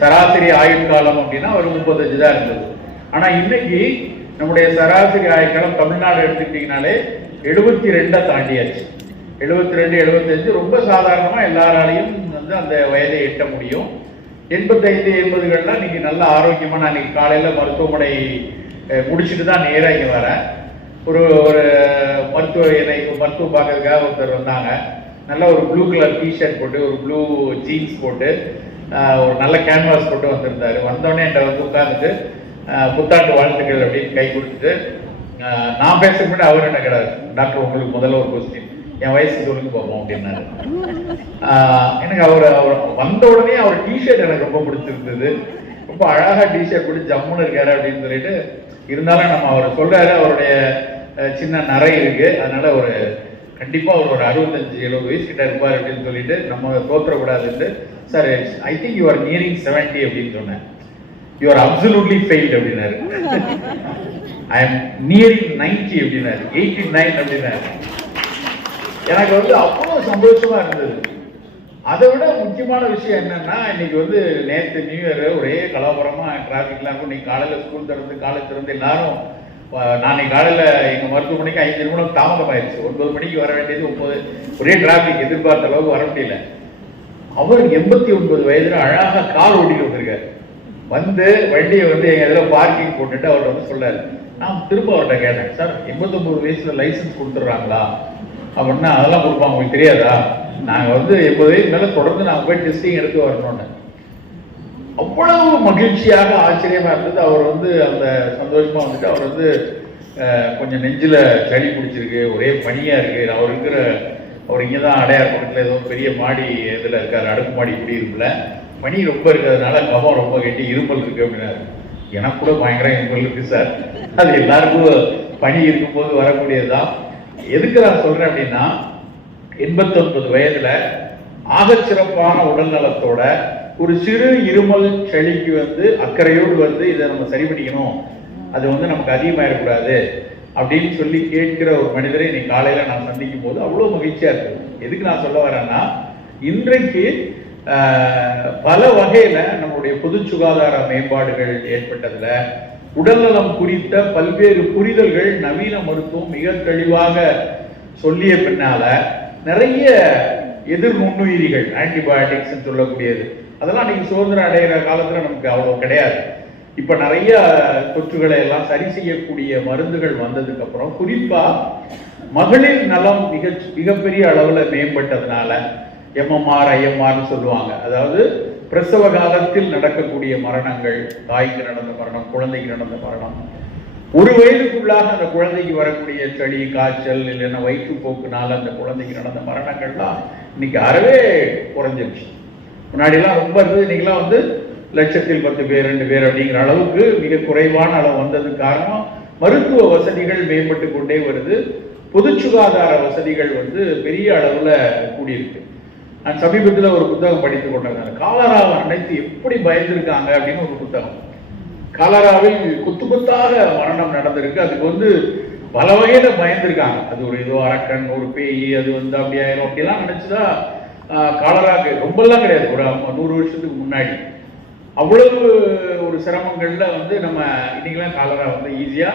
சராசரி ஆயுட்காலம் அப்படின்னா ஒரு 35 தான் இருந்தது. ஆனா இன்னைக்கு நம்முடைய சராசரி ஆயுட்காலம் தமிழ்நாடு எடுத்துக்கிட்டீங்கனாலே 72 தாண்டியாச்சு. 72, 75 ரொம்ப சாதாரணமா எல்லாராலையும் வந்து அந்த வயதை எட்ட முடியும். 85, 80கள்லாம் இன்னைக்கு நல்ல ஆரோக்கியமா. நான் இன்னைக்கு காலையில மருத்துவமனை முடிச்சுட்டு தான் நேராக இங்கே வரேன். ஒரு மருத்துவம் பார்க்கறதுக்காக ஒருத்தர் வந்தாங்க. நல்ல ஒரு ப்ளூ கலர் டிஷர்ட் போட்டு, ஒரு ப்ளூ ஜீன்ஸ் போட்டு, ஒரு நல்ல கேன்வாஸ் போட்டு வந்திருந்தாரு. வந்தோடனே என்கிட்ட வந்து உட்காந்துட்டு புத்தாண்டு வாழ்த்துக்கள் அப்படின்னு கை கொடுத்துட்டு, நான் பேச முன்னாடி அவர் என்ன கிடையாது, டாக்டர் உங்களுக்கு முதல்ல ஒரு கொஸ்டின், என் வயசு சொல்லுங்க பார்ப்போம் அப்படின்னாரு. எனக்கு அவர் வந்த உடனே அவர் டிஷர்ட் எனக்கு ரொம்ப பிடிச்சிருந்தது. ரொம்ப அழகா டிஷர்ட் போட்டு ஜம்முன்னு இருக்காரு அப்படின்னு சொல்லிட்டு, இருந்தாலும் நம்ம அவர் சொல்றாரு அவருடைய சின்ன நரை இருக்கு, அதனால ஒரு கண்டிப்பா அவர் ஒரு 65-70 வயசு கிட்ட இருப்பார் அப்படின்னு சொல்லிட்டு நம்ம தோற்றக்கூடாதுன்னு, sir I think you are nearing 70 அப்படின்னு சொன்னேன். யூ ஆர் அப்சல்யூட்லி ஃபெயில்ட் அப்படின்னாரு. ஐ எம் நியரிங் 90 அப்படின்னாரு. 89 அப்படின்னாரு. எனக்கு வந்து அவ்வளவு சந்தோஷமா இருந்தது. அதை விட முக்கியமான விஷயம் என்னன்னா, இன்னைக்கு வந்து நேற்று நியூ இயர் ஒரே கலவரமா டிராபிக்லாம் இருக்கும். இன்னைக்கு காலையில ஸ்கூல் திறந்து காலேஜ் திறந்து எல்லாரும், நான் காலையில எங்க மருத்துவமனைக்கு 5 நிமிடம் தாமதம் ஆயிடுச்சு. 9 மணிக்கு வர வேண்டியது 9, ஒரே டிராபிக், எதிர்பார்த்த அளவுக்கு வர முடியல. அவர் 89 வயதுல அழகா கார் ஓட்டிட்டு வந்திருக்காரு. வந்து வண்டியை வந்து எங்க இதில் பார்க்கிங் போட்டுட்டு அவர் வந்து சொல்லாரு. நான் திரும்ப அவர்கிட்ட கேட்டேன், சார் 89 வயசுல லைசன்ஸ் கொடுத்துட்றாங்களா அப்படின்னா, அதெல்லாம் கொடுப்பாங்க உங்களுக்கு தெரியாதா, நாங்கள் வந்து 80 வயசு மேலே தொடர்ந்து நாங்கள் போய் டெஸ்டிங் எடுத்து வரணும்னு. அவ்வளவு மகிழ்ச்சியாக ஆச்சரியமா இருந்தது. அவர் வந்து அந்த சந்தோஷமா வந்துட்டு, அவர் வந்து கொஞ்சம் நெஞ்சில சளி பிடிச்சிருக்கு, ஒரே பனியா இருக்கு. அவர் இங்கே தான் அடையார் பக்கத்தில் ஏதோ பெரிய மாடி இதில் இருக்காரு, அடுக்குமாடி குடியிருப்புல. பனி ரொம்ப இருக்கிறதுனால கபம் ரொம்ப கட்டி இருமல் இருக்கு அப்படின்னாரு. எனக்கு கூட பயங்கர இருமல் இருக்கு சார். அது எல்லாருக்கும் பனி இருக்கும்போது வரக்கூடியதுதான். எதுக்கு நான் சொல்றேன் அப்படின்னா, 89 வயதுல ஆகச்சிறப்பான உடல் நலத்தோட ஒரு சிறு இருமல் சளிக்கு வந்து அக்கறையோடு வந்து இதை நம்ம சரி பண்ணிக்கணும், அது வந்து நமக்கு அதிகமாயிடக்கூடாது அப்படின்னு சொல்லி கேட்கிற ஒரு மனிதரை இன்னைக்கு காலையில நான் சந்திக்கும் போது அவ்வளவு மகிழ்ச்சியா இருக்குது. எதுக்கு நான் சொல்ல வரேன்னா, இன்றைக்கு பல வகையில நம்மளுடைய பொது சுகாதார மேம்பாடுகள் ஏற்பட்டதுல உடல்நலம் குறித்த பல்வேறு புரிதல்கள் நவீன மருத்துவம் மிக தெளிவாக சொல்லிய பின்னால நிறைய எதிர் நுண்ணுயிரிகள், ஆன்டிபயோட்டிக்ஸ் சொல்லக்கூடியது, அதெல்லாம் நீங்க சுதந்திரம் அடைகிற காலத்துல நமக்கு அவ்வளவு கிடையாது. இப்ப நிறைய தொற்றுகளை எல்லாம் சரி செய்யக்கூடிய மருந்துகள் வந்ததுக்கு அப்புறம், குறிப்பா மகளிர் நலம் மிகப்பெரிய அளவுல மேம்பட்டதுனால MMR, IMR சொல்லுவாங்க. அதாவது பிரசவ காலத்தில் நடக்கக்கூடிய மரணங்கள், தாய்க்கு நடந்த மரணம், குழந்தைக்கு நடந்த மரணம், 1 வயதுக்குள்ளாக அந்த குழந்தைக்கு வரக்கூடிய சளி, காய்ச்சல், இல்லைன்னா வயிற்றுப்போக்குனால அந்த குழந்தைக்கு நடந்த மரணங்கள்லாம் இன்னைக்கு அறவே குறைஞ்சிருச்சு. முன்னாடிலாம் ரொம்ப இருந்தது, இன்னைக்கெல்லாம் வந்து லட்சத்தில் 10 பேர் 2 பேர் அப்படிங்கிற அளவுக்கு மிக குறைவான அளவு வந்ததுக்கு காரணம் மருத்துவ வசதிகள் மேம்பட்டு கொண்டே வருது. பொது சுகாதார வசதிகள் வந்து பெரிய அளவுல கூடியிருக்கு. நான் சமீபத்தில் ஒரு புத்தகம் படித்துக் கொண்டிருந்தேன். காலராவை நினைத்து எப்படி பயந்துருக்காங்க அப்படின்னு ஒரு புத்தகம். காலராவில் கொத்து கொத்தாக மரணம் நடந்திருக்கு. அதுக்கு வந்து பல வகையில பயந்துருக்காங்க. அது ஒரு ஏதோ அரக்கன், ஒரு பேய், அது வந்து அப்படியாயிரும் அப்படிலாம் நினைச்சுதான் காலராக்கு ரொம்பலாம் கிடையாது. ஒரு 100 வருஷத்துக்கு முன்னாடி அவ்வளவு ஒரு சிரமங்கள்ல வந்து நம்ம இன்னைக்கெல்லாம் காலரா வந்து ஈஸியா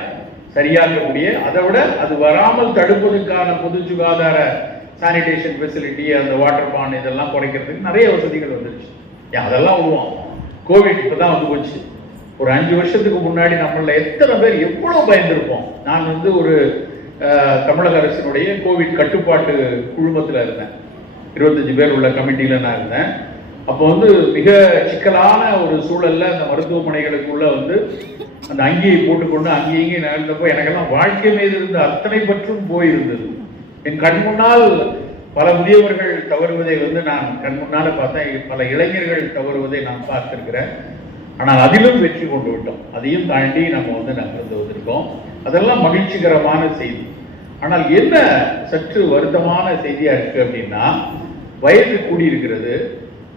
சரியாகக்கூடிய, அதை விட அது வராமல் தடுப்பதற்கான பொது சுகாதார சானிடேஷன் ஃபெசிலிட்டி, அந்த வாட்டர் பான் இதெல்லாம் குறைக்கிறதுக்கு நிறைய வசதிகள் வந்துருச்சு. அதெல்லாம் விடுவோம். கோவிட் இப்பதான் வந்து போச்சு. ஒரு 5 வருஷத்துக்கு முன்னாடி நம்மள எத்தனை பேர் எவ்வளவு பயந்துருப்போம். நான் வந்து ஒரு தமிழக அரசினுடைய கோவிட் கட்டுப்பாட்டு குழுமத்தில் இருந்தேன். 25 பேர் உள்ள கமிட்டியில நான் இருந்தேன். அப்போ வந்து மிக சிக்கலான ஒரு சூழல்ல அந்த மருத்துவமனைகளுக்குள்ள வந்து அந்த அங்கேயை போட்டுக்கொண்டு அங்கேயே நகர்ந்தப்போ எனக்கெல்லாம் வாழ்க்கை மீது இருந்த அத்தனை பற்றும் போயிருந்தது. என் கண் முன்னால் பல முதியவர்கள் தவறுவதை வந்து நான் கண் முன்னால பார்த்தேன். பல இளைஞர்கள் தவறுவதை நான் பார்த்திருக்கிறேன். ஆனால் அதிலும் வெற்றி கொண்டு விட்டோம். அதையும் தாண்டி நம்ம வந்து நகர்ந்து வந்திருக்கோம். அதெல்லாம் மகிழ்ச்சிகரமான செய்தி. ஆனால் என்ன சற்று வருத்தமான செய்தியா இருக்கு அப்படின்னா, வயது கூடியிருக்கிறது,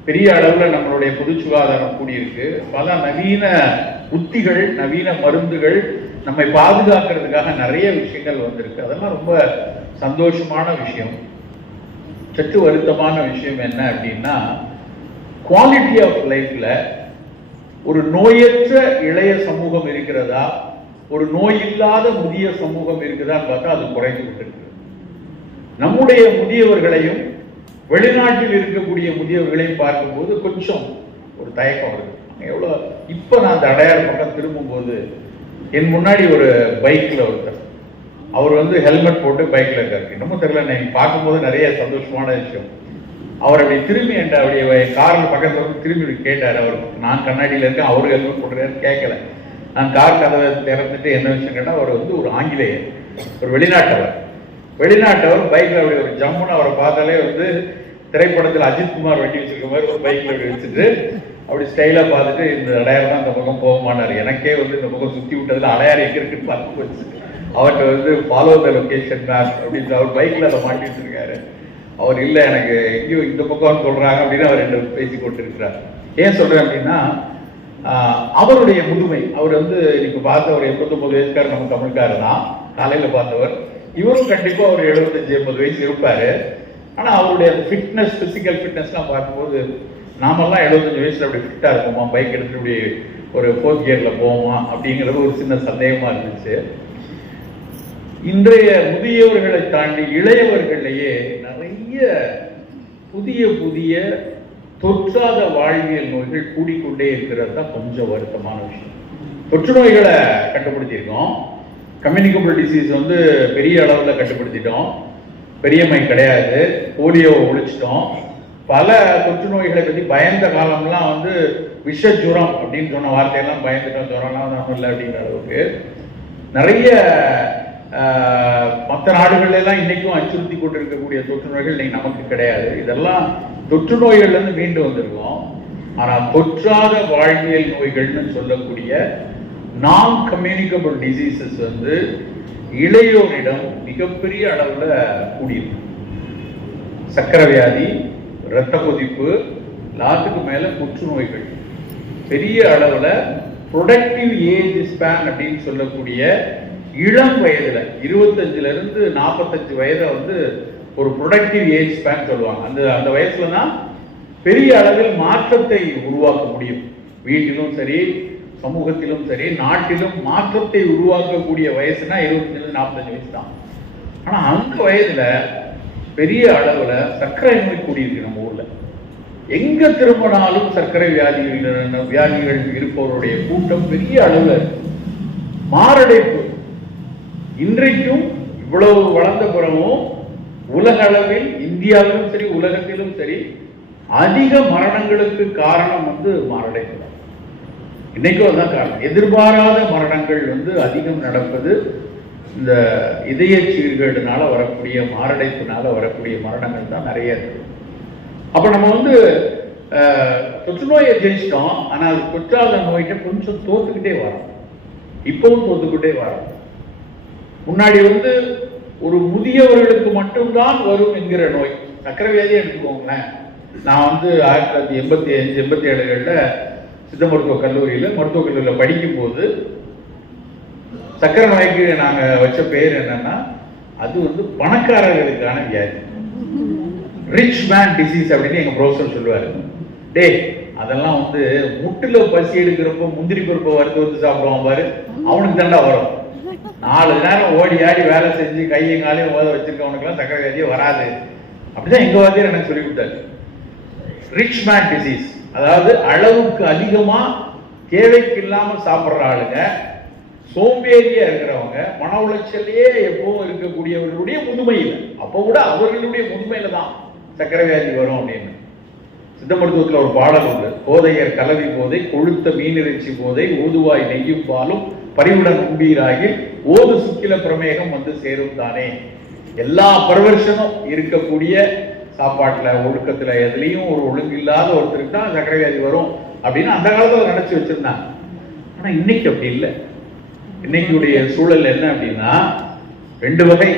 பெரிய அளவுல நம்மளுடைய பொது சுகாதாரம் கூடியிருக்கு, பல நவீன உத்திகள், நவீன மருந்துகள், நம்மை பாதுகாக்கிறதுக்காக நிறைய விஷயங்கள் வந்திருக்கு. அதெல்லாம் ரொம்ப சந்தோஷமான விஷயம். சற்று வருத்தமான விஷயம் என்ன அப்படின்னா, குவாலிட்டி ஆஃப் லைஃப்ல ஒரு நோயற்ற இளைய சமூகம் இருக்கிறதா, ஒரு நோய் இல்லாத முதிய சமூகம் இருக்குதான்னு பார்த்தா அது குறைந்து கொண்டிருக்கு. நம்முடைய முதியவர்களையும் வெளிநாட்டில் இருக்கக்கூடிய முதியவர்களையும் பார்க்கும்போது கொஞ்சம் ஒரு தயக்கம் வருது. எவ்வளோ இப்போ நான் அந்த அடையாள பக்கம் திரும்பும்போது என் முன்னாடி ஒரு பைக்கில் ஒருத்தர், அவர் ஹெல்மெட் போட்டு பைக்கில் இருக்காரு. இன்னமும் தெரியல, நான் பார்க்கும்போது நிறைய சந்தோஷமான விஷயம். அவர் அப்படி திரும்பி என்ற அப்படியே காரில் பக்கத்தில் திரும்பி கேட்டார். அவர் நான் கண்ணாடியில் இருக்கேன், அவரு ஹெல்மெட் போட்டுருக்காரு, கேட்கல. நான் கார் கதவை திறந்துட்டு என்ன விஷயம் கேட்டால், அவர் ஒரு ஆங்கிலேயர், ஒரு வெளிநாட்டவர் பைக்கில் அப்படி ஒரு ஜம்முன்னு அவரை பார்த்தாலே திரைப்படத்தில் அஜித்குமார் வண்டி வச்சிருக்க மாதிரி ஒரு பைக்கில் அப்படி வச்சுட்டு அப்படி ஸ்டைலாக பார்த்துட்டு இந்த அடையாறு தான் இந்த பக்கம் போகமானார். எனக்கே இந்த பக்கம் சுற்றி விட்டதில் அடையாறு எங்கே இருக்குன்னு பார்த்து போச்சு. அவர்கிட்ட ஃபாலோ த லொக்கேஷன் மேப் அப்படின்னு அவர் பைக்கில் அதை மாட்டி வச்சிருக்காரு. அவர் இல்லை எனக்கு எங்கேயோ இந்த பக்கம் சொல்கிறாங்க அப்படின்னு அவர் என்ன பேசி கொண்டிருக்கிறார். ஏன் சொல்கிறேன் அப்படின்னா, அவருடைய முதுமை, அவர் இன்னைக்கு பார்த்த ஒரு 89 வயசுக்காரர், நம்ம தமிழ்காரர் தான், காலையில் பார்த்தவர். இவரும் கண்டிப்பாக ஒரு 75-80 வயசு இருப்பார். ஆனால் அவருடைய ஃபிட்னஸ், ஃபிசிக்கல் ஃபிட்னஸ்லாம் பார்க்கும்போது நாமெல்லாம் 75 வயசில் அப்படி ஃபிட்டாக இருக்குமா, பைக் எடுத்துட்டு இப்படி ஒரு 4th கியரில் போவோமா அப்படிங்கிறது ஒரு சின்ன சந்தேகமாக இருந்துச்சு. இன்றைய முதியவர்களை தாண்டி இளையவர்களையே நிறைய புதிய புதிய தொற்றாத வாழ்வியல் நோய்கள் கூடிக்கொண்டே இருக்கிறது தான் கொஞ்சம் வருத்தமான விஷயம். தொற்று நோய்களை கட்டுப்படுத்தியிருக்கோம், கம்யூனிகபிள் டிசீஸ் பெரிய அளவில் கட்டுப்படுத்திட்டோம், பெரியம்மை கிடையாது, போலியோவை ஒழிச்சிட்டோம். பல தொற்று நோய்களை பற்றி பயந்த காலம்லாம் விஷ ஜுரம் அப்படின்னு சொன்ன வார்த்தையெல்லாம் பயந்துட்டோம், ஜுரம்லாம் ஒன்றும் இல்லை அப்படிங்கிற அளவுக்கு நிறைய மற்ற நாடுகள்லாம் இன்னைக்கும் அச்சுறுத்தி கொண்டிருக்கக்கூடிய தொற்று நோய்கள் இன்னைக்கு நமக்கு கிடையாது. இதெல்லாம் தொற்று நோய்கள்லேருந்து மீண்டு வந்திருக்கோம். ஆனால் தொற்றாத வாழ்வியல் நோய்கள்னு சொல்லக்கூடிய நான் கம்யூனிகபிள் டிசீசஸ் இளையோரிடம் மிகப்பெரிய அளவில் கூடியிருக்கு. சக்கரை வியாதி, இரத்த கொதிப்பு, எல்லாத்துக்கு மேல புற்றுநோய்கள் பெரிய அளவில் ப்ரொடக்டிவ் ஏஜ் ஸ்பேன் அப்படின்னு சொல்லக்கூடிய இளம் வயதுல 25 இருந்து 45 வயதை ஒரு ப்ரொடக்டிவ் ஏஜ் ஸ்பேன் சொல்லுவாங்க. அந்த வயசுல தான் பெரிய அளவில் மாற்றத்தை உருவாக்க முடியும். வீட்டிலும் சரி, சமூகத்திலும் சரி, நாட்டிலும் மாற்றத்தை உருவாக்கக்கூடிய வயசுனா 25-45 வயசு தான். ஆனா அந்த வயதுல பெரிய அளவுல சர்க்கரை நோய் கூடியிருக்கு நம்ம ஊர்ல. எங்க திரும்பினாலும் சர்க்கரை வியாதிகள் இருப்பவருடைய கூட்டம் பெரிய அளவுல இருக்கு. மாரடைப்பு இன்றைக்கும் இவ்வளவு வளர்ந்த பிறகும் உலக அளவில், இந்தியாவிலும் சரி உலகத்திலும் சரி, அதிக மரணங்களுக்கு காரணம் மாரடைப்பு தான். இன்னைக்கும் அதுதான் காரணம். எதிர்பாராத மரணங்கள் அதிகம் நடப்பது இந்த இதய சீர்கேடுனால வரக்கூடிய, மாரடைப்புனால வரக்கூடிய மரணங்கள் தான் நிறைய இருக்கு. அப்ப நம்ம தொற்று நோயை ஜெயிச்சிட்டோம், ஆனால் தொற்றாத நோய்கிட்ட கொஞ்சம் தோத்துக்கிட்டே வரோம். இப்பவும் தோத்துக்கிட்டே வரோம். முன்னாடி ஒரு முதியவர்களுக்கு மட்டும்தான் வரும் என்கிற நோய், சக்கரை வியாதியை எடுத்துக்கோங்களேன். நான் 1985-87களில் சித்த மருத்துவ கல்லூரியில் படிக்கும் போது சக்கரை நோய்க்கு நாங்க வச்ச பேர் என்னன்னா, அது பணக்காரர்களுக்கான வியாதி, ரிச் மேன் டிசீஸ் அப்படின்னு எங்க ப்ரொஃபசர் சொல்லுவாரு. டே அதெல்லாம் முட்டுல பசி எடுக்கிறப்ப முந்திரி பருப்பை வறுத்து சாப்பிடுவான் பாரு, அவனுக்கு தாண்டா வரும். 4 நேரம் ஓடி ஆடி வேலை செஞ்சு கையும் காலையும் ஓத வச்சிருக்கவனுக்குலாம் சக்கரை வியாதியே வராது. அப்படிதான் எங்க வாத்தியார் எனக்கு சொல்லி கொடுத்தாரு. ரிச் மேன் டிசீஸ், அதாவது அளவுக்கு அதிகமா தேவைக்கு இல்லாம சாப்பிட்ற ஆளுங்க, சோம்பேறியா இருக்கிறவங்க, மன உளைச்சலையே எப்பவும் இருக்கக்கூடியவர்களுடைய முதுமையில, அப்ப கூட அவர்களுடைய முதுமையில தான் சக்கரை வியாதி வரும் அப்படின்னு. சித்த மருத்துவத்தில் ஒரு பாடல் உண்டு. போதையர் கலவி போதை, கொழுத்த மீனிறைச்சி போதை, ஓதுவாய் நெய்யும் பாலும் பரிவுடன் உம்பீராகி ஓது சுக்கில பிரமேகம் சேரும் தானே. எல்லா பர்வர்ஷனும் இருக்கக்கூடிய சாப்பாட்டுல, ஒழுக்கத்துல, எதுலையும் ஒரு ஒழுங்கு இல்லாத ஒருத்தருக்கு தான் சக்கரை வியாதி வரும் அப்படின்னு அந்த காலத்துல நினைச்சு வச்சிருந்தாங்க. ஆனா இன்னைக்கு அப்படி இல்லை. இன்னைக்குடைய சூழல் என்ன அப்படின்னா, 2 வகை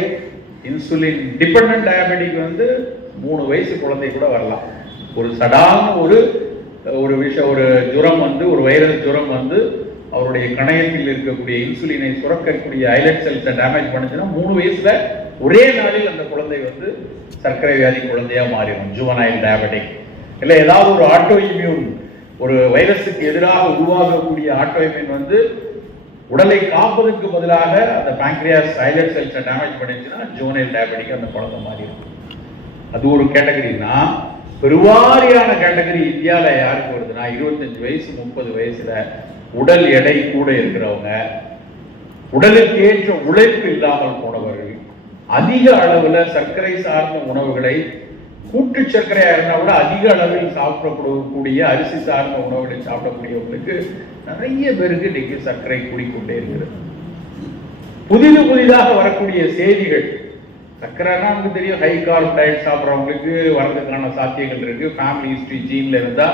இன்சுலின் டிபெண்டன்ட் டயபெட்டிக் 3 வயசு குழந்தை கூட வரலாம். ஒரு சடான ஒரு ஜுரம் ஒரு வைரஸ் ஜுரம் அவருடைய கணையத்தில் இருக்கக்கூடிய இன்சுலினை சுரக்கக்கூடிய ஐலட் செல்ஸை டேமேஜ் பண்ணுச்சுன்னா 3 வயசுல ஒரே நாளில் அந்த குழந்தை சர்க்கரை வியாதி குழந்தையா மாறிடும், ஜுவனைல் டயபெட்டிக். இல்லை ஏதாவது ஒரு ஆட்டோ இம்யூன் ஒரு வைரஸுக்கு எதிராக உருவாகக்கூடிய ஆட்டோஇம்யூன் வந்து உடலை காப்பதற்கு பதிலாக அந்த பாங்க்ரியாஸ் ஐலட் செல்ஸை டேமேஜ் பண்ணிச்சுன்னா ஜூனைல் டயபெட்டிக் அந்த குழந்தை மாதிரி இருக்கும். அது ஒரு கேட்டகரினா, பெருவாரியான கேட்டகரி இந்தியாவில் யாருக்கு வருதுன்னா 25 வயசு 30 வயசுல உடல் எடை கூட இருக்கிறவங்க, உடலுக்கு ஏற்ற உழைப்பு இல்லாமல் போனவர்கள், அதிக அளவுல சர்க்கரை சார்ந்த உணவுகளை, கூட்டு சர்க்கரையா இருந்தா கூட அதிக அளவில் சாப்பிடக்கூடிய அரிசி சார்ந்த உணவுகளை சாப்பிடக்கூடியவங்களுக்கு நிறைய பேருக்கு இன்னைக்கு சர்க்கரை கூடிக்கொண்டே இருக்கிறது. புதிதாக வரக்கூடிய செய்திகள், சர்க்கரைனா நமக்கு தெரியும், ஹை கார்ப் டயட் சாப்பிட்றவங்களுக்கு வரதுக்கான சாத்தியங்கள் இருக்கு. ஃபேமிலி ஹிஸ்டரி ஜீன்ல இருந்தா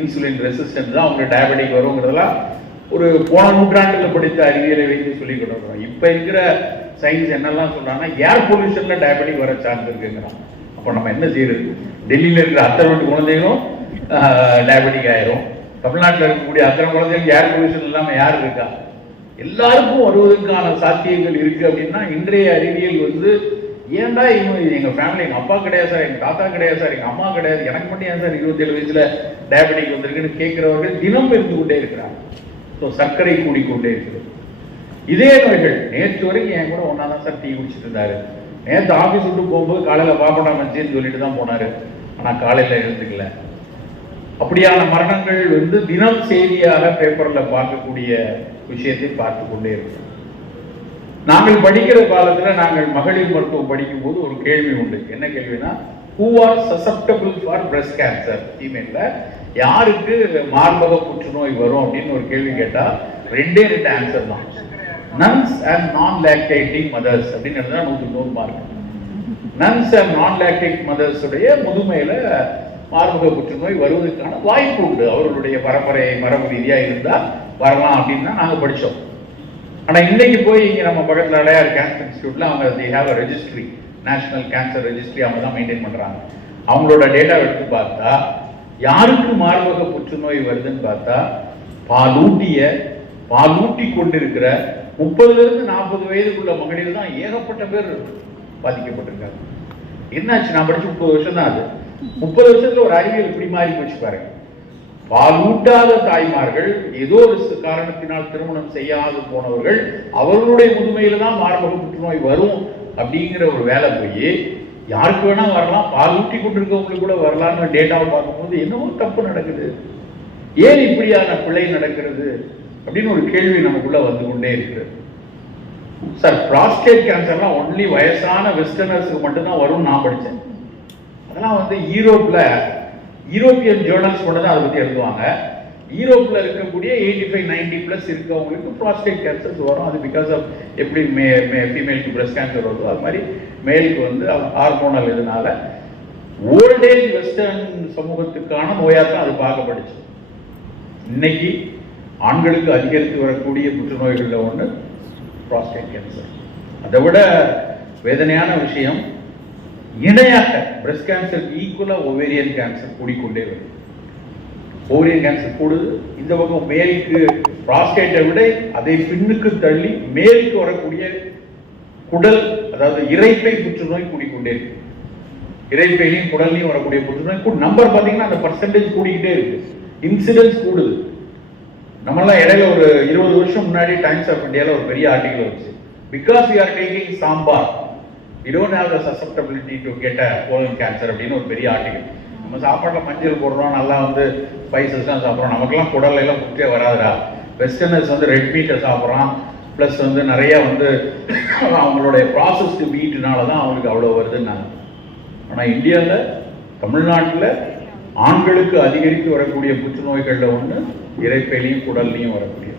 இன்சுலின் ரெசிஸ்டன்ஸ் தான் அவங்களுக்கு டயபெட்டிக் வருங்கிறதெல்லாம் ஒரு போன நூற்றாண்டுல படித்த அறிவியலை வைத்து சொல்லிக் கொடுக்குறோம். இப்ப இருக்கிற சயின்ஸ் என்னெல்லாம் சொல்றாங்கன்னா ஏர் பொல்யூஷன்ல டயபெட்டிக் வர சான்ஸ் இருக்குங்கிறான். அப்போ நம்ம என்ன செய்யறது? டெல்லியில இருக்கிற அத்தனை வீட்டு குழந்தைகளும் டயபெட்டிக் ஆயிரும். தமிழ்நாட்டில் இருக்கக்கூடிய அத்தனை குழந்தைகளுக்கு ஏர் பொல்யூஷன் இல்லாம யார் இருக்கா? எல்லாருக்கும் வருவதற்கான சாத்தியங்கள் இருக்கு. அப்படின்னா இன்றைய அறிவியல் வந்து ஏன்டா இன்னும் எங்க ஃபேமிலி, எங்க அப்பா கிடையாது சார், எங்க தாத்தா கிடையாது சார், எங்க அம்மா கிடையாது, எனக்கு மட்டும் ஏன் சார் 27 வயசுல டயபெட்டிக் வந்திருக்குன்னு கேட்கிறவர்கள் தினம் இருந்து கொண்டே இருக்கிறாங்க. சர்க்கரை கூடிக்கொண்டே இருக்கிறது. இதே நோய்கள் நேற்று வரைக்கும் என் கூட ஒன்னா தான் சார் டீ குடிச்சிட்டு இருந்தாரு. நேற்று ஆபீஸ் விட்டு போகும்போது காலையில பாப்படா மச்சின்னு சொல்லிட்டு தான் போனாரு, ஆனா காலையில எழுந்துக்கல. அப்படியான மரணங்கள் வந்து தினம் செய்தியாக பேப்பர்ல பார்க்கக்கூடிய விஷயத்தை பார்த்து கொண்டே இருக்கிறோம். நாங்கள் படிக்கிற காலத்துல நாங்கள் மகளிர் மருத்துவம் படிக்கும் போது ஒரு கேள்வி உண்டு. என்ன கேள்வினா, who are susceptible for breast cancer? ஃபீமேல்ல யாருக்கு மார்பக புற்றுநோய் வரும் அப்படின்னு ஒரு கேள்வி கேட்டா 2 ஆன்சர் தான். nuns and non-lactating mothers அப்படின்னு 100 mark. nuns and non-lactating mothers உடைய முதுமையில மார்பக புற்றுநோய் வருவதற்கான வாய்ப்பு உண்டு, அவர்களுடைய பரம்பரை மரபு ரீதியா இருந்தா வரலாம் அப்படின்னு தான் நாங்க படிச்சோம். ஆனா இன்னைக்கு போய் இங்க நம்ம பக்கத்துல அடையார் கேன்சர் இன்ஸ்டிடியூட்ல அவங்க they have a registry, national cancer registry அவங்க தான் மெயின்டைன் பண்றாங்க. அவங்களோட டேட்டா எடுத்து பார்த்தா யாருக்கு மார்பக புற்றுநோய் வருதுன்னு பார்த்தா பாலூட்டி கொண்டிருக்கிற 30 இருந்து 40 வயதுக்குள்ள மகளிர் தான் ஏகப்பட்ட பேர் பாதிக்கப்பட்டிருக்காங்க. என்னாச்சு? நான் படிச்சு 30 வருஷம் தான். அது 30 வருஷத்துல ஒரு அறிவியல் இப்படி மாறி போச்சு பாருங்க. பாலூட்டாத தாய்மார்கள், ஏதோ ஒரு காரணத்தினால் திருமணம் செய்யாது போனவர்கள், அவர்களுடைய முதுமையில தான் மார்பக புற்றுநோய் வரும் அப்படிங்கிற ஒரு வேலை போய் யாருக்கு வேணா வரலாம், பால் ஊட்டி கொண்டிருக்கவங்களுக்கு கூட வரலாம்னு டேட்டாவை பார்க்கும்போது என்னவோ தப்பு நடக்குது, ஏன் இப்படியான பிழை நடக்கிறது அப்படின்னு ஒரு கேள்வி நமக்குள்ள வந்து கொண்டே இருக்கிறது. சார், பிராஸ்டேட் கேன்சர்லாம் ஒன்லி வயசான வெஸ்டர்னர்ஸுக்கு மட்டும்தான் வரும்னு நான் படித்தேன். அதெல்லாம் வந்து யூரோப்பியன் ஜேர்னல்ஸ் கொண்டு தான் அதை பற்றி எழுதுவாங்க. யூரோப்பில் இருக்கக்கூடிய 85-90+ இருக்கவங்களுக்கு ப்ராஸ்டேட் கேன்சர்ஸ் வரும். அது பிகாஸ் ஆஃப் எப்படி ஃபீமேலுக்கு பிரஸ்ட் கேன்சர் வருதோ அது மாதிரி மேலுக்கு வந்து ஹார்மோனல் இதனால ஓல்டேஜ் வெஸ்டர்ன் சமூகத்துக்கான நோயாத்தான் அது பார்க்கப்படுச்சு. இன்னைக்கு ஆண்களுக்கு அதிகரித்து வரக்கூடிய புற்றுநோய்களில் ஒன்று ப்ராஸ்டேட் கேன்சர். அதை விட வேதனையான விஷயம், இணையாக பிரஸ்ட் கேன்சர் ஈக்குவலா ஓவேரியன் கேன்சர் கூடிக்கொண்டே வருது. ஓவேரியன் கேன்சர் கூடுது. இந்த பக்கம் மேலுக்கு ப்ராஸ்டேட்டை விட அதை பின்னுக்கு தள்ளி மேலுக்கு வரக்கூடிய குடல், அதாவது இரைப்பை புற்றுநோய் கூடிக்கொண்டே இருக்கு. இரைப்பையிலையும் குடல்லையும் வரக்கூடிய புற்றுநோய் நம்பர் பார்த்தீங்கன்னா அந்த பர்சன்டேஜ் கூடிக்கிட்டே இருக்கு, இன்சிடென்ஸ் கூடுது. நம்மளாம் இடையில ஒரு 20 வருஷம் முன்னாடி டைம்ஸ் ஆஃப் இந்தியாவில் ஒரு பெரிய ஆர்டிகல் வந்துச்சு. Because we are talking sambar, we don't have the susceptibility to get a colon cancer அப்படின்னு ஒரு பெரிய ஆர்டிகல். நம்ம சாப்பாட்டில் மஞ்சள் போடுறோம், நல்லா வந்து ஸ்பைசஸ்லாம் சாப்பிட்றோம், நமக்கெல்லாம் குடல்ல எல்லாம் புற்றே வராதுடா. வெஸ்டர்னர்ஸ் வந்து ரெட் மீட்டை சாப்பிட்றான், ப்ளஸ் வந்து நிறைய வந்து அவங்களுடைய ப்ராசஸ்டு மீட்னால தான் அவங்களுக்கு அவ்வளோ வருதுன்னாங்க. ஆனால் இந்தியாவில், தமிழ்நாட்டில் ஆண்களுக்கு அதிகரித்து வரக்கூடிய புற்றுநோய்களில் ஒன்று இரைப்பையிலையும் குடல்லையும் வரக்கூடிய.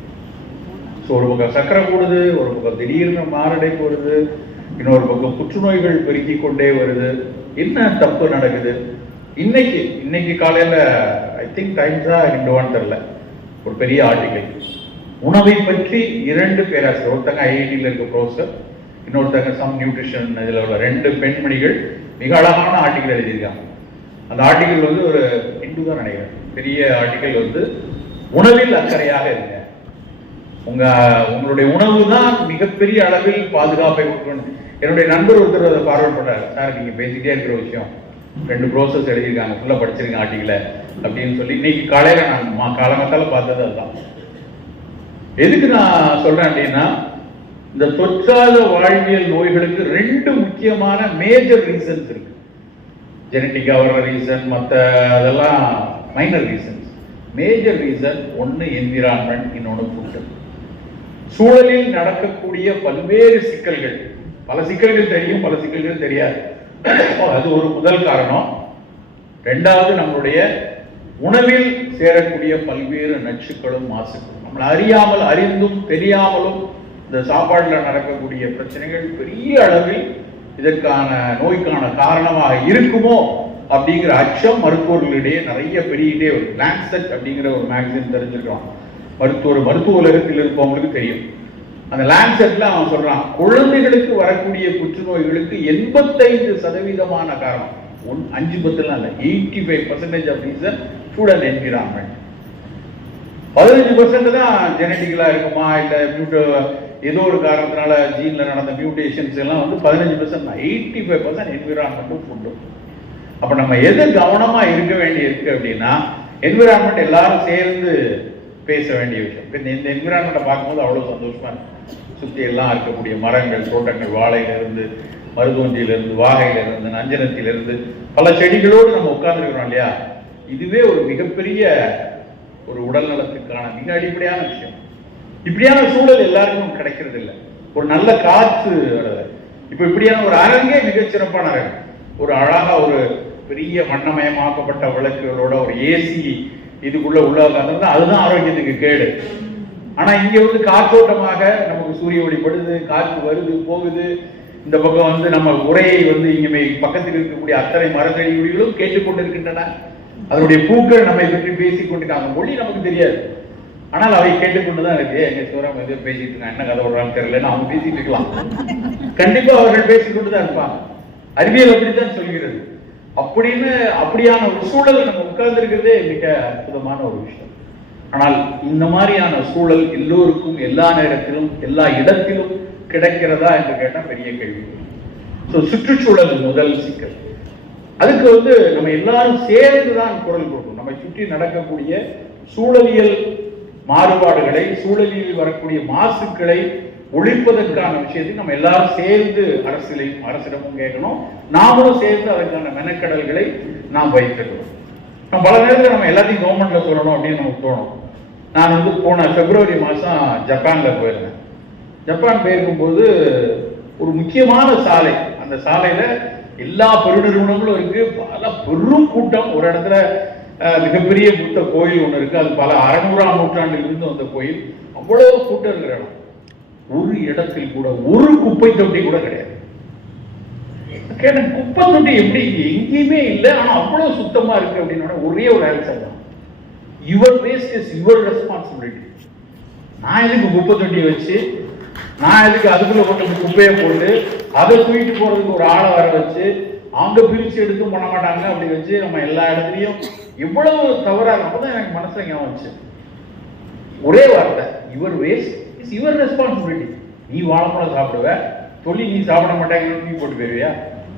ஸோ ஒரு பக்கம் சக்கரை கூடுது, ஒரு பக்கம் திடீர்னு மாரடைப்பு வருது, இன்னொரு பக்கம் புற்றுநோய்கள் பெருக்கிக் கொண்டே வருது. என்ன தப்பு நடக்குது? இன்னைக்கு காலையில ஐ திங்க் டைம்ஸா இண்டோவான்னு தெரியல, ஒரு பெரிய ஆர்டிகல் உணவை பற்றி 2 பேராசிரியர், ஒருத்தங்க ஐஐடியில் இருக்க ப்ரொஃபசர், இன்னொருத்தங்க சம் நியூட்ரிஷன் இதில் உள்ள 2 பெண்மணிகள் மிக அழகான ஆர்டிகல் எழுதியிருக்காங்க. அந்த ஆர்டிகல் வந்து ஒரு இந்து தான் நினைக்கிறேன், பெரிய ஆர்டிகல் வந்து உணவில் அக்கறையாக இருங்க, உங்களுடைய உணவு தான் மிகப்பெரிய அளவில் பாதுகாப்பை கொடுக்கணும். என்னுடைய நண்பர் ஒருத்தர் அதை ஃபார்வர்ட் பண்றாரு, சார் நீங்க பேசிக்கிட்டே இருக்கிற விஷயம் 2 ப்ரோசஸ் எழுதியிருக்காங்க, ஃபுல்லா படிச்சிருங்க ஆர்டிகல, அப்படின்னு சொல்லி இன்னைக்கு காலையில நான் காலங்கத்தால பார்த்தது அதுதான். எதுக்கு நான் சொல்றேன் அப்படின்னா, இந்த தொற்றாத வாழ்வியல் நோய்களுக்கு 2 முக்கியமான மேஜர் ரீசன்ஸ் இருக்கு. ஜெனட்டிக்கா வர்ற ரீசன், மற்ற அதெல்லாம் மைனர் ரீசன்ஸ். மேஜர் ரீசன் ஒன்று என்விரான்மெண்ட், இன்னொன்று ஃபுட்டு. சூழலில் நடக்கக்கூடிய பல்வேறு சிக்கல்கள், பல சிக்கல்கள் தெரியும், பல சிக்கல்கள் தெரியாது. அது ஒரு முதல் காரணம். 2வது நம்மளுடைய உணவில் சேரக்கூடிய பல்வேறு நச்சுக்களும் மாசுக்களும். நம்மளை அறியாமல், அறிந்தும் தெரியாமலும் இந்த சாப்பாடுல நடக்கக்கூடிய பிரச்சனைகள் பெரிய அளவில் இதற்கான நோய்க்கான காரணமாக இருக்குமோ அப்படிங்கிற அச்சம் மருத்துவர்களிடையே நிறைய பெருகிட்டே வருது. லான்செட் அப்படிங்கிற ஒரு மேகசின் தெரிஞ்சிருக்கோம், மருத்துவ உலகத்தில் இருப்பவங்களுக்கு தெரியும். அந்த லான்செட்ல அவன் சொல்றான், குழந்தைகளுக்கு வரக்கூடிய புற்றுநோய்களுக்கு 85% காரணம் 5-10 இல்ல, 85% of reason food and environment. 15% தான் ஜெனட்டிக்கலா இருக்குமா, இல்ல ஏதோ ஒரு காரணத்தினால ஜீன்ல நடந்த மியூட்டேஷன்ஸ் எல்லாம் 15% தான். 85% என்விரான்மெண்ட்டும் ஃபுட்டும். அப்ப நம்ம எது கவனமா இருக்க வேண்டி இருக்கு அப்படின்னா, என்விரான்மெண்ட் எல்லாரும் சேர்ந்து பேச வேண்டிய விஷயம். இந்த என்விரான்மெண்ட்டை பார்க்கும்போது அவ்வளவு சந்தோஷமா இருக்கு. சுற்றி எல்லாம் இருக்கக்கூடிய மரங்கள், தோட்டங்கள், வாழையிலிருந்து, மருதோஞ்சியிலிருந்து, வாகையிலிருந்து, நஞ்சனத்திலிருந்து பல செடிகளோடு நம்ம உட்கார்ந்துருக்கிறோம் இல்லையா. இதுவே ஒரு மிகப்பெரிய ஒரு உடல் நலத்துக்கான மிக அடிப்படையான விஷயம். இப்படியான சூழல் எல்லாருக்கும் கிடைக்கிறது இல்லை. ஒரு நல்ல காற்று, இப்ப இப்படியான ஒரு அரங்கே மிகச்சிறப்பான அரங்கு. ஒரு அழகா ஒரு பெரிய வண்ணமயமாக்கப்பட்ட விளக்குகளோட ஒரு ஏசி இதுக்குள்ள உள்ள அதுதான் ஆரோக்கியத்துக்கு கேடு. ஆனா இங்க காற்றோட்டமாக நமக்கு சூரிய ஒளிப்படுது, காற்று வருது போகுது. இந்த பக்கம் நம்ம உரையை இங்கே பக்கத்தில் இருக்கக்கூடிய அத்தனை மரத்தடி ஒளிகளும் கேட்டுக்கொண்டிருக்கின்றன. அதனுடைய பூக்கள் நம்மை பற்றி பேசிக் கொண்டிருக்காங்க. மொழி நமக்கு தெரியாது, ஆனால் அவை கேட்டுக்கொண்டுதான் இருக்கு. எங்க சூரம் எது பேசிட்டு இருக்காங்க, என்ன கதை விடுறான்னு தெரியலன்னு அவங்க பேசிட்டு இருக்கலாம். கண்டிப்பா அவர்கள் பேசிக்கொண்டுதான் இருப்பாங்க. அறிவியல் அப்படித்தான் சொல்கிறது. அப்படியான ஒரு சூழல் நம்ம உட்கார்ந்து இருக்கிறதே மிக அற்புதமான ஒரு விஷயம். ஆனால் இந்த மாதிரியான சூழல் எல்லோருக்கும் எல்லா நேரத்திலும் எல்லா இடத்திலும் கிடைக்கிறதா என்று கேட்டா பெரிய கேள்வி. சுற்றுச்சூழல் முதல் சிக்கல். அதுக்கு நம்ம எல்லாரும் சேர்ந்துதான் குரல் கொடுக்கணும். நம்ம சுற்றி நடக்கக்கூடிய சூழலியல் மாறுபாடுகளை, சூழலில் வரக்கூடிய மாசுக்களை ஒழிப்பதற்கான விஷயத்தை நம்ம எல்லாரும் சேர்ந்து அரசிடமும் கேட்கணும். நாமளும் சேர்ந்து அதற்கான மெனக்கடல்களை நாம் வைத்திருக்கணும். நம்ம பல நேரத்தில் நம்ம எல்லாத்தையும் கவர்மெண்ட்ல சொல்லணும் அப்படின்னு நமக்கு தோணும். நான் போன பிப்ரவரி மாசம் ஜப்பான்ல போயிருந்தேன். ஜப்பான் போயிருக்கும்போது ஒரு முக்கியமான சாலை, அந்த சாலையில எல்லா பெருநிறுவனங்களும் இருக்கு, பல பெரும் கூட்டம். ஒரு இடத்துல மிகப்பெரிய புத்த கோயில் ஒண்ணு இருக்கு, அது பல 600ஆம் நூற்றாண்டில் இருந்து வந்த கோயில். அவ்வளவு கூட்டம் இருக்கிற இடம். ஒரு இடத்தில் கூட ஒரு குப்பை தொட்டி கூட கிடையாது. குப்பை தொட்டி எப்படி எங்கேயுமே இல்லை, ஆனா அவ்வளவு சுத்தமா இருக்கு அப்படின்னு ஒரே ஒரு ஆன்சர் தான், your waste is your responsibility. நான் எதுக்கு குப்பை தொட்டி வச்சு, நான் எதுக்கு அதுக்குள்ள கொண்டு குப்பையை போட்டு அதை தூக்கிட்டு போறதுக்கு ஒரு ஆளை வர வச்சு அவங்க பிரிச்சு எடுத்தும் பண்ண மாட்டாங்க. அப்படி வச்சு நம்ம எல்லா இடத்துலையும் இவ்வளவு தவறா இருப்பதான் எனக்கு மனசுல ஞாபகம் வந்துச்சு. ஒரே வார்த்தை, your waste is your responsibility. நீ வாழைப்பழம் சாப்பிடுவ, சொல்லி நீ சாப்பிட மாட்டேங்கன்னு நீ போட்டு போயிருவியா?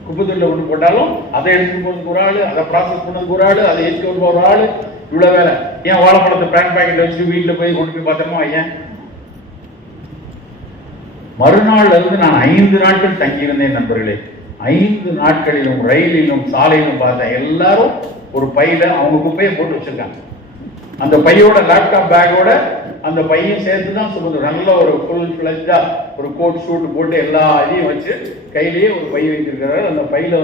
குப்பை தொட்டில கொண்டு போட்டாலும் அதை எடுத்துட்டு போறதுக்கு ஒரு ஆளு, அதை ப்ராசஸ் பண்ணதுக்கு ஒரு ஆளு, அதை எடுத்து கொண்டு ஒரு ஆளு, இவ்வளவு வேலை. ஏன் வாழைப்பழத்தை பேன் பாக்கெட் வச்சுட்டு வீட்டுல போய் கொண்டு போய் பார்த்தோமா? ஏன் மறுநாள்ல இருந்து நான் 5 நாட்கள் தங்கியிருந்தேன் நண்பர்களே. 5 நாட்களிலும் ரயிலிலும் சாலையிலும் பார்த்தேன், எல்லாரும் ஒரு பையில அவங்க குப்பையை போட்டு வச்சிருக்காங்க. அந்த பையோட லேப்டாப் பேக்கோட அந்த பையன் சேர்த்து தான் சுமந்து நல்ல ஒரு ஃபுல் ஃபிளஜ்டா ஒரு கோட் ஷூட் போட்டு எல்லா இதையும் வச்சு கையிலேயே ஒரு பை வைத்திருக்கிறார்கள். அந்த பையில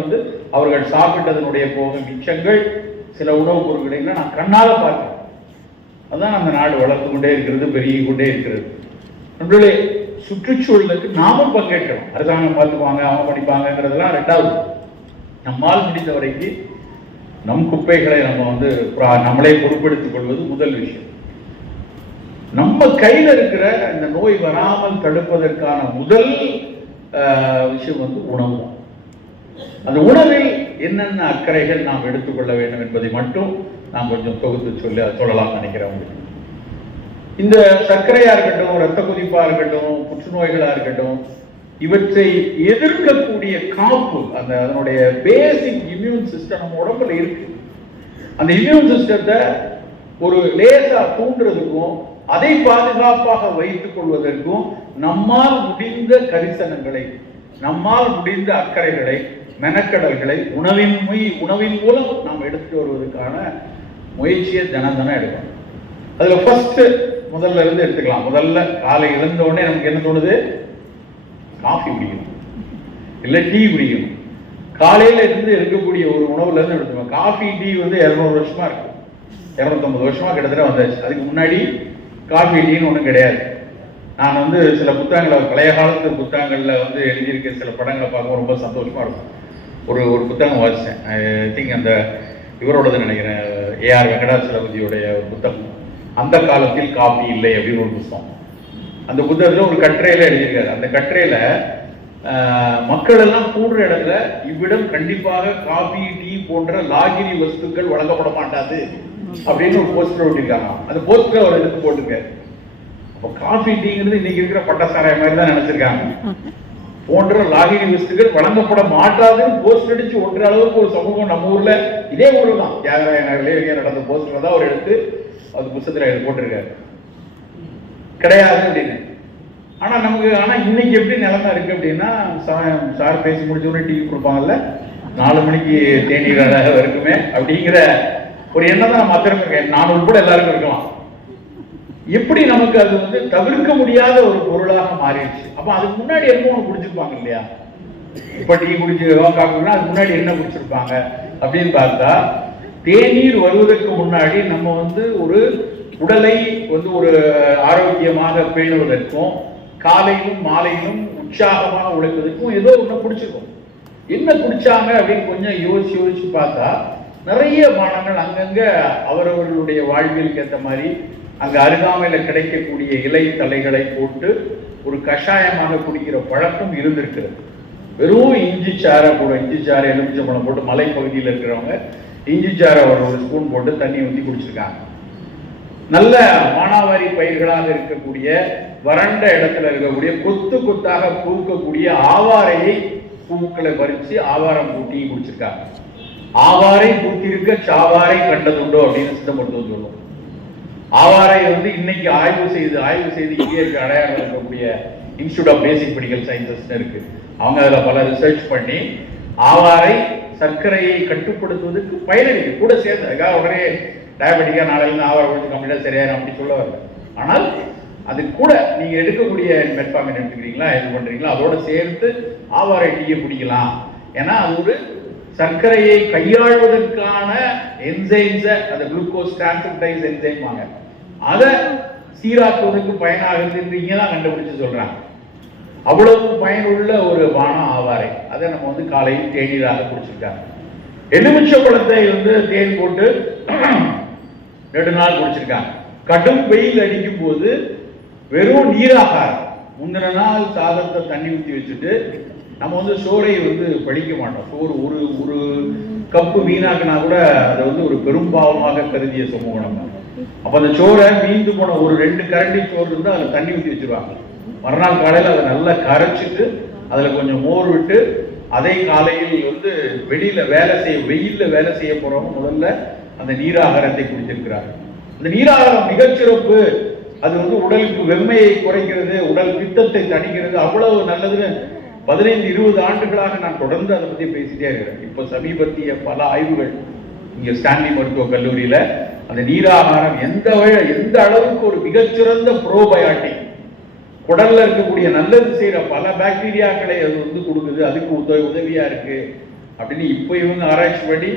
அவர்கள் சாப்பிட்டதனுடைய போகும் மிச்சங்கள், சில உணவுப் பொருட்களை நான் கண்ணால பார்க்கிறேன். அதான் அந்த நாடு வளர்த்து கொண்டே இருக்கிறது, பெருகி கொண்டே இருக்கிறது. நண்பர்களே, சுற்றுச்சூழலுக்கு நாமும் பங்கேற்கிறோம். அரசாங்கம் பார்த்துக்குவாங்க, அவங்க படிப்பாங்கிறதெல்லாம் 2வது. நம்மால் முடிந்த வரைக்கும் நம் குப்பைகளை நம்ம நம்மளே பொறுப்பெடுத்துக் கொள்வது முதல் விஷயம். நம்ம கையில இருக்கிற இந்த நோய் வராமல் தடுப்பதற்கான முதல் விஷயம் உணவு தான். அந்த உணவில் என்னென்ன அக்கறைகள் நாம் எடுத்துக்கொள்ள வேண்டும் என்பதை மட்டும் நாம் கொஞ்சம் தொகுத்து சொல்லலாம் நினைக்கிறேன். இந்த சர்க்கரையா இருக்கட்டும், ரத்த கொதிப்பா இருக்கட்டும், புற்றுநோய்களா இருக்கட்டும், இவற்றை எதிர்க்கக்கூடிய காப்பு, அதனுடைய பேசிக் இம்யூன் சிஸ்டம் நம்ம உடம்புல இருக்கு. அந்த இம்யூன் சிஸ்டத்தை ஒரு லேசா தூண்டுறதுக்கும் அதை பாதுகாப்பாக வைத்துக் கொள்வதற்கும் நம்மால் முடிந்த கரிசனங்களை, நம்மால் முடிந்த அக்கறைகளை, மெனக்கடல்களை உணவின் மூலம் நாம் எடுத்துட்டு வருவதற்கான முயற்சியை தினம் எடுக்கணும். அதுல ஃபர்ஸ்ட் முதல்ல இருந்து எடுத்துக்கலாம். முதல்ல காலை எழுந்த உடனே நமக்கு என்ன தோணுது? காஃபி குடிக்கணும், இல்ல டீ குடிக்கணும். காலையில இருந்து இருக்கக்கூடிய ஒரு உணவுல இருந்து எடுத்துக்கணும். காஃபி டீ 200 வருஷமா இருக்கு, 250 வருஷமா கிட்டத்தட்ட வந்தாச்சு. அதுக்கு முன்னாடி காஃபி டீன்னு ஒன்றும் கிடையாது. நான் சில புத்தகங்களை, பழைய காலத்து புத்தகங்கள்ல எழுதியிருக்க சில படங்களை பார்க்க ரொம்ப சந்தோஷமா இருக்கும். ஒரு புத்தகம் வாசித்தேன், ஐ திங்க் அந்த இவரோடது நினைக்கிறேன், ஏஆர் வெங்கடாச்சலபதியோடைய ஒரு புத்தகம், அந்த காலத்தில் காபி இல்லை அப்படின்னு ஒரு புத்தகம். அந்த புத்தகத்தில் ஒரு கட்டுரையில எழுதியிருக்காரு. அந்த கட்டுரையில மக்கள் எல்லாம் கூடுற இடத்துல இவ்விடம் கண்டிப்பாக காபி டீ போன்ற லாகிரி வஸ்துக்கள் வழங்கப்பட மாட்டாது அப்படின்னு ஒரு போஸ்டர் ஓட்டிருக்காங்க. அந்த போஸ்டர் அவர் எடுத்து போட்டிருக்காரு. அப்ப காபி டீங்கிறது இன்னைக்கு இருக்கிற பட்டசாராய மாதிரி தான் நினைச்சிருக்காங்க. போன்ற லாகிரி வஸ்துக்கள் வழங்கப்பட மாட்டாதுன்னு போஸ்டர் அடிச்சு ஒன்ற அளவுக்கு ஒரு சமூகம் நம்ம ஊர்ல, இதே ஊர்ல தான் தியாகராய நகர்ல நடந்த போஸ்டர் தான் அவர் எடுத்து அது புத்தகத்துல போட்டிருக்காரு. கிடையாது அப்படின்னு. ஆனா இன்னைக்கு எப்படி நிலைமை இருக்கு அப்படின்னா, சார் பேசி முடிச்ச உடனே டிவி கொடுப்பாங்கல்ல, 4 மணிக்கு தேநீர் இருக்குமே அப்படிங்கிற ஒரு எண்ணம் தான் நம்ம அத்திரம், நான் உட்பட எல்லாருக்கும் இருக்கலாம். எப்படி நமக்கு அது தவிர்க்க முடியாத ஒரு பொருளாக மாறிடுச்சு. அப்ப அதுக்கு முன்னாடி என்ன ஒண்ணு குடிச்சிருப்பாங்க இல்லையா? இப்ப டீ குடிச்சு காப்பினா அதுக்கு முன்னாடி என்ன குடிச்சிருப்பாங்க அப்படின்னு பார்த்தா, தேநீர் வருவதற்கு முன்னாடி நம்ம ஒரு உடலை ஒரு ஆரோக்கியமாக பேணுவதற்கும் காலையிலும் மாலையிலும் உற்சாகமாக உழைப்பதற்கும் ஏதோ ஒண்ணு குடிச்சிருக்கோம். என்ன குடிச்சாங்க அப்படின்னு கொஞ்சம் யோசிச்சு பார்த்தா, நிறைய பானங்கள் அங்கங்க அவரவர்களுடைய வாழ்வியலுக்கு ஏற்ற மாதிரி அங்க அருகாமையில கிடைக்கக்கூடிய இலை தலைகளை போட்டு ஒரு கஷாயமாக குடிக்கிற பழக்கம் இருந்திருக்கிறது. வெறும் இஞ்சி சாறை எலுமிச்சம்பழம் போட்டு, மலை பகுதியில் இருக்கிறவங்க இஞ்சி சாறை ஒரு ஸ்பூன் போட்டு தண்ணி ஊற்றி குடிச்சிருக்காங்க. நல்ல மானாவாரி பயிர்களாக இருக்கக்கூடிய வறண்ட இடத்துல இருக்கக்கூடிய கொத்து கொத்தாக பூக்கக்கூடிய ஆவாரையை பூக்களை பறிச்சு ஆவாரம் பூட்டி குடிச்சிருக்காங்க. ஆவாரை பூத்திருக்க சாவாரை கண்டதுண்டோ அப்படின்னு சித்த மருத்துவம் சொல்லும். ஆவாரை இன்னைக்கு ஆய்வு செய்து இந்தியாவுக்கு அடையாளம் இருக்கக்கூடிய institute of basic medical sciences இருக்கு. அவங்க அதுல பல ரிசர்ச் பண்ணி ஆவாரை சர்க்கரையை கட்டுப்படுத்துவதற்கு பயனளிக்கு கூட சேர்ந்து, அதுக்காக உடனே டயபெட்டிக்கா நாளையில ஆவாரை குடிச்சு கம்ப்ளீட்டா சரியாயிரும் அப்படி சொல்ல வரல. ஆனால் அது கூட நீங்க எடுக்கக்கூடிய மெட்ஃபார்மின் எடுத்துக்கிறீங்களா, இது பண்றீங்களா, அதோட சேர்த்து ஆவாரை டீயை குடிக்கலாம். ஏன்னா அது ஒரு சர்க்கரையை கையாள்வதற்கான என்சைம்ஸை, அந்த குளுக்கோஸ் டிரான்ஸ்கிரிப்டேஸ் என்சைம் வாங்க, அதை சீராக்குவதற்கு பயனாகுது என்று இங்கே தான் கண்டுபிடிச்சு சொல்றாங்க. அவ்வளவு பயனுள்ள ஒரு பானம் ஆவாரை. அதை நம்ம காலையில் தேநீராக குடிச்சிருக்காங்க. எலுமிச்சை பழத்தை தேன் போட்டு 2 நாள் குடிச்சிருக்காங்க. கடும் வெயில் அடிக்கும் போது வெறும் நீராகாரம், முந்தின நாள் சாதத்தை தண்ணி ஊற்றி வச்சுட்டு நம்ம சோறை படிக்க மாட்டோம். சோறு ஒரு கப்பு வீணாக்குனா கூட அதை ஒரு பெரும்பாவமாக கருதிய சமூகம் நம்ம. அப்ப அந்த சோறை மீந்து போன ஒரு 2 கரண்டி சோறு இருந்தா அதுல தண்ணி ஊற்றி வச்சிருவாங்க. மறுநாள் காலையில அதை நல்லா கரைச்சிட்டு அதுல கொஞ்சம் மோர் விட்டு, அதை காலையில் வெயில்ல வேலை செய்ய போறவங்க முதல்ல அந்த நீராகாரத்தை குடித்திருக்கிறாங்க. அந்த நீராகாரம் மிகச்சிறப்பு. அது உடலுக்கு வெம்மையை குறைக்கிறது, உடல் பித்தத்தை தணிக்கிறது, அவ்வளவு நல்லதுன்னு 15-20 ஆண்டுகளாக நான் தொடர்ந்து அதை பத்தி பேசிட்டே இருக்கிறேன். இப்ப சமீபத்திய பல ஆய்வுகள் இங்க ஸ்டான்லி மருத்துவ கல்லூரியில அந்த நீராகாரம் எந்த அளவுக்கு ஒரு மிகச்சிறந்த ப்ரோபயாட்டிக், குடல்ல இருக்கக்கூடிய நல்லது செய்யற பல பாக்டீரியாக்களை அது கொடுக்குது, அதுக்கு உதவியா இருக்கு அப்படின்னு இப்ப இவங்க ஆராய்ச்சி பண்ணி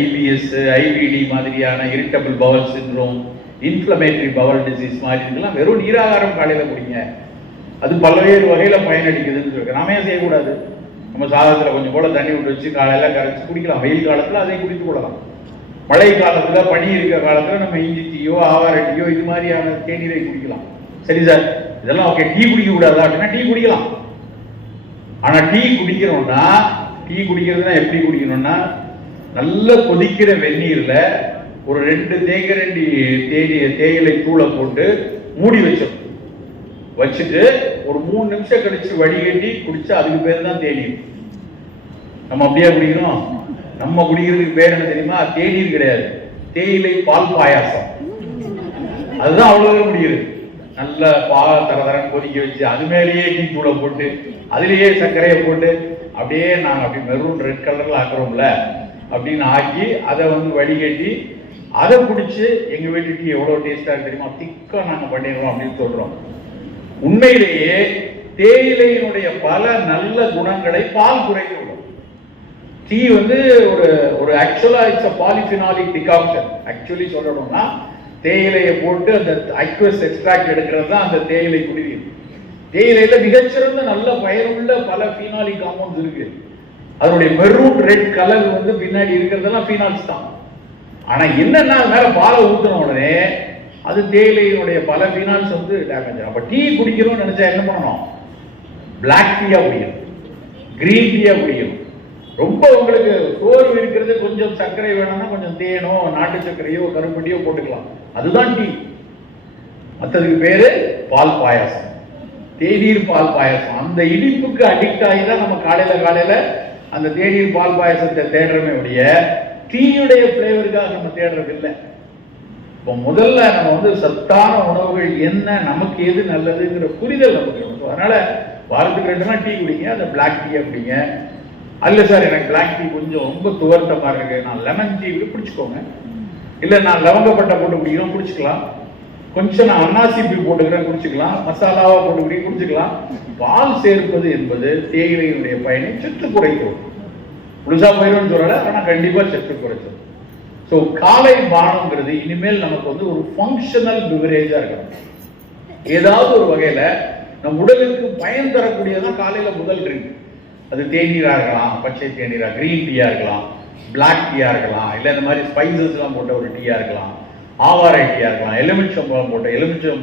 ஐபிஎஸ், ஐபிடி மாதிரியான irritable Powell syndrome, inflammatory Powell disease மாதிரி இதெல்லாம் வெறும் நீராகாரம் காலையில குடிங்க, அது பல்வேறு வகையில பயனளிக்குதுன்னு சொல்லிருக்கு. நாம ஏன் செய்யக்கூடாது? நம்ம சாதத்துல கொஞ்சம் போல தண்ணி விட்டு வச்சு காலையில கரைச்சி குடிக்கலாம். வெயில் காலத்துல அதை குடித்து கொள்ளலாம். மழை காலத்துல, பனி இருக்கிற காலத்துல நம்ம இஞ்சி டீயோ ஆவாரை டீயோ இது மாதிரியான தேநீரை குடிக்கலாம். சரி சார், இதெல்லாம் ஓகே. டீ குடிக்க கூடாதா அப்படின்னா டீ குடிக்கலாம். ஆனா டீ குடிக்கிறதுனா எப்படி குடிக்கணும்னா, நல்ல கொதிக்கிற வெந்நீர்ல ஒரு 2 தேக்கரண்டி தேயிலை தூளை போட்டு மூடி வச்சுட்டு ஒரு 3 நிமிஷம் கழிச்சு வடிகட்டி குடிச்சா அதுக்கு பேர் தான் தேநீர். நம்ம அப்படியே குடிக்கிறோம். நம்ம குடிக்கிறதுக்கு பேர் என்ன தெரியுமா? தேநீர் கிடையாது, தேயிலை பால் பாயாசம். அதுதான் அவ்வளவு முடியுது. நல்ல பாலை தரதரன்னு கொதிக்க வச்சு அது மேலேயே டீ தூளை போட்டு அதுலேயே சர்க்கரையை போட்டு அப்படியே நாங்கள் அப்படி மெரூன் ரெட் கலர்ல ஆக்குறோம்ல அப்படின்னு ஆக்கி அதை வந்து வடிகட்டி அதை குடிச்சு எங்க வீட்டு டீ எவ்வளவு டேஸ்டா தெரியுமா, திக்கா நாங்க பண்ணிடுறோம் அப்படின்னு சொல்றோம். உண்மையிலேயே தேயிலையினுடைய பல நல்ல குணங்களை பால் குறைத்துள்ளோம். டீ வந்து ஒரு ஆக்சுவலா it's a polyphenolic decoction. Actually சொல்லணும்னா தேயிலையை போட்டு அந்த அக்வஸ் எக்ஸ்ட்ராக்ட் எடுக்கிறது தான் அந்த தேயிலை குடிநீர். தேயிலையில மிகச்சிறந்த நல்ல பயனுள்ள பல பீனாலிக் காம்பவுண்ட்ஸ் இருக்கு. அதனுடைய மெரூன் ரெட் கலர் வந்து பின்னாடி இருக்கிறதெல்லாம் பீனால்ஸ் தான். ஆனா என்னன்னா மேல பாலை ஊத்துன உடனே அது தேயிலையினுடைய பல பீனால்ஸ் வந்து டேமேஜ். அப்ப டீ குடிக்கிறோம்னு நினைச்சா என்ன பண்ணணும்? பிளாக் டீயா குடிக்கணும், கிரீன் டீயா குடிக்கணும். ரொம்ப உங்களுக்கு சோர்வு இருக்கிறது, கொஞ்சம் சர்க்கரை வேணும்னா கொஞ்சம் தேனோ நாட்டு சர்க்கரையோ கருப்பட்டியோ போட்டுக்கலாம், அதுதான் டீ. மற்றதுக்கு பேரு பால் பாயாசம், தேநீர் பால் பாயாசம். அந்த இனிப்புக்கு அடிக்ட் ஆகி தான் நம்ம காலையில அந்த தேநீர் பால் பாயாசத்தை தேடுறமே ஒழிய டீயுடைய பிளேவருக்காக நம்ம தேடுறது இல்லை. இப்போ முதல்ல நம்ம வந்து சத்தான உணவுகள் என்ன, நமக்கு எது நல்லதுங்கிற புரிதல் நமக்கு. அதனால வாரத்துக்கு 2 நாள் டீ குடிங்க, அந்த பிளாக் டீயா குடிங்க. அல்ல சார் எனக்கு பிளாக் டீ கொஞ்சம் ரொம்ப துவர்த்தமா இருக்கு, நான் லெமன் டீ குடிச்சுக்கோங்க. இல்ல நான் லவங்கப்பட்டை போட்டு குடிக்கிறோம், குடிச்சுக்கலாம். கொஞ்சம் நான் அன்னாசி டீ போட்டுக்கிறேன், குடிச்சுக்கலாம். மசாலாவா போட்டு குடிச்சுக்கலாம். பால் சேர்ப்பது என்பது தேயிலையினுடைய பயனை சற்று குறைக்கும். முழுசா போயிடும் சொல்லல, ஆனா கண்டிப்பா சற்று குறைச்சது. ஸோ காலை பானம்ங்கிறது இனிமேல் நமக்கு வந்து ஒரு ஃபங்க்ஷனல் பிவரேஜா இருக்கணும். ஏதாவது ஒரு வகையில நம் உடலுக்கு பயன் தரக்கூடியதான் காலையில முதல் ட்ரிங்க். அது தேநீரா இருக்கலாம், பச்சை தேநீரா, கிரீன் டீயா இருக்கலாம், பிளாக் டீயா இருக்கலாம், இல்லை இந்த மாதிரி ஸ்பைசஸ் எல்லாம் போட்ட ஒரு டீயா இருக்கலாம், ஆவாரை டீயா இருக்கலாம், எலுமிச்சம்பழம் போட்ட எலுமிச்சம்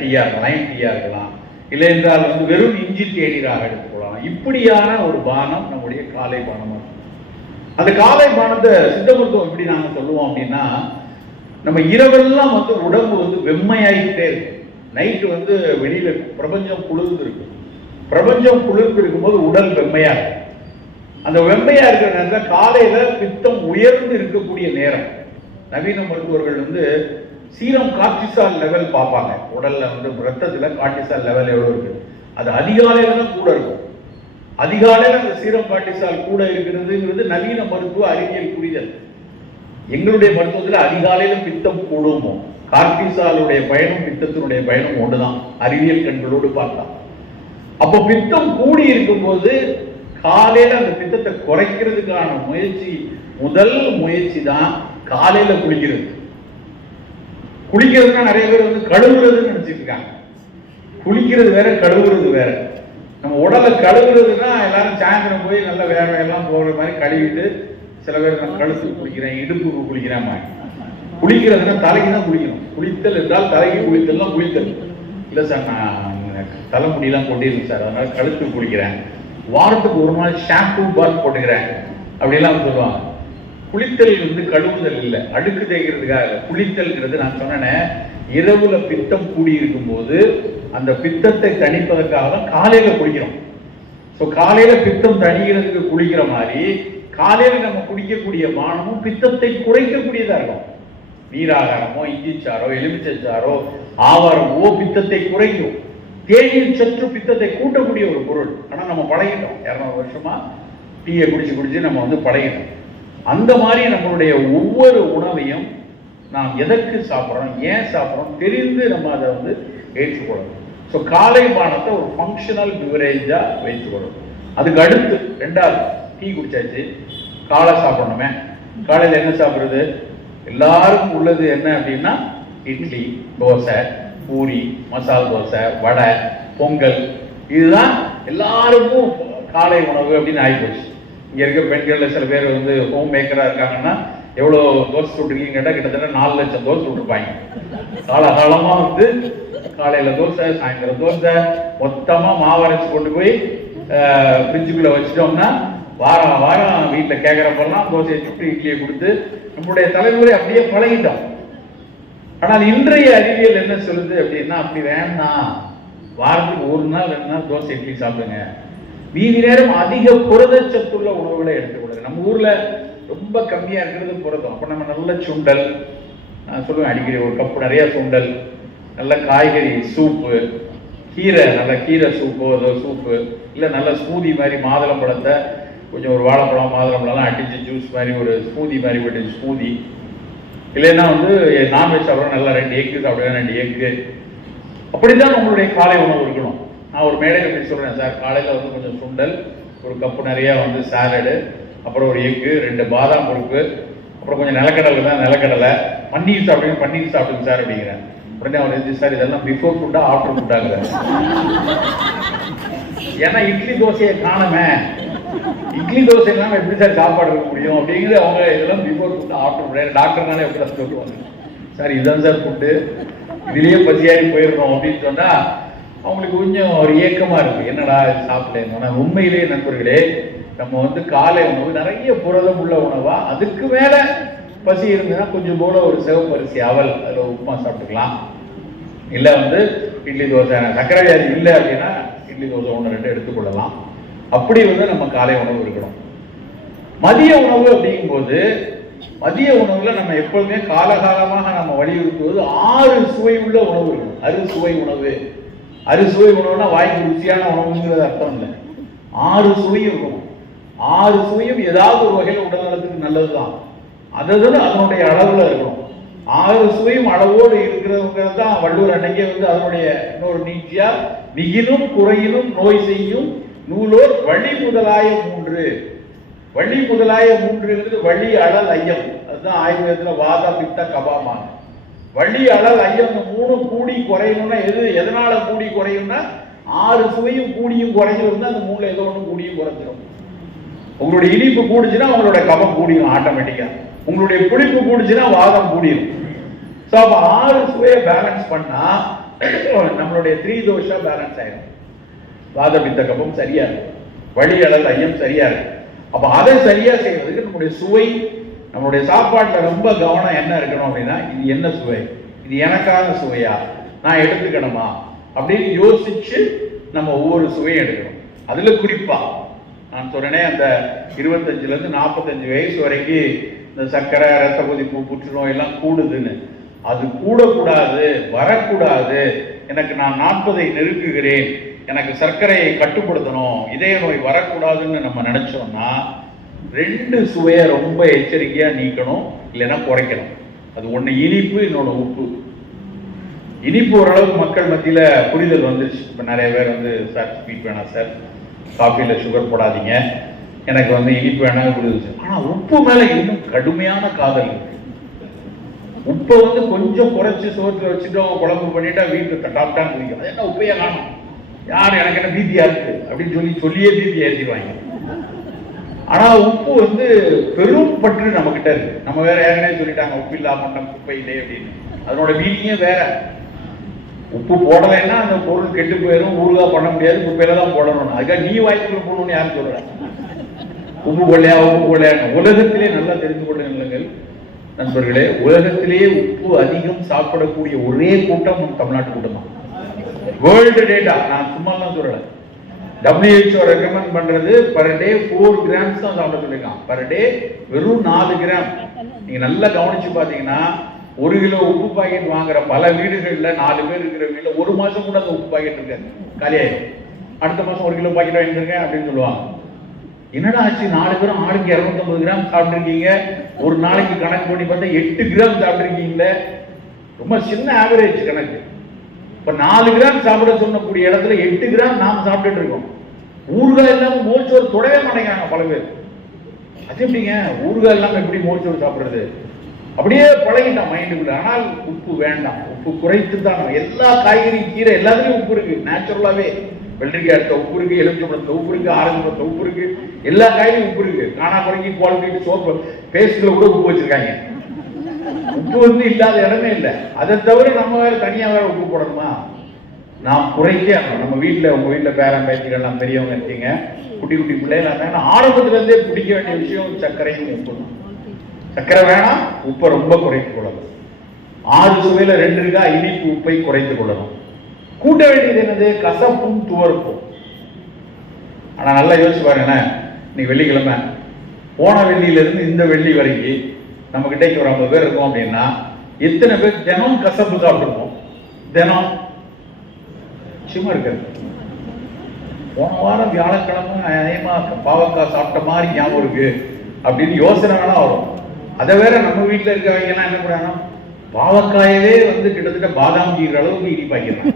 டீயா இருக்கலாம், லைம் டீயா இருக்கலாம், இல்லை என்றால் வந்து வெறும் இஞ்சி தேநீராக எடுத்துக்கொள்ளலாம். இப்படியான ஒரு பானம் நம்முடைய காலை பானமாக. அந்த காலை பானத்தை சித்த மருத்துவம் எப்படி நாங்க சொல்லுவோம் அப்படின்னா, நம்ம இரவெல்லாம் வந்து உடம்பு வந்து வெம்மையாயிட்டே இருக்கு. நைட்டு வந்து வெளியில பிரபஞ்சம் குளிர்ந்து இருக்கு. பிரபஞ்சம் குளிர்ந்து இருக்கும்போது உடல் வெம்மையா இருக்கு. அந்த வெம்மையா இருக்கிற நேரத்தில் காலையில பித்தம் உயர்ந்து இருக்கக்கூடிய நேரம். நவீன மருத்துவர்கள் வந்து சீரம் கார்டிசால் லெவல் பார்ப்பாங்க. உடல்ல வந்து ரத்தத்துல கார்டிசால் லெவல் எவ்வளவு இருக்கு, அது அதிகாலையில தான் கூட இருக்கும். அதிகாலையில் அந்த சீரம் கார்டிசால் கூட இருக்கிறதுங்கிறது நவீன மருத்துவ அறிவியல் புரிதல். எங்களுடைய மருத்துவத்தில் அதிகாலையில பித்தம் கூடுமோ, கார்டிசாலுடைய பயனும் பித்தத்தினுடைய பயனும் ஒன்றுதான், அறிவியல் கண்களோடு பார்க்கலாம். அப்போ பித்தம் கூடி இருக்கும்போது காலையில அந்த பித்தத்தை குறைக்கிறதுக்கான முயற்சி, முதல் முயற்சி தான் காலையில குளிக்கிறது. குளிக்கிறதுனா நிறைய பேர் வந்து கழுவுறதுன்னு நினைச்சிட்டு இருக்காங்க. குளிக்கிறது வேற, கழுவுறது வேற. நம்ம உடலை கழுவுறதுன்னா எல்லாரும் சாயந்தரம் போய் நல்ல வேலையெல்லாம் போகிற மாதிரி கழுவிட்டு, சில பேர் நான் கழுத்துக்கு குளிக்கிறேன், இடுப்புக்கு குளிக்கிறேன். குளிக்கிறதுனா தலைக்கு தான் குளிக்கணும். குளித்தல் என்றால் தலைக்கு குளித்தல், குளித்தல் இல்லை சார் நான் தலைமுடியெல்லாம் கொட்டிருக்கு சார், அதனால கழுத்துக்கு குளிக்கிறேன், வாரத்துக்கு ஒரு நாள் ஷாம்பு பாத் போட்டுக்கிறேன் அப்படிலாம் சொல்லுவாங்க. குளித்தல் வந்து கழுவுதல் இல்லை, அடுக்கு தேய்க்கிறதுக்காக. குளித்தல்ங்கிறது நான் சொன்னேன், இரவுல பித்தம் கூடி இருக்கும் போது அந்த பித்தத்தை தணிப்பதற்காக தான் காலையில குளிக்கிறோம். ஸோ காலையில பித்தம் தணிகிறதுக்கு குளிக்கிற மாதிரி காலையில நம்ம குடிக்கக்கூடிய பானமும் பித்தத்தை குறைக்கக்கூடியதா இருக்கும். நீராகாரமோ, இஞ்சிச்சாரோ, எலுமிச்சைச்சாரோ, ஆவாரமோ பித்தத்தை குறைக்கும். தேநீர் சற்று பித்தத்தை கூட்டக்கூடிய ஒரு பொருள். ஆனா நம்ம பழகிட்டோம், 200 வருஷமா டீயை குடிச்சு நம்ம வந்து பழகிட்டோம். அந்த மாதிரி நம்மளுடைய ஒவ்வொரு உணவையும் நாம் எதற்கு சாப்பிட்றோம், ஏன் சாப்பிட்றோம் தெரிந்து நம்ம அதை வந்து ஏற்றுக்கொள்ளணும். ஸோ காலை பானத்தை ஒரு ஃபங்க்ஷனல் பிவரேஜா வைத்துக்கொள்ளணும். அதுக்கு அடுத்து 2வது டீ குடிச்சாச்சு, காலை சாப்பிடணுமே. காலையில் என்ன சாப்பிட்றது? எல்லாருக்கும் உள்ளது என்ன அப்படின்னா இட்லி, தோசை, பூரி, மசால் தோசை, வடை, பொங்கல். இதுதான் எல்லாருக்கும் காலை உணவு அப்படின்னு ஆகிப்போச்சு. இங்க இருக்க பெண்கள்ல சில பேர் வந்து ஹோம் மேக்கரா இருக்காங்கன்னா எவ்வளோ தோசை சுட்டுருக்கீங்கன்னு கேட்டால் கிட்டத்தட்ட 4 லட்சம் தோசை சுட்டுருப்பாங்க. காலகாலமா வந்து காலையில தோசை, சாயந்தரம் தோசை, மொத்தமா மாவரைச்சு கொண்டு போய் ஃப்ரிட்ஜுக்குள்ள வச்சுட்டோம்னா வாரம் வாரம் வீட்டில் கேட்குறப்பெல்லாம் தோசையை சுட்டு இட்லியை கொடுத்து நம்மளுடைய தலைமுறை அப்படியே பழகிட்டோம். ஆனால் இன்றைய அறிவியல் என்ன சொல்லுது அப்படின்னா, அப்படி வேண்டாம், வாரத்துக்கு 1 நாள் 2 நாள் தோசை இட்லி சாப்பிடுங்க, மீதி நேரம் அதிக புரதச்சத்துள்ள உணவுகளை எடுத்துக்கொள்ளுங்க. நம்ம ஊர்ல ரொம்ப கம்மியா இருக்கிறது புரதம். அப்ப நம்ம நல்ல சுண்டல், நான் சொல்லுவேன் அடிக்கடி, ஒரு கப்பு நிறைய சுண்டல், நல்ல காய்கறி சூப்பு, கீரை, நல்ல கீரை சூப்போ ஏதோ சூப்பு, இல்லை நல்ல ஸ்மூதி மாதிரி மாதுளம் பழத்தை கொஞ்சம் ஒரு வாழைப்பழம் மாதுளம்பழம்லாம் அடிச்சு ஜூஸ் மாதிரி ஒரு ஸ்மூதி மாதிரி போட்டு ஸ்மூதி, இல்லைன்னா நான்வெஜ் சாப்பிட்றோம், நல்லா 2 எக்கு சாப்பிடுவேன், 2 எக்கு. அப்படித்தான் உங்களுடைய காலை உணவு இருக்கணும். நான் ஒரு மேடையில் எப்படி சொல்றேன் சார், காலையில் கொஞ்சம் சுண்டல், ஒரு கப்பு நிறைய சாலடு, அப்புறம் ஒரு எக்கு, 2 பாதாம் பருப்பு, அப்புறம் கொஞ்சம் நிலக்கடலை தான் நிலக்கடலை, பன்னீர் சாப்பிடுங்க சார் அப்படிங்கிறேன். உடனே அவர் எழுதி, சார் இதெல்லாம் பிஃபோர் ஃபுட்டா ஆஃப்டர் ஃபுட்டாங்க. ஏன்னா இட்லி தோசையை காணுமே, இட்லி தோசை இல்லாமல் எப்படி சார் சாப்பாடு இருக்க முடியும் அப்படிங்கிறது அவங்க இதெல்லாம் பிஃபோர் ஃபுட் ஆஃப்டர் ஃபுட். டாக்டர்னாலே எப்படி சொல்லுவாங்க, சார் இதுதான் சார் ஃபுட்டு, இதுலயே பசியாகி போயிடணும் அப்படின்னு சொன்னா அவங்களுக்கு கொஞ்சம் ஒரு ஏக்கமா இருக்கு, என்னடா சாப்பிடணும். ஆனால் உண்மையிலேயே நண்பர்களே, நம்ம காலை உணவு நிறைய புரதம் உள்ள உணவா, அதுக்கு மேல பசி இருந்ததுன்னா கொஞ்சம் போல ஒரு சிவப்பரிசி அவல், அதில் உப்புமா சாப்பிட்டுக்கலாம். இல்லை இட்லி தோசை, சக்கரை வியாதி இல்லை அப்படின்னா இட்லி தோசை 1-2 எடுத்துக்கொள்ளலாம். அப்படி நம்ம காலை உணவு இருக்கணும். மதிய உணவு அப்படிங்கும்போது, மதிய உணவுல நம்ம எப்போதுமே காலகாலமாக நம்ம வலியுறுத்துவது 6 சுவை உள்ள உணவு இருக்கணும். அறுசுவை உணவு. அறுசுவை உணவுனா வாய்க்கு ருசியான உணவுங்கிறது அர்த்தம் இல்லை. 6 சுவையும் இருக்கணும். 6 சுவையும் ஏதாவது ஒரு வகையில் உடல்நலத்துக்கு நல்லதுதான். அதனுடைய அளவுல இருக்கணும். 6 சுவையும் அளவோடு இருக்கிறவங்கிறது தான் வள்ளுவர் அன்னைக்கே அதனுடைய இன்னொரு நீட்சியா, மிகினும் குறையினும் நோய் செய்யும் நூலோர் வழி முதலாய 3. வழி முதலாய 3 வழி அழல் ஐயம். அதுதான் ஆயுர்வேதத்துல வாத பித்த கபாமான. வழி அழல் ஐயம், இந்த 3 கூடி குறையணும்னா எதனால கூடி குறையும்னா 6 சுவையும் கூடியும் குறையும் இருந்தா அந்த 3ல ஏதோ ஒன்று கூடியும் குறைஞ்சிடும். உங்களுடைய இனிப்பு கூடுச்சுன்னா உங்களோட கபம் கூடிடும் ஆட்டோமேட்டிக்கா. உங்களுடைய புளிப்பு கூடுச்சுன்னா வாதம் கூடிடும். ஸோ அப்போ 6 சுவையை பேலன்ஸ் பண்ணா நம்மளுடைய 3 தோஷா பேலன்ஸ் ஆயிடும். வாத பித்த கபம் சரியா இருக்கும், வழி அழல் ஐயம் சரியா இருக்கு. அப்ப அதை சரியா செய்வதற்கு நம்முடைய சுவை, நம்மளுடைய சாப்பாட்டுல ரொம்ப கவனம் என்ன இருக்கணும் அப்படின்னா, இது என்ன சுவை, இது எனக்கான சுவையா, நான் எடுத்துக்கணுமா அப்படின்னு யோசிச்சு நம்ம ஒவ்வொரு சுவையும் எடுக்கணும். அதுல குறிப்பா நான் சொல்றேனே, அந்த 25 இருந்து 45 வயசு வரைக்கும் இந்த சர்க்கரை, ரத்த கொதிப்பு, புற்றுநோய் எல்லாம் கூடுதுன்னு, அது கூடக்கூடாது, வரக்கூடாது. எனக்கு நான் 40ஐ நெருக்குகிறேன், எனக்கு சர்க்கரையை கட்டுப்படுத்தணும், இதய நோய் வரக்கூடாதுன்னு நம்ம நினைச்சோம்னா 2 சுவையை ரொம்ப எச்சரிக்கையா நீக்கணும், இல்லைன்னா குறைக்கணும். அது ஒண்ணு இனிப்பு, இன்னொன்னு உப்பு. இனிப்பு ஓரளவுக்கு மக்கள் மத்தியில புரிதல் வந்துருச்சு. இப்ப நிறைய பேர் சார் ஸ்வீட் வேணாம் சார், காஃபில சுகர் போடாதீங்க, எனக்கு இனிப்பு வேணாம் புரியுது. ஆனா உப்பு மேல இன்னும் கடுமையான காதல் இருக்கு. உப்பை கொஞ்சம் குறைச்சு சோத்துல வச்சுட்டோம், குழம்பு பண்ணிட்டா வீட்டு டாப்டான் குடிக்கும். அது என்ன உப்பையா காணும், யார் எனக்கு என்ன பிபியா இருக்கு அப்படின்னு சொல்லியே பிபி ஏற்றிடுவாங்க. ஆனா உப்பு பெரும் பற்று நம்ம கிட்ட இருக்கு. நம்ம வேற யாருன்னே சொல்லிட்டாங்க, உப்பு இல்லா மண்டம் குப்பை இல்லை அப்படின்னு. அதனோட மீனிங்கே வேற. உப்பு போடலைன்னா அந்த பொருள் கெட்டு போயிடும், ஊறுகாய் பண்ண முடியாது, குப்பையில தான் போடணும். அதுக்காக நீ வாய்ப்புல போடணும்னு யாரும் சொல்றாங்க. உப்பு கொள்ளையா உப்பு கொள்ளையா. உலகத்திலே நல்லா தெரிந்து கொள்ளுங்கள் நண்பர்களே, உலகத்திலேயே உப்பு அதிகம் சாப்பிடக்கூடிய ஒரே கூட்டம் தமிழ்நாட்டு கூட்டம் தான். வேர்ல்டு டேட்டா, நான் சும்மா தான் சொல்றேன். WHO ரெக்கமெண்ட் பண்றது பர் டே 4 கிராம்ஸ் தான் சாப்பிட சொல்லிருக்கான். பர் டே வெறும் 4 கிராம். நீங்க நல்லா கவனிச்சு பாத்தீங்கன்னா, 1 கிலோ உப்பு பாக்கெட் வாங்குற பல வீடுகள்ல 4 பேர் இருக்கிற வீட்டுல 1 மாசம் கூட அந்த உப்பு பாக்கெட் இருக்காது, காலியாயிடும். அடுத்த மாசம் 1 கிலோ பாக்கெட் வாங்கிருக்கேன் அப்படின்னு சொல்லுவாங்க. என்னடா ஆச்சு, 4 பேரும் ஆளுக்கு 250 கிராம் சாப்பிட்டுருக்கீங்க, ஒரு நாளைக்கு கணக்கு பண்ணி பார்த்தா 8 கிராம் சாப்பிட்டுருக்கீங்களே. ரொம்ப சின்ன ஆவரேஜ் கணக்கு. இப்ப 4 கிராம் சாப்பிட சொன்னக்கூடிய இடத்துல 8 கிராம் நாம் சாப்பிட்டுட்டு இருக்கோம். ஊறுகாய் இல்லாம மோர்ச்சோறு தொடவே மாட்டேங்கிறாங்க பல பேர். அது எப்படிங்க, ஊறுகாய் இல்லாம எப்படி மோர்ச்சோறு சாப்பிடுறது? அப்படியே பழகிட்டான் மைண்டுக்குள்ள. ஆனால் உப்பு வேண்டாம், உப்பு குறைத்து தான். எல்லா காய்கறி, கீரை எல்லாத்துலயும் உப்பு இருக்கு நேச்சுரலாவே. வெள்ளரிக்காய் எடுத்த உப்பு இருக்கு, எலுமிச்சம்பழத்துல உப்பு இருக்கு, ஆரஞ்சு பழத்துல உப்பு இருக்கு, எல்லா காய்கறியும் உப்பு இருக்கு. காணா குறைக்கி குவாலிட்டி சோப்பு பேஸ்ட்ல கூட உப்பு வச்சிருக்காங்க. உப்பு இல்லாத இடமே இல்லை. அதை தவிர நம்ம வேற தனியா வேற உப்பு போடணுமா? நாம் குறைக்க. நம்ம வீட்டுல, உங்க வீட்டுல பேரன் பேத்திகள் பெரியவங்க இருக்கீங்க, குட்டி குட்டி பிள்ளைங்க, ஆரம்பத்துல இருந்தே பிடிக்க வேண்டிய விஷயம் சர்க்கரையும் உப்பு தான். சர்க்கரை வேணாம், உப்பை ரொம்ப குறைத்துக் கொள்ளணும். 6 சுவையில 2 இருக்கா, இனிப்பு உப்பை குறைத்துக் கொள்ளணும். கூட்ட வேண்டியது என்னது, கசப்பும் துவர்ப்பும். ஆனா நல்லா யோசிச்சு பாருங்க, இன்னைக்கு வெள்ளிக்கிழமை போன வெள்ளியிலிருந்து இந்த வெள்ளி வரைக்கும் நம்ம கிட்ட ஒரு 50 பேர் இருக்கோம் அப்படின்னா எத்தனை பேர் தினம் கசப்பு சாப்பிட்டுருக்கோம்? தினம் சும்மா இருக்காது. போன வாரம் வியாழக்கிழமை அதிகமா பாவக்காய் சாப்பிட்ட மாதிரி ஞாபகம் இருக்கு அப்படின்னு யோசனை வேணா வரும். அதை வேற நம்ம வீட்டில் இருக்கவங்க எல்லாம் என்ன பண்ணுறாங்கன்னா பாவக்காயவே வந்து கிட்டத்தட்ட பாதாம் ஜீர அளவுக்கு இனிப்பாக்கிறாங்க.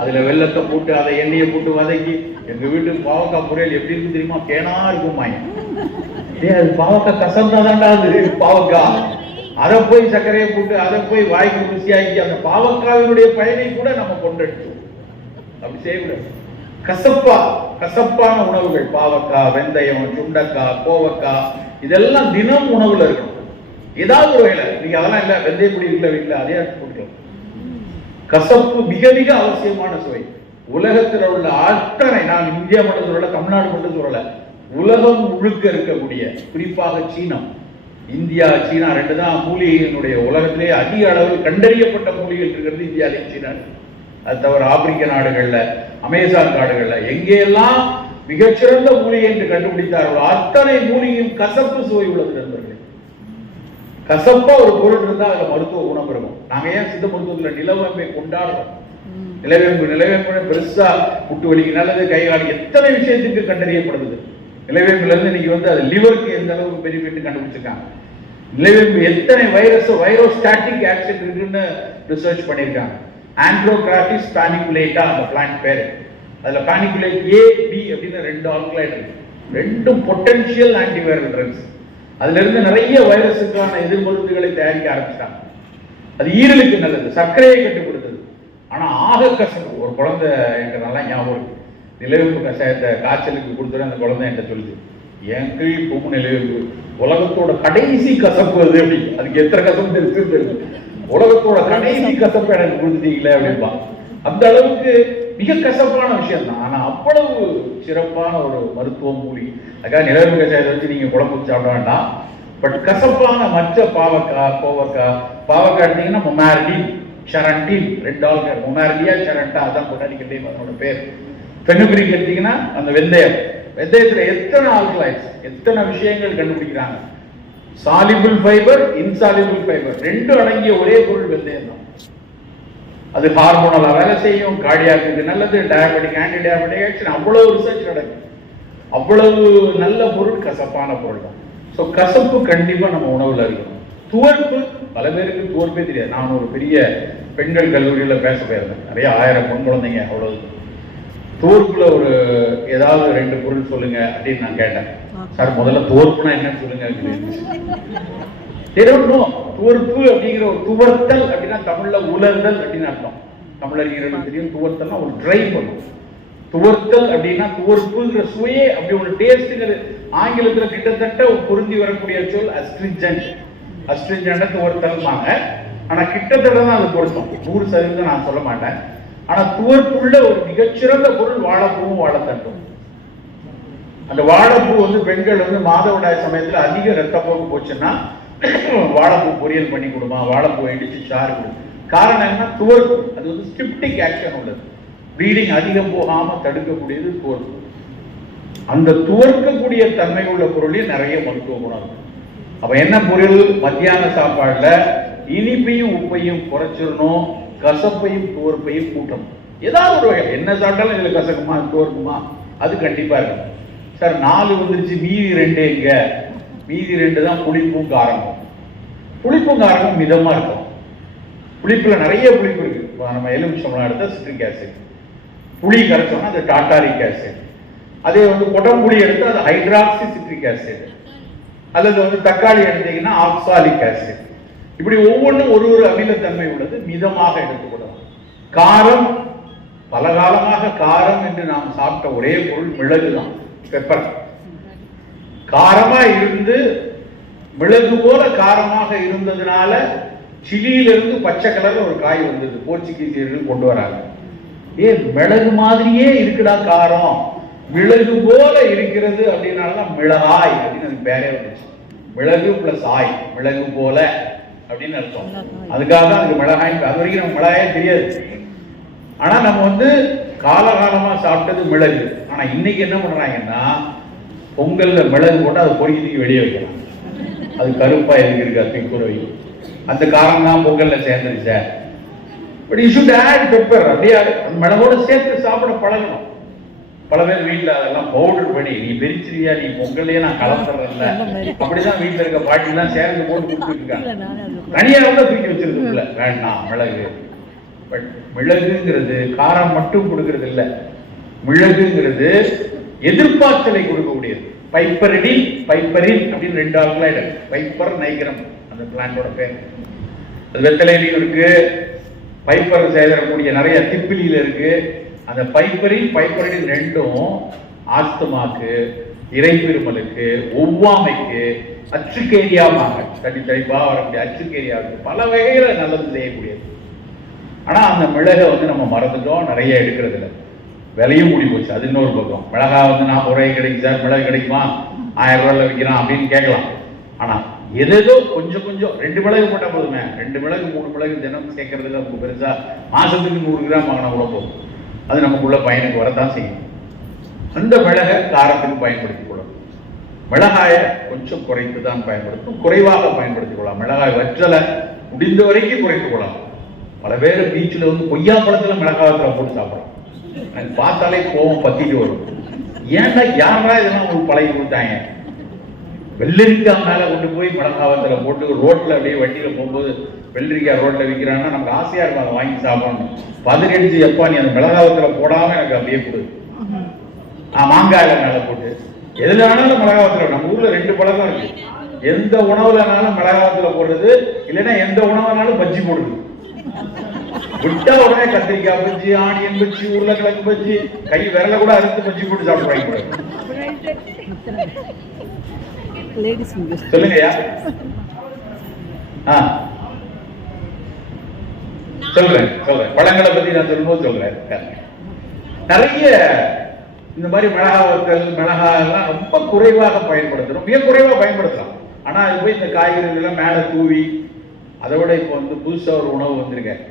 அதுல வெள்ளத்தை போட்டு அதை எண்ணெயை போட்டு வதக்கி எங்க வீட்டுக்கு பாவக்காய் பொரியல் எப்படி இருக்கு தெரியுமா? கேனா இருக்கும் மாயம். அது பாவக்காய் கசந்தாதான்டா அது பாவக்காய். அதை போய் சர்க்கரையை போட்டு அதை போய் வாய்க்கு ருசியாக்கி அந்த பாவக்காவினுடைய பயனை கூட நம்ம கொண்டடிச்சோம். அப்படி செய்யக்கூடாது. கசப்பான உணவுகள், பாவக்காய், வெந்தயம், சுண்டக்காய், கோவக்காய், இதெல்லாம் தினம் உணவுல இருக்கணும். ஏதாவது ஒரு வகையில நீங்க அதெல்லாம் இல்ல வெந்தய பொடி இல்ல வீட்டுல அதே கொடுக்கலாம். கசப்பு மிக மிக அவசியமான சுவை. உலகத்தில் உள்ள அத்தனை, நான் இந்தியா மட்டும் சொல்லல, தமிழ்நாடு மட்டும் சொல்லல, உலகம் முழுக்க இருக்கக்கூடிய, குறிப்பாக சீனம், இந்தியா சீனா 2 தான் மூலிகையினுடைய உலகத்திலே அதிக அளவில் கண்டறியப்பட்ட மூலிகைகள் இருக்கிறது இந்தியாவிலேயும் சீனா. அது தவிர ஆப்பிரிக்க நாடுகள்ல, அமேசான் காடுகள்ல எங்கெல்லாம் மிகச்சிறந்த மூலிகை என்று கண்டுபிடித்தார்களோ அத்தனை மூலிகையும் கசப்பு சுவை உள்ளது நண்பர்களே. கசப்பா ஒரு பொருள் இருந்தா அதுல மருத்துவ குணம் இருக்கும். நாங்க ஏன் சித்த மருத்துவத்துல நிலவேம்பை கொண்டாடுறோம்? நிலவேம்பு பெருசா முட்டு வலிக்கு நல்லது, கை காலி எத்தனை விஷயத்துக்கு கண்டறியப்படுது. நிலவேம்புல இருந்து இன்னைக்கு வந்து அது லிவருக்கு எந்த அளவுக்கு பெனிஃபிட் கண்டுபிடிச்சிருக்காங்க. நிலவேம்பு எத்தனை வைரோஸ்டாட்டிக் ஆக்ஷன் இருக்குன்னு ரிசர்ச் பண்ணியிருக்காங்க. ஆண்ட்ரோகிராபிஸ் பானிகுலேட்டா அந்த பிளான்ட் பேரு. அதுல பானிகுலேட் A, B அப்படின்னு 2 ஆல்கலைட் இருக்கு. 2 பொட்டன்ஷியல் ஆன்டிவைரல் ட்ரக்ஸ். அதுல இருந்து நிறைய வைரஸுக்கான எதிர்மருந்துகளை தயாரிக்க ஆரம்பிச்சிட்டாங்க. அது ஈரலுக்கு நல்லது, சர்க்கரையை கட்டுப்படுத்துது. ஆனா ஆக கசப்பு. ஒரு குழந்தை எனக்கு நல்லா ஞாபகம் இருக்கு. நிலவேம்பு கஷாயத்தை காய்ச்சலுக்கு கொடுத்துட்டு அந்த குழந்தை என்கிட்ட சொல்லுது, என் கீழ் பூமு நிலவேம்பு உலகத்தோட கடைசி கசப்பு அது. அப்படி அதுக்கு எத்தனை கசப்பு தெரிஞ்சு உலகத்தோட கடைசி கசப்பை எனக்கு கொடுத்துட்டீங்களே அப்படின்பா. அந்த அளவுக்கு மிக கசப்பான விஷயம் தான். ஆனா அவ்வளவு சிறப்பான ஒரு மருத்துவ மூலிகை. அதுக்காக நிலவேம்பு கஷாயத்தை வச்சு நீங்க குழம்பு சாப்பிட வேண்டாம். பட் கசப்பான மற்ற பாவக்காய், பாவக்காய் எடுத்தீங்கன்னா மொமாரிடின், ஷரண்டின், 2 ஆல்கலைட். மொமாரிடியா ஷரண்டா அதான் பொட்டானிக்கல் அதனோட பேர். ஃபெனுக்ரிக் எடுத்தீங்கன்னா அந்த வெந்தயத்துல எத்தனை ஆல்கலைட்ஸ், எத்தனை விஷயங்கள் கண்டுபிடிக்கிறாங்க. சாலிபிள் ஃபைபர், இன்சாலிபிள் ஃபைபர் 2 அடங்கிய ஒரே பொருள் வெந்தயம் தான். அது ஹார்மோனலா வேலை செய்யும், கார்டியாக்கு நல்லது, டயபெட்டிக், ஆன்டி டயபெட்டிக் ஆக்ஷன், அவ்வளவு ரிசர்ச் நடக்கும். அவ்வளவு நல்ல பொருள் கசப்பான பொருள் தான். ஸோ கசப்பு கண்டிப்பா நம்ம உணவுல இருக்கணும். துவர்ப்பு, பல பேருக்கு துவர்ப்பே தெரியாது. நான் ஒரு பெரிய பெண்கள் கல்லூரியில பேச போயிருந்தேன். நிறைய 1000 பெண் குழந்தைங்க. அவ்வளவு துவர்ப்புல ஒரு ஏதாவது 2 பொருள் சொல்லுங்க அப்படின்னு நான் கேட்டேன். சார் முதல்ல துவர்ப்புனா என்னன்னு சொல்லுங்க. துவர்ப்பு அப்படிங்கிற ஒரு துவர்த்தல் அப்படின்னா தமிழ்ல உலர்தல் அப்படின்னு அர்த்தம். தமிழறிஞர்களுக்கு தெரியும். துவர்த்தல்னா ஒரு ட்ரை பண்ணும். துவர்த்தல் அப்படின்னா துவர்ப்புங்கிற சுவையே அப்படி ஒரு டேஸ்ட்ங்கிற ஆங்கிலத்துல கிட்டத்தட்ட பொருந்தி வரக்கூடிய சொல் அஸ்ட்ரிஜென்ட். அஸ்ட்ரிஜென்ட் துவர்த்தல்மாங்க. ஆனா கிட்டத்தட்ட தான் அது பொருத்தம். 100% நான் சொல்ல மாட்டேன். ஆனா துவர்ப்புள்ள ஒரு மிகச்சிறந்த பொருள் வாழைப்பூவும் வாழைத்தண்டும். அந்த வாழைப்பூ வந்து பெண்கள் வந்து மாதவிடாய் சமயத்துல அதிக ரத்தப்போக்கு போச்சுன்னா வாழைப்பூ பொரியல் பண்ணி கொடுமா, வாழைப்பூ இடிச்சு சாறு கொடு. காரணம் என்ன? துவர்ப்பு. அது வந்து ஸ்கிப்டிக் ஆக்ஷன் உள்ளது. ப்ளீடிங் அதிகம் போகாம தடுக்கக்கூடியது துவர்ப்பு. அந்த துவர்க்கக்கூடிய தன்மை உள்ள பொருளையும் நிறைய மருத்துவ குணம் இருக்கு. அப்ப என்ன பொருள்? மத்தியான சாப்பாடுல இனிப்பையும் உப்பையும் குறைச்சிடணும், கசப்பையும் துவர்ப்பையும் கூட்டணும். ஏதாவது ஒரு வகை என்ன சாப்பிட்டாலும் இதுல கசக்குமா துவர்க்குமா அது கண்டிப்பா இருக்கும். சார் 4 வந்துருச்சு, மீதி 2 எங்க? மீதி 2 தான் புளிப்பும் காரமும். புளிப்பும் காரமும் மிதமா இருக்கும். புளிப்புல நிறைய புளிப்பு இருக்கு. நம்ம எலுமிச்சம்பழம் எடுத்தா சிட்ரிக் ஆசிட், புளி கரைச்சோம்னா அது டாட்டாரிக் ஆசிட். அதே வந்து கொடம்புளி எடுத்தா அது ஹைட்ராக்சி சிட்ரிக் ஆசிட். அல்லது வந்து தக்காளி எடுத்தீங்கன்னா ஆக்சாலிக் ஆசிட். இப்படி ஒவ்வொன்றும் ஒரு ஒரு அமிலத்தன்மை உள்ளது. மிதமாக எடுத்துக்கூடாது. காரம், பல காலமாக காரம் என்று நாம் சாப்பிட்ட ஒரே பொருள் மிளகு தான், பெப்பர். காரமா இருந்து மிளகு போல காரமாக இருந்ததுனால சிலியிலிருந்து பச்சை கலர்ல ஒரு காய் வந்தது. போர்ச்சுகீசியர்கள் கொண்டு வராங்க. மிளகு மாதிரியே இருக்குடா காரம், மிளகு போல இருக்கிறது அப்படின்னாலதான் மிளகாய் அப்படின்னு அதுக்கு பேரே வந்துச்சு. மிளகு பிளஸ் ஆய், மிளகு போல அப்படின்னு அர்த்தம். அதுக்காக தான் அதுக்கு மிளகாய். அது வரைக்கும் நம்ம மிளகாயே தெரியாது. ஆனா நம்ம வந்து காலகாலமா சாப்பிட்டது மிளகு. ஆனா இன்னைக்கு என்ன பண்றாங்கன்னா பொங்கல்ல மிளகு போட்டு அதை பொறுக்கி வெளியே வைக்கலாம். அது கருப்பா எதுக்கு இருக்கு தூக்குறவை, அந்த காரம் தான் பொங்கல்ல சேர்ந்துருச்ச. But you should add pepper. அப்படியே அந்த மிளகோட சேர்த்து சாப்பிட பழகணும். பல பேர் வீட்டில் அதெல்லாம் பவுடர் பண்ணி, நீ பெரிச்சிரியா நீ பொங்கல்லையே நான் கலந்துறேன்ல, அப்படிதான் வீட்டில் இருக்க பாட்டிலாம் சேர்ந்து போட்டு கொடுத்துருக்காங்க. தனியாக வந்து தூக்கி வச்சிருக்குல்ல, வேண்டாம் மிளகு. பட் மிளகுங்கிறது காரம் மட்டும் கொடுக்கறது இல்லை. மிளகுங்கிறது எதிர்பார்த்தலை கொடுக்கக்கூடியது. பைப்பரிடி பைப்பரின் அப்படின்னு 2 ஆளுங்களா பைப்பர் நைகிரம் அந்த பிளான்டோட பேர். அது வெத்தலையிலையும் இருக்கு, பைப்பர் சேதரக்கூடிய நிறைய திப்பிலியில இருக்கு. அந்த பைப்பரின் பைப்பரின் ரெண்டும் ஆஸ்துமாக்கு, இறைப்பெருமலுக்கு, ஒவ்வாமைக்கு, அச்சுக்கேரியாவாங்க தடிப்பா வரக்கூடிய அச்சுக்கேரியாவுக்கு பல வகையில நல்லது செய்யக்கூடியது. ஆனா அந்த மிளகை வந்து நம்ம மறந்துட்டோம், நிறைய எடுக்கிறது இல்லை. விலையும் கூடி போச்சு, அது இன்னொரு பக்கம். மிளகா வந்து 40 ரூபாய்க்கு கிடைக்கும் சார், மிளகு கிடைக்குமா 1000 ரூபாய்ல விற்கிறான் அப்படின்னு கேட்கலாம். ஆனா எதோ கொஞ்சம் கொஞ்சம் 2 மிளகு போட்டா போதுமே, 2 மிளகு 3 மிளகு தினம் சேர்க்கறதுல ரொம்ப பெருசா. மாசத்துக்கு 100 கிராம் வாங்கினா கூட போதும். அது நமக்குள்ள பயனுக்கு வரத்தான் செய்யும். அந்த மிளகை காரத்துக்கு பயன்படுத்திக் கொள்ளணும். மிளகாயை கொஞ்சம் குறைத்து தான் பயன்படுத்தும், குறைவாக பயன்படுத்திக் கொள்ளலாம். மிளகாய் வற்றலை முடிந்த வரைக்கும் குறைத்துக் கொள்ளலாம். பல பேர் பீச்சில் வந்து கொய்யாப்பழத்துல மிளகாயத்துல போட்டு சாப்பிடலாம். எனக்கு பார்த்தாலே கோவம் பத்திட்டு வரும். ஏன்டா யாரா இதெல்லாம் உங்களுக்கு பழகி கொடுத்தாங்க? வெள்ளரிக்காய் மேல கொண்டு போய் மிளகாவத்துல போட்டு ரோட்ல அப்படியே வண்டியில போகும்போது வெள்ளரிக்காய் ரோட்ல விற்கிறாங்கன்னா நமக்கு ஆசையா இருக்கும் அதை வாங்கி சாப்பிடணும். 18 எப்பா நீ அந்த மிளகாவத்துல போடாம எனக்கு அப்படியே கொடு. மாங்காயில மேல போட்டு எதுல வேணாலும் மிளகாவத்துல. நம்ம ஊர்ல 2 பழக்கம் இருக்கு. எந்த உணவுலனாலும் மிளகாவத்துல போடுறது, இல்லைன்னா எந்த உணவுனாலும் பஜ்ஜி போடுது. விட்டா உடனே கத்திரிக்காய் பஜ்ஜி, ஆனியன் பஜ்ஜி, உருளைக்கிழங்கு பஜ்ஜி, கை விரல கூட அறுத்து பஜ்ஜி போட்டு சாப்பிடுவாங்க. சொல்லுங்கய்யா. சொல்றேன் பழங்களை பத்தி நான் சொல்லும்போது சொல்றேன். நிறைய இந்த மாதிரி மிளகாய் எல்லாம் ரொம்ப குறைவாக பயன்படுத்தணும், மிக குறைவா பயன்படுத்தலாம். ஆனா அது போய் இந்த காய்கறிகள் எல்லாம் மேல தூவி, அதை விட இப்போ வந்து புதுசா ஒரு உணவு வந்திருக்கேன்.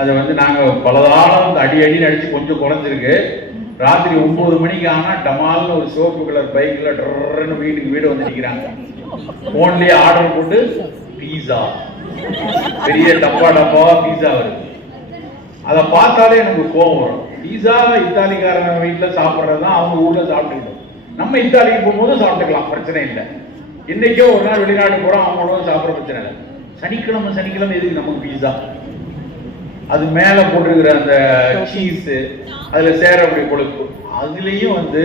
அதை வந்து நாங்க பலதாரம் அடி அடிச்சு கொஞ்சம் குறைஞ்சிருக்கு. ராத்திரி 9 மணிக்கு ஆனா டமால்னு ஒரு சிவப்பு கலர் பைக்ல டர்ன்னு வீட்டுக்கு வீடு வந்து நிக்கிறாங்க. போன்லயே ஆர்டர் போட்டு பீஸா, பெரிய டப்பாவா பீஸா வருது. அதை பார்த்தாலே எனக்கு கோபம் வரும். பீஸா இத்தாலிக்காரங்க வீட்டுல சாப்பிட்றதுதான் அவங்க ஊர்ல சாப்பிட்டுக்கிட்டோம். நம்ம இத்தாலிக்கு போகும்போது சாப்பிட்டுக்கலாம், பிரச்சனை இல்லை. இன்னைக்கோ ஒரு நாள் வெளிநாடு போறோம், அவங்களோட சாப்பிட்ற பிரச்சனை இல்லை. சனிக்கிழமை எதுக்கு நமக்கு பீஸா? அது மேல போட்டிருக்கிற அந்த சீஸ், அதுல சேரக்கூடிய கொழுப்பு, அதுலயும் வந்து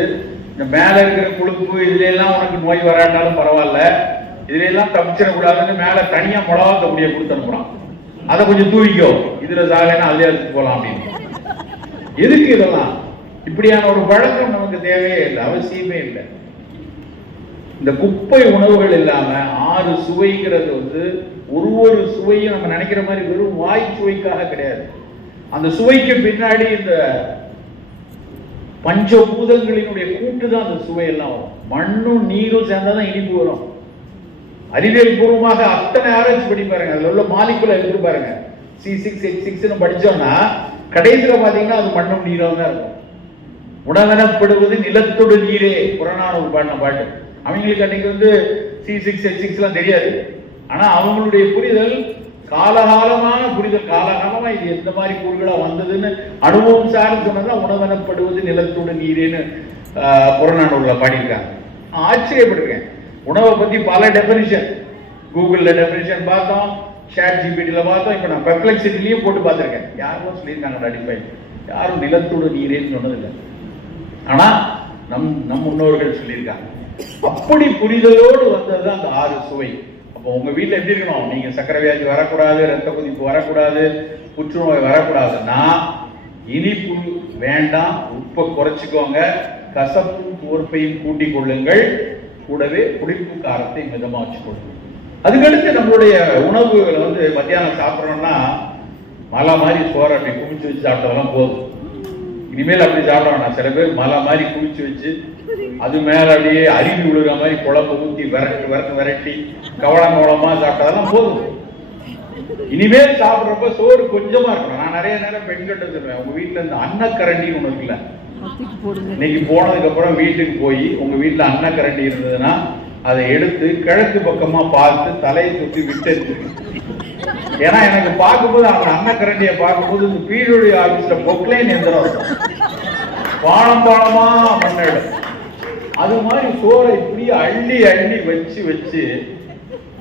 இந்த மேல இருக்கிற கொழுப்பு, இதுல எல்லாம் உனக்கு நோய் வராட்டாலும் பரவாயில்ல, இதுல எல்லாம் தப்பிச்சிடக்கூடாதுன்னு மேல தனியா மிளகா தப்பிய கொடுத்து அனுப்புறான். அதை கொஞ்சம் தூவிக்கோ, இதுல சாகனா அதே எடுத்து போலாம் அப்படின்னு. எதுக்கு இதெல்லாம்? இப்படியான ஒரு பழக்கம் நமக்கு தேவையே இல்லை, அவசியமே இல்லை. இந்த குப்பை உணவுகள் இல்லாம 6 சுவைங்கிறது வந்து ஒரு சுவையும் நம்ம நினைக்கிற மாதிரி வெறும் வாய் சுவைக்காக கிடையாது. அந்த சுவைக்கு பின்னாடி இந்த பஞ்சபூதங்களினுடைய கூட்டு தான் அந்த சுவையெல்லாம் வரும். மண்ணும் நீரும் சேர்ந்தாதான் இனிப்பு வரும். அறிவியல் பூர்வமாக அத்தனை ஆராய்ச்சி பண்ணி பாருங்க, அதுல உள்ள மாலிகுலை எடுத்து பாருங்க. C6H6 படிச்சோம்னா கடைசியில பாத்தீங்கன்னா அது மண்ணும் நீரும் தான் இருக்கும். உணவெனப்படுவது நிலத்தோடு நீரே, புறநானூறு பாடின பாட்டு. அவங்களுக்கு அன்னைக்கு வந்து C6H6 எல்லாம் தெரியாது. ஆனா அவங்களுடைய புரிதல் காலகாலமான புரிதல், காலகாலமா இது எந்த மாதிரி கூறுகளா வந்ததுன்னு அனுபவம் சார்ந்து சொன்னதான் உணவெனப்படுவது நிலத்தோடு நீரேன்னு புறநானூறுல பாடியிருக்காங்க. ஆச்சரியப்பட்டிருக்கேன். உணவை பத்தி பல டெபினிஷன், கூகுள்ல டெபினிஷன் பார்த்தோம், ChatGPTல பார்த்தோம், இப்ப நான் பெர்ப்ளெக்சிட்டிலயும் போட்டு பார்த்திருக்கேன். யாரும் சொல்லியிருக்காங்க அடிப்பை, யாரும் நிலத்தோடு நீரேன்னு சொன்னதில்லை. ஆனா நம் முன்னோர்கள் சொல்லியிருக்காங்க. அப்படி புரிதலோடு வந்ததுதான் அந்த 6 சுவை. அப்போ உங்க வீட்டுல எப்படி இருக்கணும்? நீங்க சக்கரை வியாதி வரக்கூடாது, ரத்த கொதிப்பு வரக்கூடாது, புற்றுநோய் வரக்கூடாதுன்னா இனிப்பு வேண்டாம், உப்பை குறைச்சிக்கோங்க, கசப்பும் கோர்ப்பையும் கூட்டிக் கொள்ளுங்கள், கூடவே புளிப்பு காரத்தை மிதமா வச்சுக்கொள்ளுங்க. அதுக்கடுத்து நம்மளுடைய உணவுகளை வந்து மத்தியானம் சாப்பிட்றோம்னா மலை மாதிரி சோறு அப்படி குமிச்சு வச்சு சாப்பிட்டதெல்லாம் போதும். இனிமேல் அப்படி சாப்பிடணும். சில பேர் மலை மாதிரி குமிச்சு வச்சு அது மேல அப்படியே அருவி விழுகிற மாதிரி குழம்பு ஊற்றி விரட்டி கவளமா சாப்பிட்டதெல்லாம் போதும். இனிமேல் சாப்பிட்றப்ப சோறு கொஞ்சமா இருக்கணும். நான் நிறைய நேரம் பெண்கிட்ட சொல்லுவேன், உங்க வீட்டுல இந்த அன்னக்கரண்டி ஒண்ணு இருக்குல்ல, இன்னைக்கு போனதுக்கு அப்புறம் வீட்டுக்கு போய் உங்க வீட்டுல அன்னக்கரண்டி இருந்ததுன்னா அதை எடுத்து கிழக்கு பக்கமா பார்த்து தலையை சுற்றி விட்டு. ஏன்னா எனக்கு பார்க்கும்போது அந்த அன்னக்கரண்டியை பார்க்கும்போது இந்த பீடோடி ஆபீஸ்ல பொக்லைன் எந்திரம் பானம் பானமா மண்ணிடும். அது மாதிரி சோறை இப்படி அள்ளி அள்ளி வச்சு வச்சு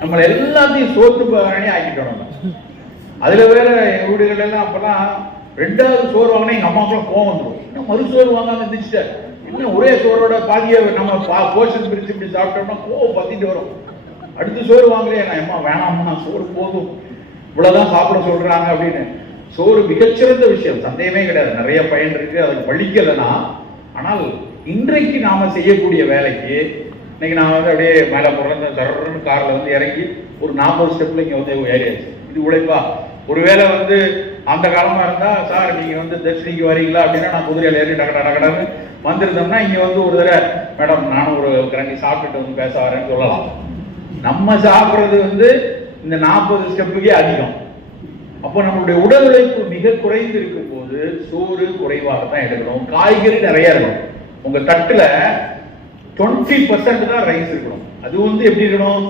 நம்மளை எல்லாத்தையும் சோத்து பாரணி ஆக்கிட்டோம். நம்ம அதுல வேற எங்க வீடுகள் எல்லாம் அப்பெல்லாம் 2வது சோறு வாங்கினா எங்க அம்மாக்குள்ள கோவம் வந்துடும். இன்னும் மறுசோறு வாங்காம இருந்துச்சுட்டாரு. இன்னும் ஒரே சோறோட பாதியை நம்ம போர்ஷன் பிரிச்சு இப்படி சாப்பிட்டோம்னா கோவம் பத்திட்டு வரும். அடுத்து சோறு வாங்குறேன் நான், அம்மா வேணாம்மா சோறு போதும், இவ்வளவுதான் சாப்பிட சொல்றாங்க அப்படின்னு. சோறு மிகச்சிறந்த விஷயம், சந்தேகமே கிடையாது, நிறைய பயன் இருக்கு, அதுக்கு வலிக்கலைன்னா. ஆனால் இன்றைக்கு நாம செய்யக்கூடிய வேலைக்கு இன்னைக்கு நான் வந்து அப்படியே மேலே பிறந்த தரன்னு காரில் வந்து இறங்கி ஒரு 40 ஸ்டெப்ல இங்கே வந்து ஏறியாச்சு. இது உழைப்பா? ஒருவேளை வந்து அந்த காலமா இருந்தா, சார் நீங்க வந்து தர்ஷினிக்கு வரீங்களா அப்படின்னா நான் குதிரையில ஏறி டகடன்னு வந்திருந்தோம்னா இங்க வந்து ஒரு தடவை மேடம் நானும் ஒரு கரண்டி சாப்பிட்டுட்டு வந்து பேச வரேன்னு சொல்லலாம். நம்ம சாப்பிட்றது வந்து இந்த 40 ஸ்டெப்புக்கே அதிகம். அப்போ நம்மளுடைய உடல் உழைப்பு மிக குறைந்து இருக்கும் போது சோறு குறைவாக தான் எடுக்கணும். காய்கறி நிறைய இருக்கணும். உங்க தட்டுல 20% தான் ரைஸ் இருக்கணும். அது வந்து எப்படி இருக்கணும்?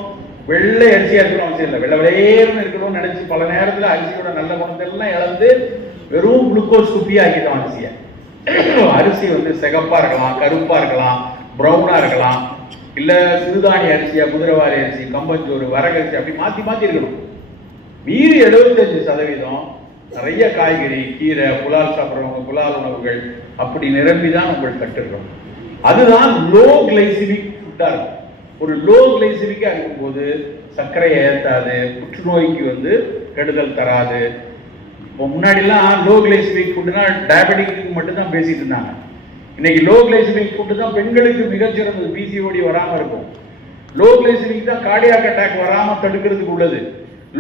வெள்ளை அரிசியா இருக்கணும் அவசியம் இல்லை, வெள்ளை விளையேன்னு இருக்கணும்னு நினைச்சு பல நேரத்துல அரிசியோட நல்ல குணத்தை எல்லாம் இழந்து வெறும் குளுக்கோஸ் குப்பியா ஆக்கிட்டோம் அரிசியை. அரிசி வந்து சிகப்பா இருக்கலாம், கருப்பா இருக்கலாம், பிரவுனா இருக்கலாம், இல்ல சிறுதானிய அரிசியா, குதிரைவாரி அரிசி, கம்பஞ்சோறு, வரகரிசி அப்படி மாத்தி மாத்தி இருக்கணும். மீறி 75% நிறைய காய்கறி, கீரை, புலால் சாப்பிட்றவங்க புலால் உணவுகள் அப்படி நிரம்பிதான் உங்கள் தட்டு இருக்கணும். அதுதான் லோ கிளைசிமிக் ஃபுட்டா இருக்கும். ஒரு லோ கிளைசிமிக்கா இருக்கும் போது சர்க்கரையை ஏற்றாது, புற்றுநோய்க்கு வந்து கெடுதல் தராது. இப்போ முன்னாடிலாம் லோ கிளைசிமிக் ஃபுட்டுனா டயபெட்டிக்கு மட்டும்தான் பேசிட்டு இருந்தாங்க. இன்னைக்கு லோ கிளைசிமிக் ஃபுட்டு தான் பெண்களுக்கு மிகச்சிறந்தது, பிசிஓடி வராம இருக்கும். லோ கிளைசிமிக் தான் கார்டியாக் அட்டாக் வராம தடுக்கிறதுக்கு உள்ளது.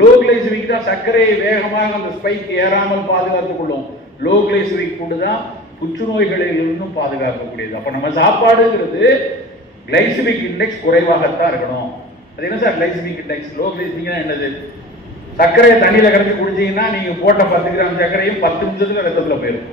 லோ கிளைசிமிக் தான் சர்க்கரையை வேகமாக அந்த ஸ்பைக் ஏறாமல் பாதுகாத்துக் கொள்ளும். லோ கிளைசிமிக் ஃபுட்டு தான் புற்றுநோய்களிலிருந்தும் பாதுகாக்கக்கூடியது. அப்ப நம்ம சாப்பாடுங்கிறது கிளைசிமிக் இண்டெக்ஸ் குறைவாகத்தான் இருக்கணும். அது என்ன சார் கிளைசிமிக் இண்டெக்ஸ்? லோ கிளைசிமிக்னா என்னது? சர்க்கரையை தண்ணியில கரைச்சி குடிச்சீங்கன்னா நீங்க போட்ட 10 கிராம் சர்க்கரையும் 10 நிமிஷத்துல ரத்தத்துல போயிடும்.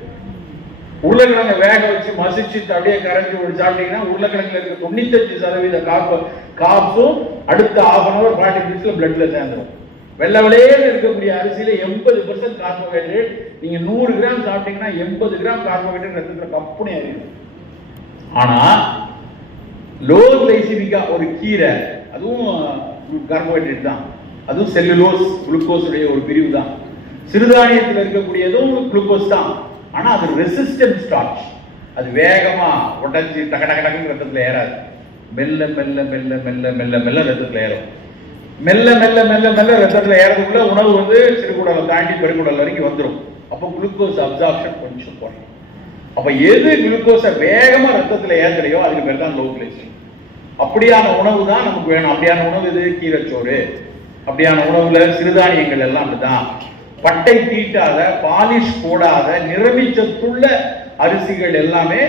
உருளைக்கிழங்க வேக வச்சு மசிச்சு அப்படியே கரைச்சி சாப்பிட்டீங்கன்னா உருளைக்கிழங்குல இருக்க 95% காப்ஸும் அடுத்த 1/2 hour 40 minutes பிளட்ல சேர்ந்துடும். வெள்ளை விளையேன்னு இருக்கக்கூடிய அரிசியில 80% கார்போஹைட்ரேட். நீங்க 100 கிராம் சாப்பிட்டீங்கன்னா 80 கிராம் கார்போஹைட்ரேட் ரத்தத்துல கப்புனே அறியும். ஆனா லோ கிளைசிமிக்கா ஒரு கீரை, அதுவும் கார்போஹைட்ரேட் தான், அதுவும் செல்லுலோஸ் குளுக்கோஸ் உடைய ஒரு பிரிவு தான். சிறுதானியத்தில் இருக்கக்கூடியதும் குளுக்கோஸ் தான், ஆனா அது ரெசிஸ்டன்ட் ஸ்டார்ச். அது வேகமா உடஞ்சி டக டக டக்குன்னு ரத்தத்துல ஏறாது. மெல்ல மெல்ல மெல்ல மெல்ல மெல்ல மெல்ல ரத்தத்துல ஏறும். மெல்ல மெல்ல மெல்ல மெல்ல ரத்தத்துல ஏறதுக்குள்ள உணவு வந்து சிறுகுடலை தாண்டி பெருங்குடல் வரைக்கும் வந்துடும். அப்போ குளுக்கோஸ் அப்சார்ப்ஷன் கொஞ்சம் குறையும். அப்ப எது குளுக்கோஸை வேகமா ரத்தத்துல ஏற்றலையோ அதுக்கு பேர் தான் லோ கிளைசிமிக். அப்படியான உணவு தான் நமக்கு வேணும். அப்படியான உணவு இது கீரைச்சோறு, அப்படியான உணவுல சிறுதானியங்கள் எல்லாம் அப்படிதான். பட்டை தீட்டாத, பாலிஷ் போடாத, நிரம்பிச்சத்துள்ள அரிசிகள் எல்லாமே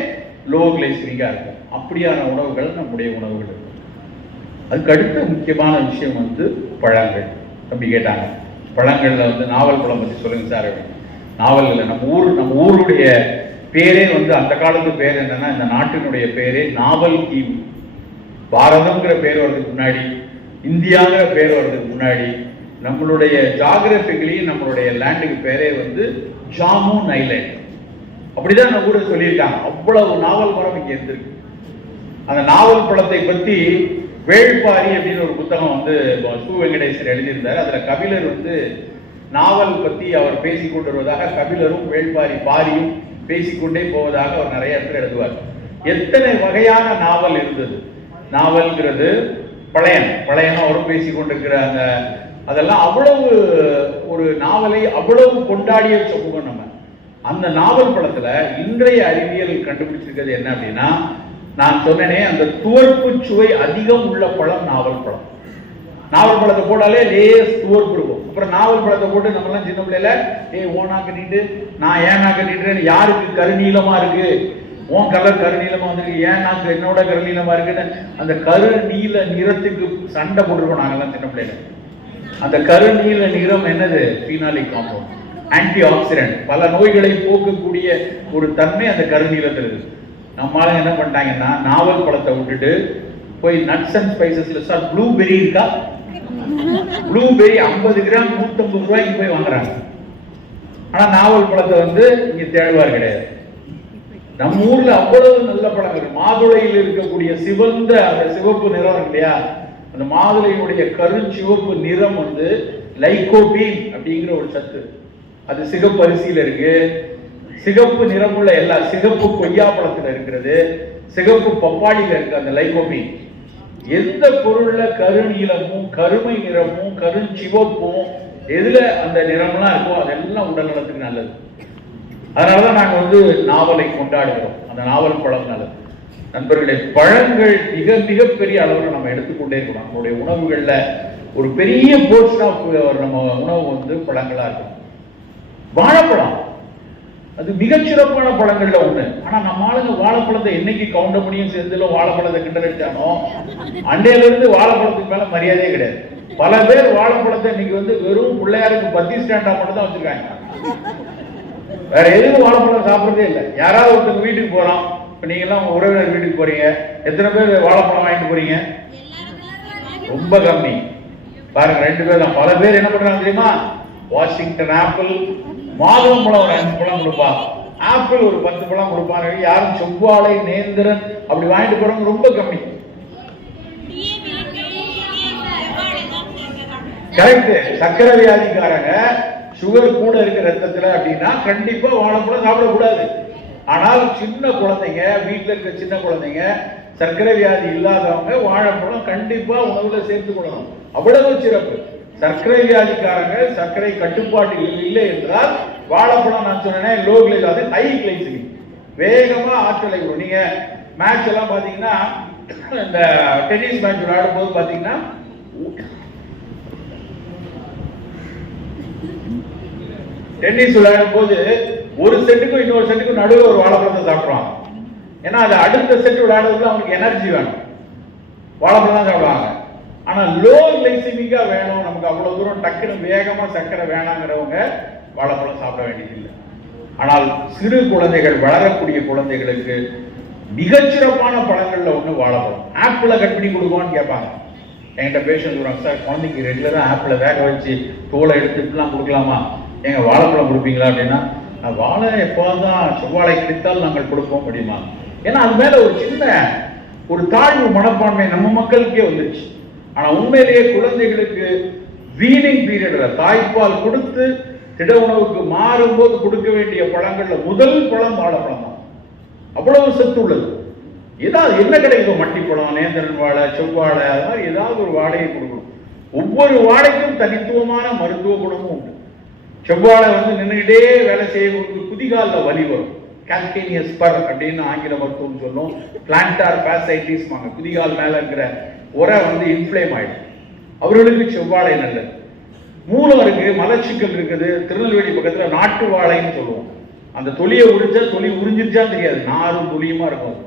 லோ கிளைசிமிக்கா இருக்கும். அப்படியான உணவுகள் நம்முடைய உணவுகள் இருக்கும். அதுக்கு அடுத்த முக்கியமான விஷயம் வந்து பழங்கள். அப்படி கேட்டாங்க, பழங்கள்ல வந்து நாவல் பழம் பற்றி சொல்லுங்க சார். நாவல் இல்லை, நம்ம ஊருடைய பேரே வந்து அந்த காலத்து பேர் என்னன்னா, இந்த நாட்டினுடைய பேரே நாவல் தீவு. பாரதம்ங்கிற பேர் வர்றதுக்கு முன்னாடி, இந்தியாங்கிற பேர் வர்றதுக்கு முன்னாடி நம்மளுடைய ஜாகிரபிக்கலி நம்மளுடைய லேண்டுக்கு பேரே வந்து ஜாமுன் ஐலேண்ட். அப்படிதான் நம்ம கூட சொல்லியிருக்காங்க. அவ்வளவு நாவல் மரம் இங்க இருந்திருக்கு. அந்த நாவல் பழத்தை பத்தி வேள்பாரி அப்படின்னு ஒரு புத்தகம் வந்து சு வெங்கடேசன் எழுதியிருந்தார். அதுல கபிலர் வந்து நாவல் பத்தி அவர் பேசிக் கொண்டு வருவதாக, கபிலரும் பாரியும் பேசிக்கொண்டே போவதாக அவர் நிறைய இடத்துல எழுதுவார். எத்தனை வகையான நாவல் இருந்தது. நாவல்ங்கிறது பழையன அவரும் பேசிக்கொண்டிருக்கிற அந்த அதெல்லாம் அவ்வளவு ஒரு நாவலை அவ்வளவு கொண்டாடிய சமூகம் நம்ம. அந்த நாவல் பழத்துல இன்றைய அறிவியல் கண்டுபிடிச்சிருக்கிறது என்ன அப்படின்னா, நான் சொன்னேனே அந்த துவர்ப்பு சுவை அதிகம் உள்ள பழம் நாவல் பழம். நாவல் பழத்தை போட்டாலே லேஸ் துவர்ப்பு இருக்கும். அப்புறம் நாவல் பழத்தை போட்டு நம்ம எல்லாம் சின்ன பிள்ளைல ஓனா கட்டிட்டு நான் ஏனா கட்டிட்டு, யாருக்கு கருநீளமா இருக்கு, உன் கலர் கருநீளமா வந்துருக்கு, ஏன் நாக்கு என்னோட கருநீளமா இருக்குன்னு அந்த கருநீல நிறத்துக்கு சண்டை போட்டுருக்கோம் நாங்கெல்லாம் சின்ன பிள்ளைல. அந்த கருநீல நிறம் என்னது? Phenolic compound. ஆன்டி ஆக்சிடென்ட், பல நோய்களை போக்கக்கூடிய ஒரு தன்மை அந்த கருநீலத்தில் இருக்கு. நம்மளால என்ன பண்ணிட்டாங்கன்னா நாவல் பழத்தை விட்டுட்டு போய் நட்ஸ் அண்ட் ஸ்பைசஸ்ல சார் ப்ளூபெரி இருக்கா, ப்ளூபெரி 50 கிராம் 150 ரூபாய்க்கு போய் வாங்குறாங்க. ஆனா நாவல் பழத்தை வந்து இங்க தேடுவார் கிடையாது. நம்ம ஊர்ல அவ்வளவு நல்ல பழங்கள், மாதுளையில் இருக்கக்கூடிய சிவந்த அந்த சிவப்பு நிறம் இல்லையா, அந்த மாதுளையுடைய கருஞ்சிவப்பு நிறம் வந்து லைகோபீன் அப்படிங்கிற ஒரு சத்து, அது சிகப்பு அரிசியில இருக்கு, சிகப்பு நிறமுள்ள எல்லா சிகப்பு கொய்யா பழத்துல இருக்கிறது, சிகப்பு பப்பாளியில இருக்கு அந்த லைகோபீன். எந்த பொருள்ல கருநீலமும் கருமை நிறமும் கருஞ்சிவப்பும் எதுல அந்த நிறம்லாம் இருக்கோ அதெல்லாம் உடல் நலத்துக்கு நல்லது. அதனாலதான் நாங்க வந்து நாவலை கொண்டாடுகிறோம். அந்த நாவல் பழம் நல்லது. நண்பர்களே, பழங்கள் மிக மிக பெரிய அளவில் நம்ம எடுத்துக்கொண்டே இருக்கணும். நம்மளுடைய உணவுகள்ல ஒரு பெரிய போர்ஷன் ஆஃப் நம்ம உணவு வந்து பழங்களா இருக்கும். வாழைப்பழம் அது மிகச்சிறப்பான பழங்கள்ல ஒண்ணு. ஆனா நம்ம ஆளுங்க வாழைப்பழத்தை என்னைக்கு கவுண்டமணியும் சேர்ந்துல வாழைப்பழத்தை கிண்டடிச்சானோ அண்டையில இருந்து வாழைப்பழத்துக்கு மேல மரியாதையே கிடையாது. பல பேர் வாழைப்பழத்தை இன்னைக்கு வந்து வெறும் பிள்ளையாருக்கு 10 ஸ்டாண்டா மட்டும் தான் வச்சிருக்காங்க. வேற எதுவும் வாழைப்பழம் சாப்பிடுறதே இல்லை. யாராவது ஒருத்தங்க வீட்டுக்கு போறோம், இப்ப நீங்க எல்லாம் உங்க உறவினர் வீட்டுக்கு போறீங்க, எத்தனை பேர் வாழைப்பழம் வாங்கிட்டு போறீங்க? ரொம்ப கம்மி. பாருங்க, 2 பேர் தான். பல பேர் என்ன பண்றாங்க தெரியுமா, வாஷிங்டன் ஆப்பிள், மாதுளம்பழம் ஒரு 5 பழம் கொடுப்பாங்க, ஆப்பிள் ஒரு 10 பழம் கொடுப்பாங்க. யாரும் செவ்வாழை நேந்திரன் அப்படி வாங்கிட்டு போறவங்க ரொம்ப கம்மி. கரெக்ட். சக்கரை வியாதிக்காரங்க சுகர் கூட இருக்க ரத்தத்துல அப்படின்னா கண்டிப்பா வாழைப்பழம் சாப்பிடக்கூடாது. ஆனால் சின்ன குழந்தைங்க, வீட்டுல இருக்க சின்ன குழந்தைங்க, சர்க்கரை வியாதி இல்லாதவங்க வாழைப்பழம் கண்டிப்பா உணவுல சேர்த்துக் கொள்ளணும். அவ்வளவு சிறப்பு. சர்க்கரை வியாதிக்காரங்க சர்க்கரை கட்டுப்பாட்டில் இல்லை என்றால் வாழைப்பழம் நான் சொன்னேன் லோ கிளைஸ், அது ஹை கிளைசிமிக், வேகமா ஆற்றலை வரும். நீங்க மேட்ச் எல்லாம் பாத்தீங்கன்னா, இந்த டென்னிஸ் மேட்ச் விளையாடும் போது பாத்தீங்கன்னா டென்னிஸ் விளையாடும் போது ஒரு செட்டுக்கும் இன்னொரு செட்டுக்கும் நடுவில் ஒரு வாழைப்பழத்தை சாப்பிடுவாங்க. ஏன்னா அது அடுத்த செட் விளையாடுறதுக்கு அவங்களுக்கு எனர்ஜி வேணும், வாழைப்பழம் தான் சாப்பிடுவாங்க. ஆனா லோ கிளைசிமிக்கா வேணும், நமக்கு அவ்வளவு தூரம் டக்குன்னு வேகமா சர்க்கரை வேணாங்கிறவங்க வாழைப்பழம் சாப்பிட வேண்டியதில்லை. ஆனால் சிறு குழந்தைகள், வளரக்கூடிய குழந்தைகளுக்கு மிகச்சிறப்பான பழங்கள்ல ஒண்ணு வாழைப்பழம். ஆப்பிளை கட் பண்ணி கொடுக்குவான்னு கேட்பாங்க. என்கிட்ட பேஷண்ட் சொல்றாங்க, சார் குழந்தைக்கு ரெகுலரா ஆப்பிளை வேக வச்சு தோலை எடுத்துட்டுலாம் கொடுக்கலாமா, எங்க வாழைப்பழம் கொடுப்பீங்களா அப்படின்னா, வாழை எப்போதான் செவ்வாழை கிடைத்தால் நாங்கள் கொடுப்போம் முடியுமா. ஏன்னா அது மேல ஒரு சின்ன ஒரு தாழ்வு மனப்பான்மை நம்ம மக்களுக்கே வந்துருச்சு. ஆனா உண்மையிலேயே குழந்தைகளுக்கு வீனிங் பீரியட்ல தாய்ப்பால் கொடுத்து திட உணவுக்கு மாறும்போது கொடுக்க வேண்டிய பழங்கள்ல முதல் பழம் வாழைப்பழம் தான். அவ்வளவு சத்து உள்ளது. ஏதாவது என்ன கிடைக்கும், மட்டிப்பழம், நேந்திரன் வாழை, செவ்வாழை, அது மாதிரி ஏதாவது ஒரு வாழையை கொடுக்கணும். ஒவ்வொரு வாழைக்கும் தனித்துவமான மருத்துவ குணமும் உண்டு. செவ்வாழை வந்து நின்றுகிட்டே வேலை செய்ய குதிகாலில் வலி வரும், கால்கேனியஸ் ஸ்பர் அப்படின்னு ஆங்கில மருத்துவம் சொல்லும். பிளான்டார் பாசைட்டிஸ், குதிகால் மேல இருக்கிற உரை வந்து இன்ஃப்ளேம் ஆயிடும். அவர்களுக்கு செவ்வாழை நல்லது. மூலம் இருக்கு, மலச்சிக்கல் இருக்குது. திருநெல்வேலி பக்கத்துல நாட்டு வாழைன்னு சொல்லுவோம். அந்த தொலியை உரிச்சா தொலி உறிஞ்சிருச்சான்னு தெரியாது, நாரும் தொலியுமா இருக்கும்.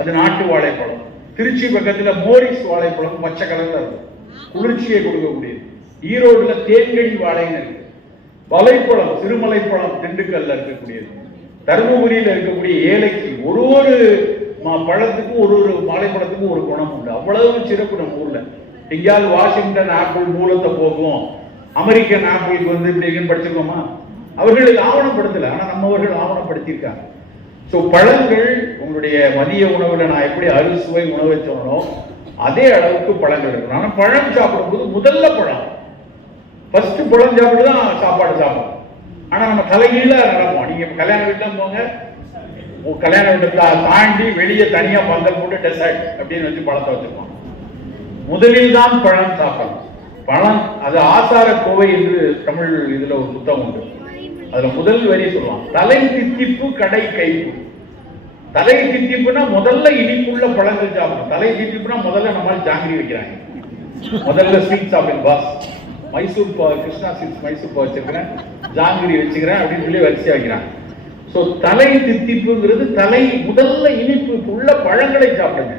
அது நாட்டு வாழைப்பழம். திருச்சி பக்கத்துல மோரிஸ் வாழைப்பழம் பச்சை கலர்ல இருக்கும், குளிர்ச்சியை கொடுக்கக்கூடியது. ஈரோடுல தேன்கனி வாழைன்னு இருக்கு. வலைப்பழம், சிறுமலைப்பழம் திண்டுக்கல்ல இருக்கக்கூடியது. தருமபுரியில இருக்கக்கூடிய ஏலைக்கு ஒரு ஒரு பழத்துக்கும் ஒரு ஒரு வாழைப்பழத்துக்கும் ஒரு குணம் உண்டு. அவ்வளவு சிறப்பு நம்ம ஊர்ல. எங்கேயாவது வாஷிங்டன் ஆப்பிள் மூலத்தை போகும், அமெரிக்கன் ஆப்பிளுக்கு வந்து இப்படி படிச்சிருக்கோமா? அவர்கள் ஆவணப்படுத்தல, ஆனா நம்மவர்கள் ஆவணப்படுத்தியிருக்காங்க. ஸோ பழங்கள் உங்களுடைய மதிய உணவுல நான் எப்படி அறுசுவை உணவை சொன்னோம் அதே அளவுக்கு பழங்கள் இருக்கணும். ஆனா பழம் சாப்பிடும்போது முதல்ல பழம், ஃபர்ஸ்ட் பழம் சாப்பிட்டு தான் சாப்பாடு சாப்பிடும். ஆனா நம்ம தலைகீழ நடப்போம். நீங்க கல்யாண வீட்டுல போங்க, கல்யாண வீட்டுல தாண்டி வெளியே தனியா பந்தல் போட்டு டெசர்ட் அப்படின்னு வச்சு பழத்தை வச்சிருப்போம். முதலில் தான் பழம் சாப்பிடணும். பழம் அது ஆசார கோவை என்று தமிழ் இதுல ஒரு புத்தகம் உண்டு. அதுல முதல் வரி சொல்லுவான், தலை தித்திப்பு கடை கைப்பு. தலை தித்திப்புனா முதல்ல இனிப்புள்ள பழங்கள் சாப்பிடணும். தலை தித்திப்புனா முதல்ல நம்மளால ஜாங்கிரி வைக்கிறாங்க, முதல்ல ஸ்வீட் சாப்பிடுங்க பாஸ், மைசூர் கிருஷ்ணா ஸ்வீட்ஸ் மைசூர் வச்சிருக்கிறேன், ஜாங்கிரி வச்சுக்கிறேன் அப்படின்னு சொல்லி வரிசையா வைக்கிறாங்க. ஸோ தலை தித்திப்புங்கிறது தலை முதல்ல இனிப்பு உள்ள பழங்களை சாப்பிடுங்க.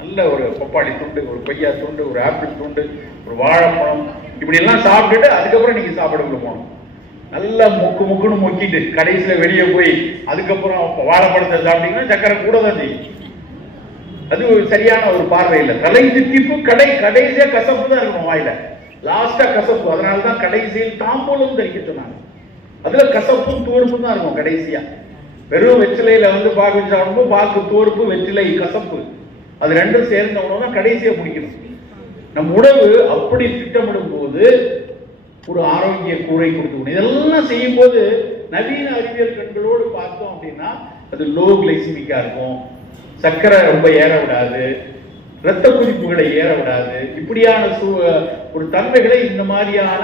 நல்ல ஒரு பப்பாளி துண்டு, ஒரு கொய்யா துண்டு, ஒரு ஆப்பிள் துண்டு, ஒரு வாழைப்பழம், இப்படி எல்லாம் சாப்பிட்டுட்டு அதுக்கப்புறம் நீங்க சாப்பிட போகணும். நல்லா முக்குன்னு முக்கிட்டு கடைசியில வெளியே போய் அதுக்கப்புறம் வாழைப்பழத்தை சாப்பிட்டீங்கன்னா சக்கரை கூட தான் செய்யும். அது சரியான ஒரு பார்வை இல்லை. தலை தித்திப்பு கடைசியா கசப்பு தான் இருக்கணும் வாயில, லாஸ்டா கசப்பு. அதனாலதான் கடைசியில் தாம்பூலம் தரிக்க சொன்னாங்க. அதுல கசப்பும் தோறுப்பும் தான் இருக்கும் கடைசியா. வெறும் வெற்றிலையில பாக்கு வச்சு சாப்பிடும்போது பாக்கு தோறுப்பு, வெற்றிலை கசப்பு, அது ரெண்டும் சேர்ந்த உணவு தான் கடைசியா பிடிக்கணும். நம் உணவு அப்படி திட்டமிடும் போது ஒரு ஆரோக்கிய கூரை கொடுத்து இதெல்லாம் செய்யும் போது நவீன அறிவியல் கண்களோடு பார்த்தோம் அப்படின்னா அது லோ கிளைசிமிக்கா இருக்கும், சர்க்கரை ரொம்ப ஏற விடாது, இரத்த குறிப்புகளை ஏற விடாது. இப்படியான ஒரு தன்மைகளை இந்த மாதிரியான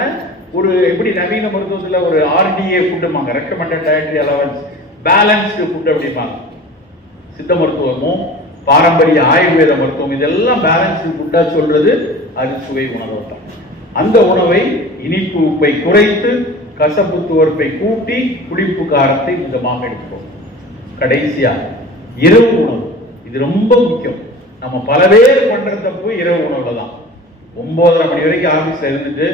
ஒரு எப்படி நவீன மருத்துவத்தில் ஒரு RDA ஃபுட்டுமாங்க, recommended dietary allowance balanced food அப்படிம்பாங்க. சித்த மருத்துவமும் பாரம்பரிய ஆயுர்வேத மருத்துவம் இதெல்லாம் பேலன்ஸ்டு ஃபுட்டா சொல்றது அது சுவை உணவு தான். அந்த உணவை இனிப்பு உப்பை குறைத்து கசப்பு துவர்ப்பை கூட்டி புளிப்பு காரத்தை மிதமாக எடுக்கிறோம். கடைசியா இரவு உணவு, இது ரொம்ப முக்கியம். நம்ம பல பேர் பண்ற தப்பு இரவு உணவுல தான். 9:30 மணி வரைக்கும் ஆபீஸ்ல இருந்துட்டு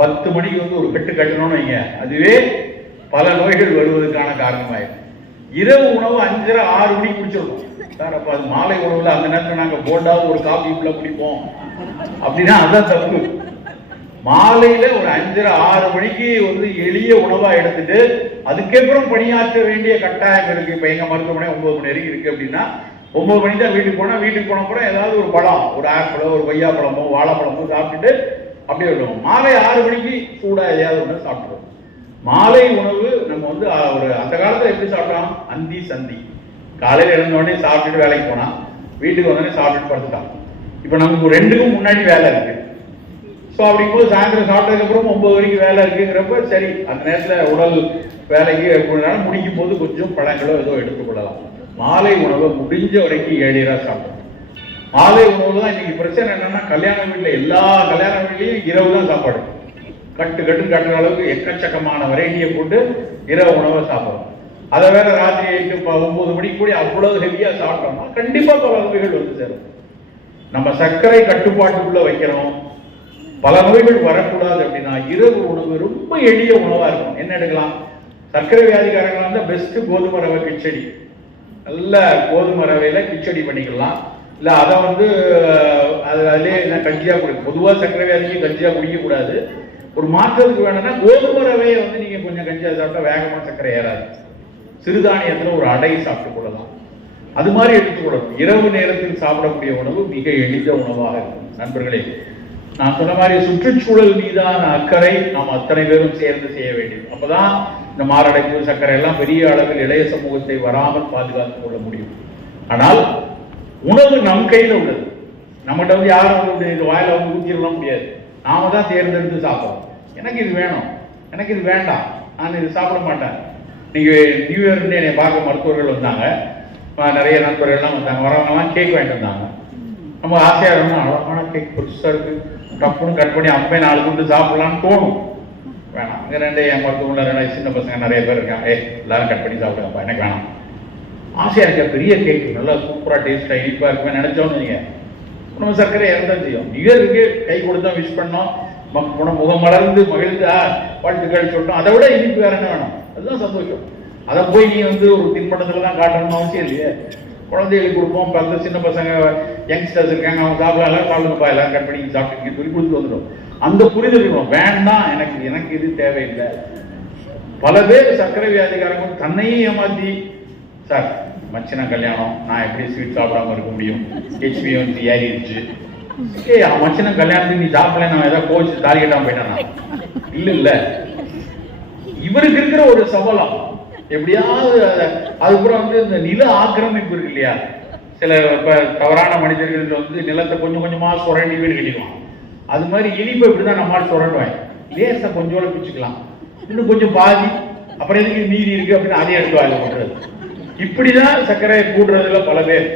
10 மணிக்கு ஒரு பெட்டு கட்டணும்னு வைங்க, அதுவே பல நோய்கள் வருவதற்கான காரணமாயிடும். இரவு உணவு 5:30 6 மணிக்கு குடிச்சிருக்கோம் சார். அப்ப அது மாலை உணவுல அந்த நேரத்தில் நாங்க போண்டாவது ஒரு காபி உள்ள குடிப்போம் அப்படின்னா அதுதான் தப்பு. மாலையில ஒரு 5:30 6 மணிக்கு எளிய உணவா எடுத்துட்டு அதுக்கப்புறம் பணியாற்ற வேண்டிய கட்டாயம் இருக்கு. இப்ப எங்க மருத்துவமனை 9 மணி வரைக்கும் இருக்கு அப்படின்னா 9 மணி தான் வீட்டுக்கு போன அப்புறம் ஏதாவது ஒரு பழம், ஒரு ஆப்பிளோ ஒரு கொய்யா பழமோ வாழைப்பழமோ சாப்பிட்டுட்டு அப்படியே விடுவோம். மாலை 6 மணிக்கு சூடா எதையாவது ஒன்று சாப்பிடுவோம். மாலை உணவு நம்ம ஒரு அந்த காலத்துல எப்படி சாப்பிடலாம், அந்தி சந்தி. காலையில எழுந்த உடனே சாப்பிட்டுட்டு வேலைக்கு போனா, வீட்டுக்கு வந்தோடனே சாப்பிட்டுட்டு படுத்துட்டான். இப்ப நமக்கு 2க்கும் முன்னாடி வேலை இருக்கு. ஸோ அப்படிங்கும்போது சாயந்தரம் சாப்பிட்டதுக்கு அப்புறம் 9 வரைக்கும் வேலை இருக்குங்கிறப்ப சரி அந்த நேரத்தில் உடல் வேலைக்கு முடிக்கும் போது கொஞ்சம் பழங்களோ ஏதோ எடுத்துக்கொள்ளலாம். மாலை உணவை முடிஞ்ச வரைக்கும் 7:30 சாப்பிடணும். மாலை உணவு தான் இன்னைக்கு பிரச்சனை. என்னன்னா எல்லா கல்யாண வீட்லையும் இரவு தான் சாப்பாடு. கட்டுன்னு கட்டுற அளவுக்கு எக்கச்சக்கமான வெரைட்டியை போட்டு இரவு உணவை சாப்பிடணும். அதை வேற ராத்திரி 9 மணிக்கு கூட அவ்வளவு ஹெவியா சாப்பிட்டோம்னா கண்டிப்பா பல நோய்கள் சேரும். நம்ம சர்க்கரை கட்டுப்பாட்டுக்குள்ள வைக்கிறோம், பல நோய்கள் வரக்கூடாது அப்படின்னா இரவு உணவு ரொம்ப எளிய உணவா இருக்கும். என்ன எடுக்கலாம், சர்க்கரை வியாதிக்காரங்களா இருந்தா பெஸ்ட் கோதுமை ரவை கிச்சடி. நல்ல கோதுமை ரவையில கிச்சடி பண்ணிக்கலாம். இல்ல அதை அதுலயே கஞ்சியா குடிக்கும். பொதுவா சர்க்கரை வியாதிக்கு கஞ்சியா குடிக்க கூடாது. ஒரு மாற்றத்துக்கு வேணும்னா கோதுமை ரவையை நீங்க கொஞ்சம் கஞ்சியா சாப்பிட்டா வேகமா சர்க்கரை ஏறாது. சிறுதானியத்துல ஒரு அடை சாப்பிட்டு கொள்ளலாம். அது மாதிரி எடுத்துக்கொள்ளணும். இரவு நேரத்தில் சாப்பிடக்கூடிய உணவு மிக எளித உணவாக இருக்கும். நண்பர்களே, நான் சொன்ன மாதிரி சுற்றுச்சூழல் மீதான அக்கறை நாம் அத்தனை பேரும் சேர்ந்து செய்ய வேண்டும். அப்பதான் இந்த மாரடைப்பு சர்க்கரை எல்லாம் பெரிய அளவில் இளைய சமூகத்தை வராமல் பாதுகாத்துக் கொள்ள முடியும். ஆனால் உணவு நம் கையில உள்ளது. நம்மகிட்ட யாரும் இது வாயில ஊத்திடலாம் முடியாது. நாம தான் தேர்ந்தெடுத்து சாப்பிடணும். எனக்கு இது வேணும், எனக்கு இது வேண்டாம், நான் இது சாப்பிட மாட்டேன். நீங்க நியூ இயர் என்னை பார்க்க மருத்துவர்கள் வந்தாங்க, நிறைய நண்பர்கள்லாம் வந்தாங்க. வரவங்கலாம் கேக் வாங்கிட்டு வந்தாங்க. நம்ம ஆசையா இருக்கணும், அழகான கேக் பெருசா இருக்கு, டப்புன்னு கட் பண்ணி அப்பே 4 துண்டு சாப்பிடலாம்னு தோணும். வேணாம், இங்க என் மருத்துவமனை 2 சின்ன பசங்க நிறைய பேர் இருக்காங்க, எல்லாரும் கட் பண்ணி சாப்பிடுங்கப்பா, எனக்கு வேணாம். ஆசையா இருக்க பெரிய கேக் நல்லா சூப்பரா டேஸ்டா இனிப்பா இருக்குமே நினைச்சோன்னு நீங்க நம்ம சர்க்கரை இறந்தான் செய்யும். நிகருக்கு கை கொடுத்தோம், விஷ் பண்ணோம், முகம் மலர்ந்து மகிழ்ந்து வாழ்த்துக்கள் சொல்லிட்டோம். அதை விட இனிப்பு வேற என்ன வேணும்? அதுதான் சந்தோஷம். அதை போய் நீ ஒரு தின்பண்டத்துல தான் காட்டணும்னு அவசியம் இல்லையே. குழந்தைகளுக்கு கொடுப்போம், 10 சின்ன பசங்க யங்ஸ்டர்ஸ் இருக்காங்க, அவங்க சாப்பிடலாம், சாப்பிடுங்கப்பா எல்லாரும் கட் பண்ணி சாப்பிட்டு சொல்லி கொடுத்து வந்துடும். அந்த புரிதல் இருக்கணும். வேண்டாம், எனக்கு இது தேவையில்லை. பல பேர் சர்க்கரை வியாதிக்காரங்க தன்னையும் ஏமாத்தி, சார் மச்சின கல்யாணம், நான் எப்படி ஸ்வீட் சாப்பிடாம இருக்க முடியும், HbA1c ஏறிடுச்சு, மச்சின கல்யாணத்துக்கு நீ சாப்பிடல, நான் ஏதாவது கோச்சு தாலி கட்டாம போயிட்டேன்னா இல்ல. இவருக்கு இருக்கிற ஒரு சபலம் எப்படியாவது அதுக்கப்புறம் இந்த நில ஆக்கிரமிப்பு இருக்கு இல்லையா, சில தவறான மனிதர்கள் நிலத்தை கொஞ்சம் கொஞ்சமா சுரண்டி வீடு கட்டிடுவான். அது மாதிரி இனிப்பு இப்படிதான் நம்மளால சுரண்டுவாங்க. லேசா கொஞ்சோட பிச்சுக்கலாம், இன்னும் கொஞ்சம் பாதி, அப்புறம் எதுக்கு மீதி இருக்கு அப்படின்னு அதே எடுத்து வாயில பண்றது. இப்படிதான் சர்க்கரையை கூடுறதுல பல பேர்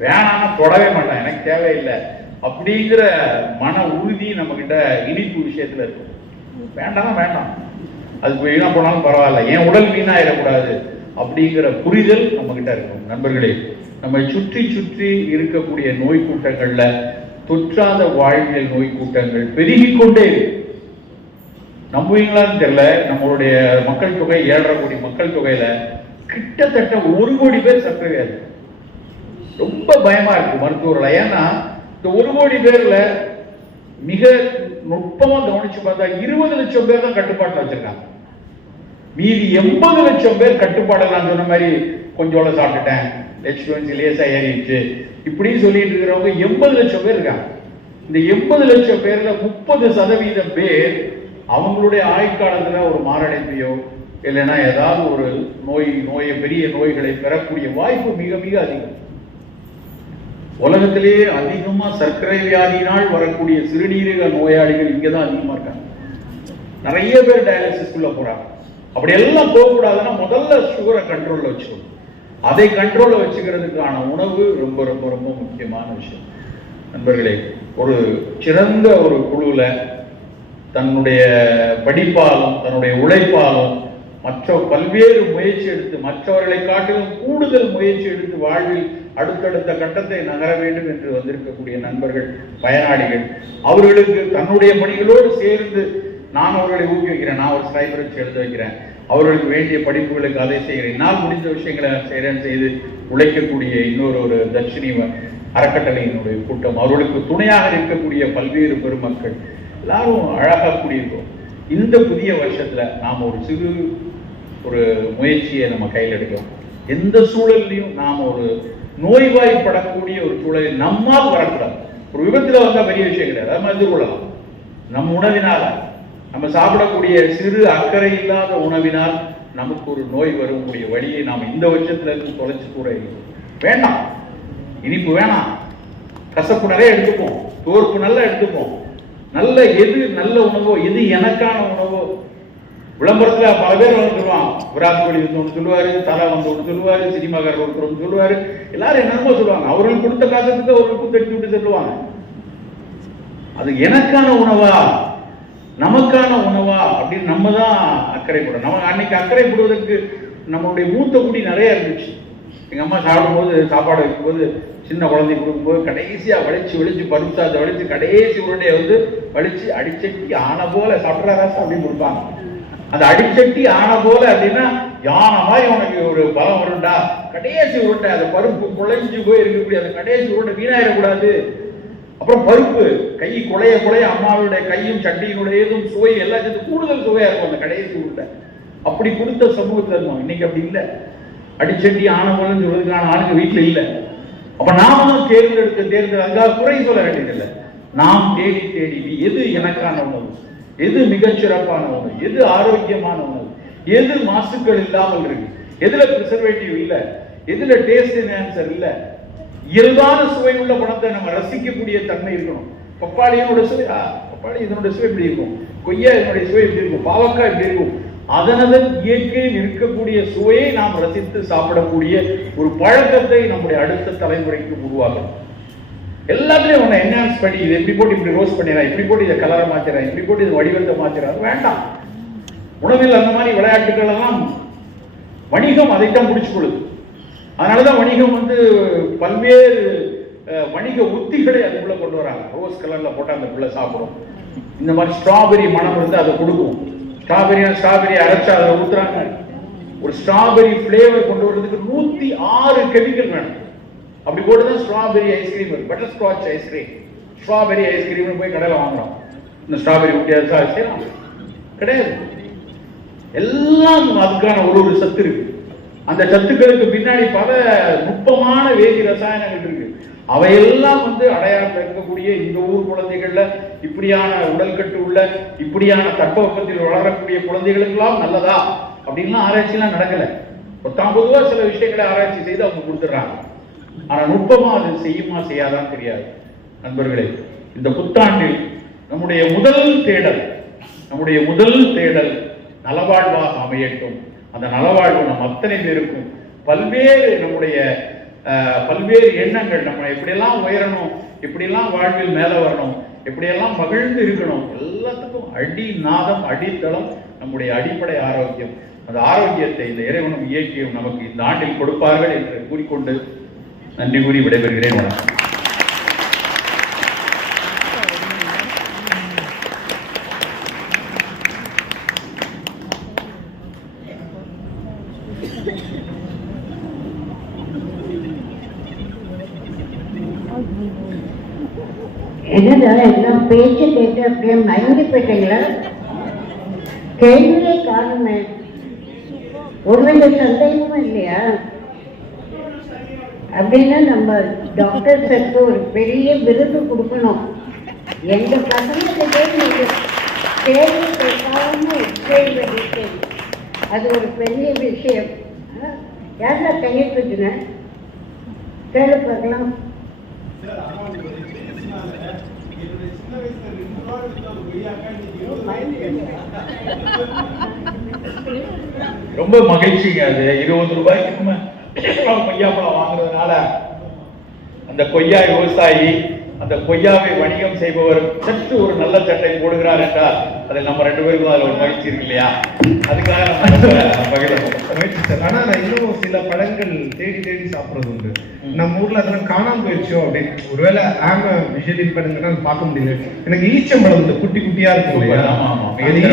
வேணாம்னா தொடவே மாட்டான், எனக்கு தேவையில்லை அப்படிங்கிற மன உறுதி நம்ம கிட்ட இனிப்பு விஷயத்துல இருக்கும். வேண்டாம் வேண்டாம், அது வீணா போனாலும் பரவாயில்ல, என் உடல் வீணாயிடக்கூடாது அப்படிங்கிற புரிதல் நம்ம கிட்ட இருக்கும். நண்பர்களே, நம்மை சுற்றி சுற்றி இருக்கக்கூடிய நோய் கூட்டங்கள்ல தொற்றாத வாழ்வியல் நோய் கூட்டங்கள் பெருகிக் கொண்டே இருக்கு. நம்புவீங்களான்னு தெரியல, நம்மளுடைய மக்கள் தொகை 7.5 கோடி மக்கள் தொகையில கிட்டத்தட்ட 1 கோடி பேர் சர்க்கரை வியாதி. ரொம்ப பயமா இருக்கு மருத்துவர்கள். ஏன்னா இந்த 1 கோடி பேர்ல மிக நுட்பமா கவனிச்சு பார்த்தா 20 லட்சம் பேர் தான் கட்டுப்பாட்டில் வச்சிருக்காங்க. மீதி 80 லட்சம் பேர் கட்டுப்பாடு நான் சொன்ன மாதிரி கொஞ்சோட சாப்பிட்டுட்டேன், H1C லேசா ஏறிடுச்சு இப்படின்னு சொல்லிட்டு இருக்கிறவங்க 80 லட்சம் பேர் இருக்காங்க. இந்த 80 லட்சம் பேர்ல 30% பேர் அவங்களுடைய ஆயுட்காலத்துல ஒரு மாரடைப்பையோ இல்லைன்னா ஏதாவது ஒரு நோயை பெரிய நோய்களை பெறக்கூடிய வாய்ப்பு மிக மிக அதிகம். உலகத்திலேயே அதிகமா சர்க்கரை வியாதியினால் வரக்கூடிய சிறுநீரக நோயாளிகள் இங்கதான் அதிகமா இருக்காங்க. நிறைய பேர் டயாலிசிஸ்குள்ள போறாங்க. அப்படி எல்லாம் போகக்கூடாதுன்னா முதல்ல சுகரை கண்ட்ரோல்ல வச்சுக்கணும். அதை கண்ட்ரோல்ல வச்சுக்கிறதுக்கான உணவு ரொம்ப ரொம்ப ரொம்ப முக்கியமான விஷயம். நண்பர்களே, ஒரு சிறந்த ஒரு குழுல தன்னுடைய படிப்பாலும் தன்னுடைய உழைப்பாலும் மற்ற பல்வேறு முயற்சி எடுத்து மற்றவர்களை காட்டிலும் கூடுதல் முயற்சி எடுத்து வாழ்வில் அடுத்தடுத்த கட்டத்தை நகர வேண்டும் என்று வந்திருக்கக்கூடிய நண்பர்கள், பயனாளிகள், அவர்களுக்கு தன்னுடைய பணிகளோடு சேர்ந்து நான் அவர்களை ஊக்குவிக்கிறேன். நான் ஒரு ஸ்னைப்பர் வச்சு எழுத வைக்கிறேன், அவர்களுக்கு வேண்டிய படிப்புகளுக்கு அதை செய்கிறேன், நான் முடிந்த விஷயங்களை செய்து உழைக்கக்கூடிய இன்னொரு தட்சிணி அறக்கட்டளையினுடைய கூட்டம், அவர்களுக்கு துணையாக இருக்கக்கூடிய பல்வேறு பெருமக்கள் எல்லாரும் அழகா கூடியிருக்கோம். இந்த புதிய வருஷத்துல நாம் ஒரு சிறு முயற்சியை நம்ம கையில் எடுக்கலாம். எந்த சூழல்லையும் நாம் ஒரு நோய்வாய்ப்படக்கூடிய ஒரு சூழலில் நம்மால் வரக்கூடாது. ஒரு விபத்துல வந்தா பெரிய விஷயம் கிடையாது, அதை எதிர்கொள்ளலாம். நம் உணவினால, நம்ம சாப்பிடக்கூடிய சிறு அக்கறை இல்லாத உணவினால் நமக்கு ஒரு நோய் வரக்கூடிய வழியை நாம் இந்த வருஷத்துல இருந்து தொலைச்சு கூட வேண்டாம். இனிப்பு வேணாம், கசப்பு நிறைய எடுத்துப்போம், தோற்பு நல்லா எடுத்துப்போம். நல்ல எது நல்ல உணவோ, எது எனக்கான உணவோ. விளம்பரத்துல பல பேர் வந்து சொல்லுவாங்க, விராட் கோலி வந்து ஒன்று சொல்லுவாரு, தலா வந்து ஒன்று சொல்லுவாரு, சினிமாக்காரர் ஒருத்தர் ஒன்று சொல்லுவாரு, எல்லாரும் என்னமோ சொல்லுவாங்க. அவர்கள் கொடுத்த காசுக்கு அவர்களுக்கு தட்டி விட்டு சொல்லுவாங்க. அது எனக்கான உணவா, நமக்கான உணவா அப்படின்னு நம்ம தான் அக்கறைப்படும். நம்ம அன்னைக்கு அக்கறைப்படுவதற்கு நம்மளுடைய மூத்த குடி நிறைய இருந்துச்சு. எங்க அம்மா சாப்பிடும்போது, சாப்பாடு வைக்கும்போது, சின்ன குழந்தை கொடுக்கும்போது கடைசியா வலிச்சு பருப்பு சாதத்தை வலிச்சு கடைசி உருண்டையை வந்து வலிச்சு அடிச்சட்டி ஆன போல சாப்பிட்றாராசா அப்படின்னு கொடுப்பாங்க. அந்த அடிச்சட்டி ஆன போல அப்படின்னா யானை மாதிரி உனக்கு ஒரு பலம் வருண்டா, கடைசி உருண்டை அந்த பருப்பு குழைஞ்சு போய் இருக்கக்கூடிய அந்த கடைசி உருண்டை வீணாயிடக்கூடாது. அப்புறம் பருப்பு கை குழைய அம்மாவுடைய கையும் சட்டியினுடையதும் சுவை எல்லாத்தையும் கூடுதல் சுவையா இருக்கும் அந்த கடைசி உருண்டை. அப்படி கொடுத்த சமூகத்தில் இருந்தோம். இன்னைக்கு அப்படி இல்லை. அடிச்சட்டி ஆன போலன்னு சொல்றதுக்கான ஆளுங்க வீட்டுல இல்லை. அப்ப நாம தேர்ந்தெடுக்க அங்காக குறை சொல்ல வேண்டியதில்லை. நாம் தேடி எது எனக்கான உணவு, எது மிகச்சிறப்பான உணவு, எது ஆரோக்கியமான உணவு, எது மாசுக்கள் இல்லாமல் இருக்கு, எதுல பிரிசர்வேட்டிவ் இல்ல, எதுல டேஸ்ட் என்ஹான்சர் இல்ல, இயல்பான சுவை உள்ள பணத்தை நம்ம ரசிக்கக்கூடிய தன்மை இருக்கணும். பப்பாளியோட சுவை, பப்பாளி இதனுடைய சுவை இப்படி இருக்கும், கொய்யா இதனுடைய சுவை இப்படி இருக்கும், பாவக்காய் இப்படி இருக்கும். அதனதன் இயற்கையில் இருக்கக்கூடிய சுவையை நாம் ரசித்து சாப்பிடக்கூடிய ஒரு பழக்கத்தை நம்முடைய அடுத்த தலைமுறைக்கு உருவாக்கணும். எல்லாத்துலயும் ஒண்ணு என்ஹான்ஸ் பண்ணி இதை இப்படி போட்டு இப்படி ரோஸ்ட் பண்ணிடுறேன், இப்படி போட்டு இதை கலரை மாத்திரேன், இப்படி போட்டு இதை வடிவத்தை மாத்திரேன், வேண்டாம். உணவில் அந்த மாதிரி விளையாட்டுகள் எல்லாம் வணிகம் அதைத்தான் முடிச்சு கொள்ளுது. அதனாலதான் வணிகம் வந்து பல்வேறு வணிக உத்திகளை அதுக்குள்ள கொண்டு வராங்க. ரோஸ் கலர்ல போட்டா அந்த பிள்ளை சாப்பிடும், இந்த மாதிரி ஸ்ட்ராபெரி மனம் இருந்து அதை கொடுக்கும், ஸ்ட்ராபெரி அரைச்சா அதில் ஊத்துறாங்க. ஒரு ஸ்ட்ராபெரி பிளேவர் கொண்டு வர்றதுக்கு 106 கெமிக்கல் வேணும். அப்படி போட்டுதான் ஸ்ட்ராபெரி ஐஸ்கிரீம் இருக்கு, butterscotch ice cream, strawberry ice cream போய் கடையில் வாங்குறோம். இந்த ஸ்ட்ராபெரி ஊட்டியா செய்யலாம் கிடையாது. எல்லாம் அதுக்கான ஒரு சத்து இருக்கு. அந்த சத்துக்களுக்கு பின்னாடி பல நுட்பமான வேதி ரசாயனங்கள் இருக்கு. அவையெல்லாம் வந்து அடையாளம் இருக்கக்கூடிய இந்த ஊர் குழந்தைகள்ல இப்படியான உடல் கட்டு உள்ள இப்படியான தட்பவெப்பத்தில் வளரக்கூடிய குழந்தைகளுக்கெல்லாம் நல்லதா அப்படின்லாம் ஆராய்ச்சிலாம் நடக்கல. பொதுவா சில விஷயங்களை ஆராய்ச்சி செய்து அவங்க கொடுத்துடுறாங்க. ஆனா நுட்பமா அது செய்யுமா செய்யாதான் தெரியாது. நண்பர்களே, இந்த புத்தாண்டில் நம்முடைய முதல் தேடல் நலவாழ்வாக அமையட்டும். அந்த நலவாழ்வு நம் அத்தனை பேருக்கும் பல்வேறு எண்ணங்கள், நம்ம எப்படியெல்லாம் உயரணும், எப்படியெல்லாம் வாழ்வில் மேல வரணும், எப்படியெல்லாம் மகிழ்ந்து இருக்கணும், எல்லாத்துக்கும் அடிநாதம் அடித்தளம் நம்முடைய அடிப்படை ஆரோக்கியம். அந்த ஆரோக்கியத்தை இந்த இறைவனும் இயக்கியும் நமக்கு இந்த ஆண்டில் கொடுப்பார்கள் என்று கூறிக்கொண்டு நன்றி கூறி விடைபெறுகிறேன். வணக்கம். என்னடா எல்லாம் பேச்சு கேட்டு அப்படியே மயங்கி போயிட்டீங்களா? கேள்வியே காணுமே, ஒருவேளை சந்தேகமும் இல்லையா? அப்படின்னா நம்ம டாக்டர்ஸுக்கு ஒரு பெரிய விருது கொடுக்கணும். எங்க பசங்களுக்கு நீங்க கேள்வி கேட்காம கேள்வி, அது ஒரு பெரிய விஷயம். யாரா கையை பற்றின கேள்வி பார்க்கலாம். ரொம்ப மகிழ்ச்சிங்க. அது 20 ரூபாய்க்கு நம்ம கொய்யாப்பழம் வாங்குறதுனால அந்த கொய்யா விவசாயி, அந்த கொய்யாவை வணிகம் செய்பவர் சற்று ஒரு நல்ல சட்டை போடுகிறார் என்றால் அதில் நம்ம 2 பேருக்கும் அதில் ஒரு மகிழ்ச்சி இருக்கு இல்லையா? அதுக்காக நம்ம மகிழ்ச்சி சார். ஆனா நான் இன்னும் சில பழங்கள் தேடி தேடி சாப்பிட்றது உண்டு. நம்ம ஊர்ல அதெல்லாம் காணாம போயிடுச்சோ அப்படின்னு. ஒருவேளை விஷுவலி பழங்கன்னா பார்க்க முடியல. எனக்கு ஈச்சம்பழம் இந்த குட்டி குட்டியா இருக்கும் இல்லையா,